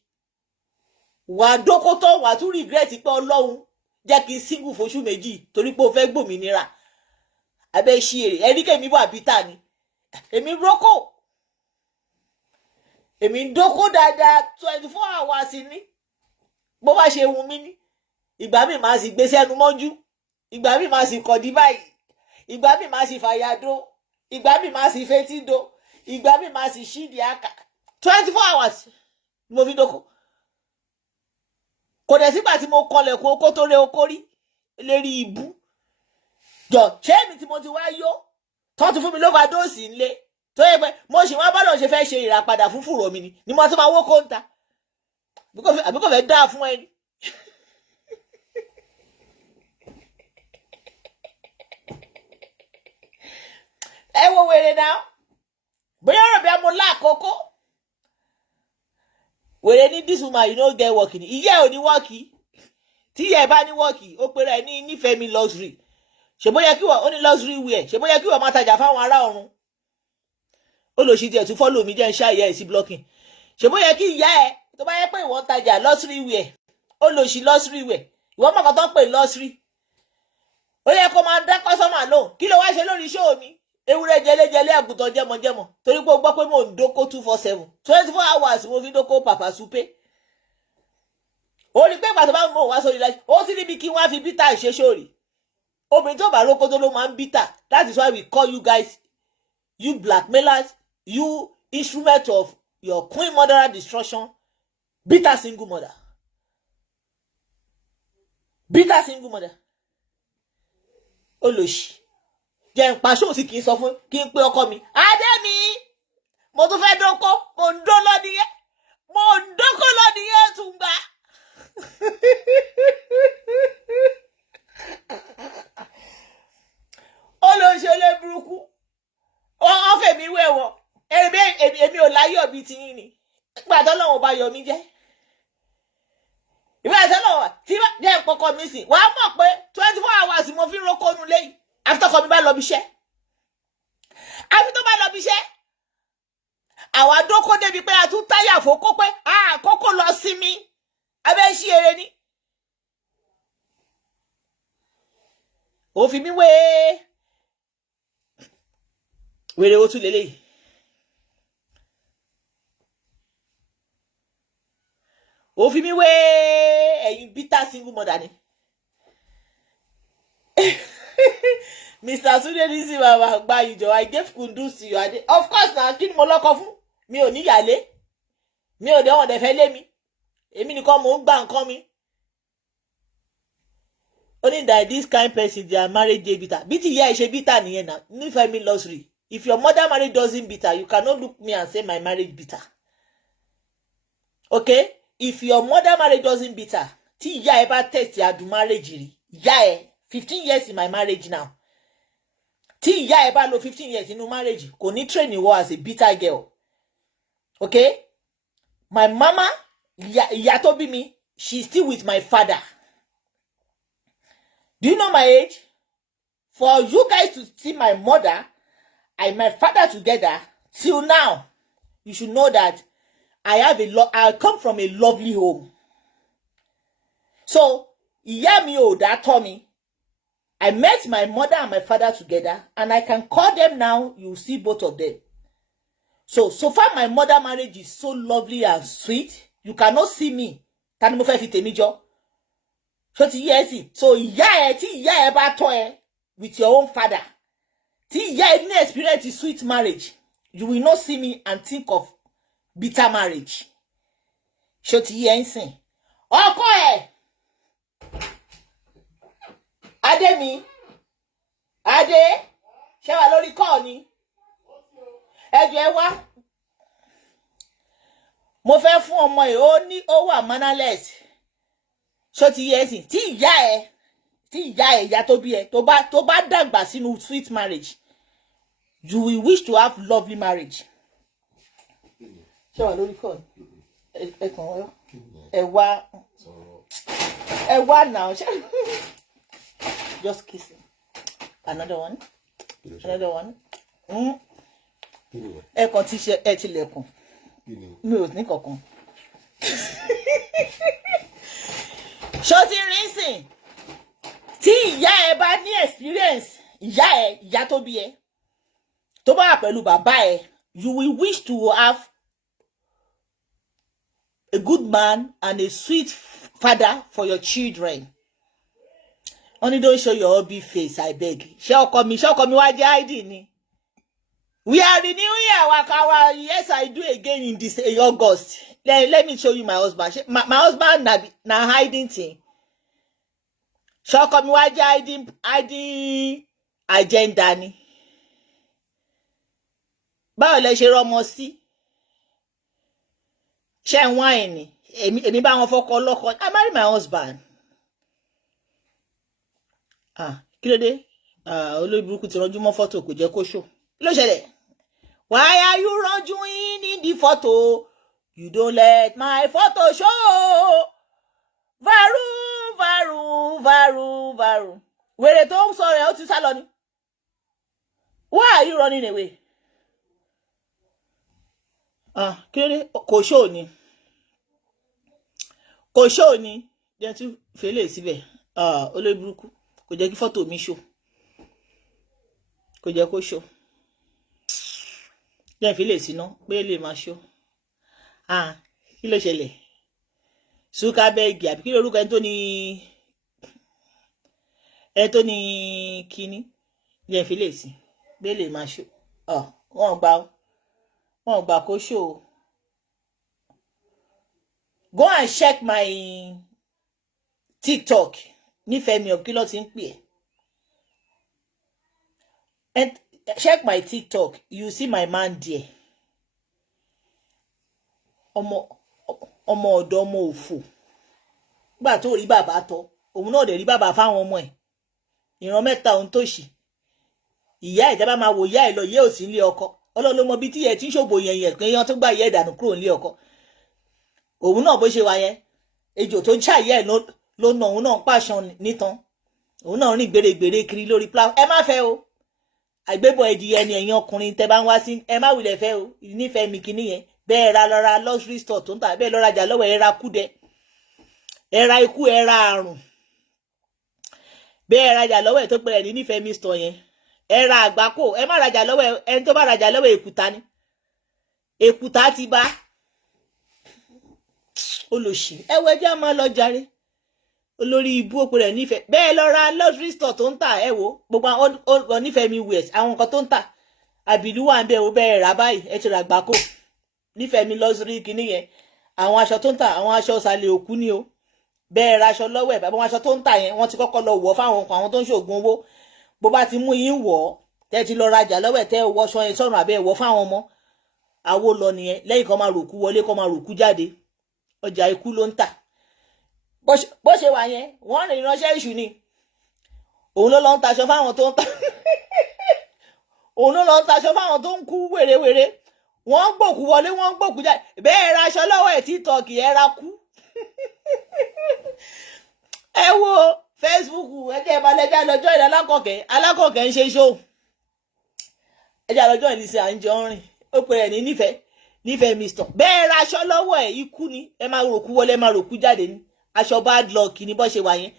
Wà dóko tó wà tún regret pé Ọlọ́run jẹ́ kí n single fóṣù méjì torí pé o fẹ́ gbòmìnira. Abẹ́ ṣí èrè. Ẹ̀rí kèmí wà bítà ni. Èmi rókò. Èmi dóko dáadáa 24 hours ni. Bó bá ṣe wù mí ní. Ìgbà mi máa sì gbé sẹ́nu mọ́jú. Ìgbà mi máa sì kọ̀dí báyìí. Ìgbà mi máa sì fàyàdó. Ìgbà mi máa sì fetídó. Ìgbà mi máa sì ṣídìí àkà. 24 hours ni mo fi dóko. Kò dẹ̀ sígbà tí mo kọlẹ̀kùn oko tó ré oko rí. Lérí ibú. Jọ, ṣé èmi tí mo ti wá yó? Tó ti fún mi lóverdose ńlé. Tó yẹ pé mo ṣì wọ́n bọ́lọ̀ ṣe fẹ́ ṣe ìràpadà fún fùrọ̀ mi ni mo ti máa wó kóńtà. Àbí kò fẹ́ dáa fún ẹni. Ẹ wo wèrè náà. Bóyá ọ̀rọ̀ bí a mo lákòókò. Wèrè ní this woman you no get work ni. Ìyá ò ní work. Tí ìyá ẹ bá ní work, ó pera ẹ ní nífẹ̀ẹ́ mi luxury. Ṣé bóyá kí wọ́n ó ní luxury wear. Ṣé bóyá kí wọ́n máa tajà fáwọn ará ọ̀run. Olóṣì díẹ̀ tún follow mi jẹ́ ń ṣá ìyá ẹ̀ sí blocking. Ṣé bóyá kí ìyá ẹ tó bá yẹ pé ìwọ́n tajà luxury wear. Olóṣì luxury wear. Ìwọ́n mọ̀ kan tó ń pè luxury. Ó yẹ kó máa dá customer lóhùn. Kí ló wá ṣe lórí show mi? Ewúrẹ́ jẹlẹ́jẹlẹ́ àgùntàn jẹmọjẹmọ torí pé ó gbọ́ pé mò ń dóko 247 24 hours mo fi dóko pàpà súpé. Ó rí pé pàtó bá mọ̀ wá sórí láti ó ti níbi kí wọ́n á fi bítà ṣe sórí. Obìnrin tó bá rókó tó ló máa ń bítà. That is why we call you guys, you blackmailers, you instrument of your queen mother destruction, bitter single mother. Bitter single mother. Olóṣì. Jẹ́ ń pa ṣóò sí kì í sọ fún kí n pé ọkọ mi. Adé mi! Mo tún fẹ́ dóko. Mo ń dó lọ́dìyẹ. Mo ń dóko lọ́dìyẹ tún gbà. Olóṣèlú burúkú. Wọ́n fèmí wẹ̀wọ̀. Èmi ò láyọ̀ bíi tiyín ni. Nígbà tó lọ́wọ́ bá yọ mí jẹ́. Ìgbà tó lọ́wọ́ tí jẹ́ ìpọkọ mi sìn. Wàá mọ̀ pé 24 hours mo fi ń rókónú lẹ́yìn. After kọ́ mi bá lọ bí iṣẹ́. Àfi tó bá lọ bí iṣẹ́. Àwa dóko débi pé a tún táyà fòkó pé àkókò lọ sí mi. Abẹ́ ṣí eré ni. Ó fi mí wé. Wèrè ó tún lélẹ́yìí. Ó fi mí wé ẹ̀yin bitter single mother ni. Mr. Sunday Zeemama gba ìjọ I gave kundus to your ade. Of course na kí ni mo lọ́kọ fún. Mi ò ní yàlé. Mi ò dé wọn dẹ̀ fẹ́ lé mi. Èmi nìkan mò ń gba nǹkan mi. Only that this kind person their marriage dey bitter. Bí ti ìyá ẹ ṣe bitter nìyẹn náà. Nífẹ̀ẹ́ mi luxury. If your mother marriage doesn't bitter, you cannot look me and say my marriage bitter. Okay? If your mother marriage doesn't bitter, tí ìyá ẹ bá test adùn marriage rí. Ìyá ẹ 15 years in my marriage now. Tí ìyá ẹ bá lò 15 years inú marriage, kò ní train ìwọ as a bitter girl. Okay? my mama, ìyá tó bí mi, she's still with my father. Do you know my age? For you guys to see my mother and my father together till now, you should know that I come from a lovely home. So, ìyá mi ò dá tọ́ mi. I met my mother and my father together, and I can call them now. You see both of them. So far my mother marriage is so lovely and sweet. You cannot see me. Tani mo fẹ́ fi tèmi jọ. So ti yẹ sí. So ìyá ẹ bá tọ́ ẹ with your own father. Tí ìyá ẹ ní experience sweet marriage, you will not see me and think of bitter marriage. So ti yẹ nsìn. Ọkọ ẹ. Adé, ṣé wà lórí call ni? Ẹ wá. Mo fẹ́ fún ọmọ ẹ̀ ó wà mannerless. Ṣó ti yẹ sí, tí ìyá ẹ̀ tó bí ẹ tó bá dàgbà sínú sweet marriage, you will wish to have lovely marriage. Ṣé wà lórí call? Ẹ kàn ẹ wá now. Just kiss him. Another one. Ẹ kàn ti ṣe ẹ tilẹ̀kùn. Mi ò ní kankan. Ṣó ti rí sìn? Tí ìyá ẹ bá ní experience, ìyá tó bí ẹ, tó bá wà pẹ̀lú bàbá ẹ, you will wish to have a good man and a sweet father for your children. Only don't show your ugly face, I beg. Ṣé ọkọ mi wá jẹ́ ID ni. We are renewing our yes, I do again in this August. Let me show you my husband. My husband na hiding thing. Ṣé ọkọ mi wá jẹ́ ID agenda ni. Báwo lẹ ṣe rọmọ sí? Ṣé ń wáìn ni? Èmi bá wọn fọkọ lọ́kọ. I marry my husband. Kí ló dé? Olórí burúkú ti ránjú mọ́ photo kò jẹ́ kó show. Kí ló ṣẹlẹ̀? Why are you ránjú in the photo? You don't let my photo show. Varu. Wèrè tó ń sọ rẹ̀ ó ti sá lọ ni. Why are you running away? Kí ló dé? Kò show ni. Jẹ́ tún fèlè síbẹ̀. Olórí burúkú. Kò jẹ́ kí photo mi show. Kò jẹ́ kó show. Jẹ́ fi lè síná pé lè máa show. Kí ló ṣẹlẹ̀? Zuckerberg àbí kí lórúkọ ẹni tó ní kíní. Jẹ́ fi lè sí pé lè máa show. Wọ́n gbà kó show. Go and check my TikTok. Nífẹ̀ẹ́ mi ò kí ló ti ń pè ẹ́. And check my TikTok, you see my man there. Ọmọ ọ̀dọ̀ ọmọ òfò. Gbà tó rí bàbá tọ́, òun náà dẹ̀ rí bàbá fáwọn ọmọ ẹ̀. Ìran mẹ́ta òun tó ṣì. Ìyá ẹ̀ tẹ́ bá máa wo ìyá ẹ̀ lọ, ìyá ò sí nílé ọkọ. Ọlọ́run ló mọ bí tí ẹ̀ tí ń ṣòbò yẹn pé yan tó gbà ìyá ẹ̀ dànù kúrò nílé ọkọ. Òun náà bó ṣe wà yẹn, ejò tó ń ṣá ìyá ẹ̀ ló nà òun náà pàṣán nítan. Òun náà rìn gbèrègbèrè kiri lórí plow. Ẹ má fẹ́ o. Àgbébọ̀ ẹ̀dìyẹ ni ẹ̀yin ọkùnrin tẹ́ bá ń wá sí. Ẹ má wulẹ̀ fẹ́ o. Nífẹ̀ẹ́ mi kìíní yẹn. Bẹ́ẹ̀ ra luxury store tó ń tà. Bẹ́ẹ̀ lọ rajà lọ́wọ́ ẹ ra kúdẹ. Ẹ ra ikú, ẹ ra àrùn. Bẹ́ẹ̀ rajà lọ́wọ́ ẹ tó pẹ̀lẹ́ ní nífẹ̀ẹ́ mi store yẹn. Ẹ ra àgbákò. Ẹ má rajà lọ́wọ́ ẹni tó bá rajà lọ́wọ́ èkúta ni. Èkúta ti bá. Olòṣì. Ẹ wo ẹjẹ́ á máa lọ jàre. Olórí ibú òpó rẹ̀ nífẹ̀ẹ́. Bẹ́ẹ̀ lọ ra luxury store tó ń tà. Ẹ wo gbogbo nífẹ̀ẹ́ mi wears àwọn nǹkan tó ń tà. Àbìlú wà ń bẹ̀ ó bẹ́ẹ̀ rà báyìí. Ẹ ti ra àgbákò. Nífẹ̀ẹ́ mi luxury kìíní yẹn. Àwọn aṣọ tó ń tà, àwọn aṣọ ìsàlẹ̀ òkú ni o. Bẹ́ẹ̀ ra aṣọ lọ́wọ́ ẹ̀. Àwọn aṣọ tó ń tà yẹn wọ́n ti kọ́kọ́ lọ wọ̀ fáwọn nǹkan àwọn tó ń ṣògùn owó. Bó bá ti mú yín wọ̀ tẹ́ ti lọ rajà lọ́wọ́ ẹ̀ tẹ́ wọṣọ yẹn sọ́run àbẹ́ wọ̀ fáwọn ọmọ. Àwo lọ nìyẹn. Lẹ́yìn kan máa ròkú wọlé kan máa ròkú jáde. Ọjà ikú ló ń tà. Bó ṣe wà yẹn wọ́n rìn ránṣẹ́ ìṣù ni. Òun ló lọ ń taṣọ fáwọn tó ń tà. Òun ló lọ ń taṣọ fáwọn tó ń kú wèrèwèrè. wọ́n gbòkú wọlé wọ́n gbòkú jáde bẹ́ẹ̀ ra aṣọ lọ́wọ́ ẹ̀ TikTok ẹ̀ ra kú. Ẹ wo Facebook ẹjẹ́ ìbálẹ́jà lọ́jọ́ ìdá alákọ̀ọ́kẹ́ ń ṣe ṣó ẹjẹ́ lọ́jọ́ ìní sí à ń jọ rìn ó pè rẹ̀ ní nífẹ̀ẹ́ Mr. bẹ́ẹ̀ ra aṣọ lọ́wọ́ ẹ̀ ikú ni ẹ máa ròkú wọlé ẹ máa ròkú jáde ní aṣọ bad luck ní bó ṣe wà yẹn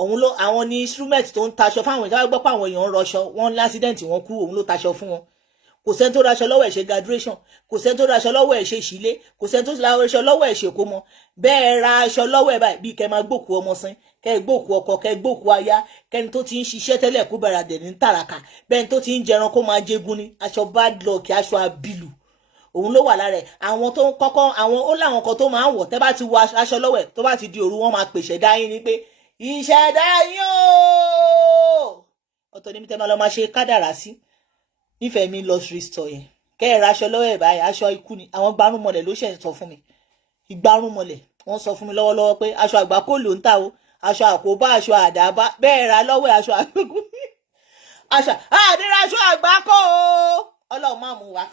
òun ló àwọn ní instrument tó ń taṣọ fáwọn ìjọba gbọ́ pé àwọn èèyàn ń rọṣọ wọn ní accident wọn kú òun ló taṣọ fún wọn kò sẹ́ni tó raṣọ lọ́wọ́ ẹ̀ ṣe graduation kò sẹ́ni tó raṣọ lọ́wọ́ ẹ̀ ṣe ìṣílé kò sẹ́ni tó raṣọ lọ́wọ́ ẹ̀ ṣe ìkómọ bẹ́ẹ̀ ra aṣọ lọ́wọ́ ẹ̀ báyìí bí kẹ́ máa gbòkú ọmọ sin kẹ́ gbòkú ọkọ kẹ́ gbòkú aya kẹ́ni tó ti ń ṣiṣẹ́ tẹ́lẹ̀ kó bẹ̀rẹ̀ dẹ̀ ní tàràkà bẹ́ẹ̀ni tó ti ń jẹran kó máa jégún ní aṣọ bad luck aṣọ abilu òun ló wà lára ẹ̀ àwọn tó ń kọ́kọ́ àwọn ó láwọn kan tó máa ń wọ̀ tẹ́ bá ti wọ aṣọ lọ́wọ́ ẹ̀ tó bá ti di òru wọ́n máa pèsè dáyín ni pé ìṣẹ̀dá yín o ọ̀tọ̀ ní mi tẹ́ máa lọ máa ṣe kádàrá sí nífẹ̀ẹ́ mi luxury store yẹn kẹ́ ẹ̀ raṣọ lọ́wọ́ ẹ̀ báyìí aṣọ ikú ni àwọn gbárùmọ̀lẹ̀ ló ṣẹ̀ sọ fún mi ìgbárùmọ̀lẹ̀ wọ́n sọ fún mi lọ́wọ́lọ́wọ́ pé aṣọ àgbákò ló ń tà o aṣọ àkóbá aṣọ àdábá bẹ́ẹ̀ ra lọ́wọ́ ẹ̀ aṣọ àgbákò aṣọ àdéhùn aṣọ àgbákò ọlọ́run máa mú wa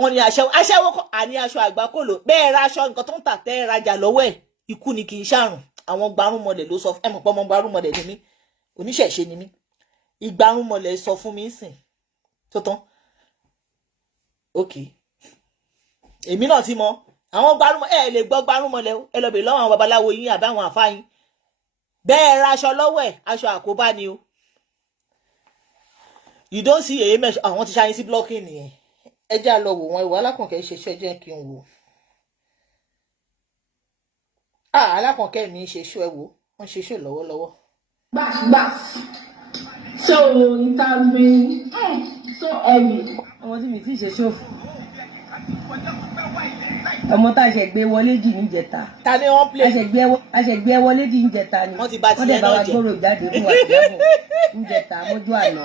wọ́n ní aṣẹ́wó kọ́ àní aṣọ àgbákò ló bẹ́ẹ̀ ra aṣọ nǹkan tó ń tà tẹ́ ẹ̀ rajà lọ́wọ́ ẹ̀ ikú ni kì í ṣàrùn àwọn gbárùmọ̀lẹ̀ ló sọ ẹ mọ̀ pé ọmọ gbárùmọ̀lẹ̀ ni mí oníṣẹ̀ṣe ni mí ìgbárùmọ̀lẹ̀ sọ fún mi sìn tó tán okay èmi náà ti mọ àwọn gbárùmọ̀ ẹ lè gbọ́ gbárùmọ̀lẹ̀ ẹ lọ bèèrè lọ́wọ́ àwọn babaláwo yín àbí àwọn àfáà yín bẹ́ẹ̀ ra aṣọ lọ́wọ́ ẹ̀ aṣọ àkóbá ni o you don't see èyí mẹ́ṣọ́ àwọn ti ṣáyín sí blocking nìyẹn ẹ jẹ́ àlọ́ wò wọn ìwà alákànkẹ́ ṣe ṣọ́ ẹ jẹ́ kí n wò alákànkẹ́ mi ṣe ṣọ́ ẹ wò wọ́n ṣe ṣọ́ lọ́wọ́lọ́wọ́. gbà so it has been so heavy. ọmọ tí mi ti ṣe ṣòfò ọmọ tá a ṣe gbé wọlé jì níjẹta ta ni wọ́n play a ṣe gbé wọlé jì níjẹta ni wọ́n ti bá ti dẹ̀ yẹn bá wa náà jẹ gbòòrò jáde fún wa ìyàbọ̀ níjẹta mójú àná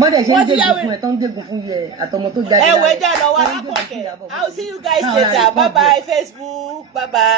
mọ́dẹ̀ ṣe ń gbégun fún ẹ tó ń gbégun fún yẹ àtọmọ tó jáde ẹ wẹ jẹ́ lọ́wọ́ alákọ̀ọ́kẹ́ I will see you guys later bye bye Facebook bye bye.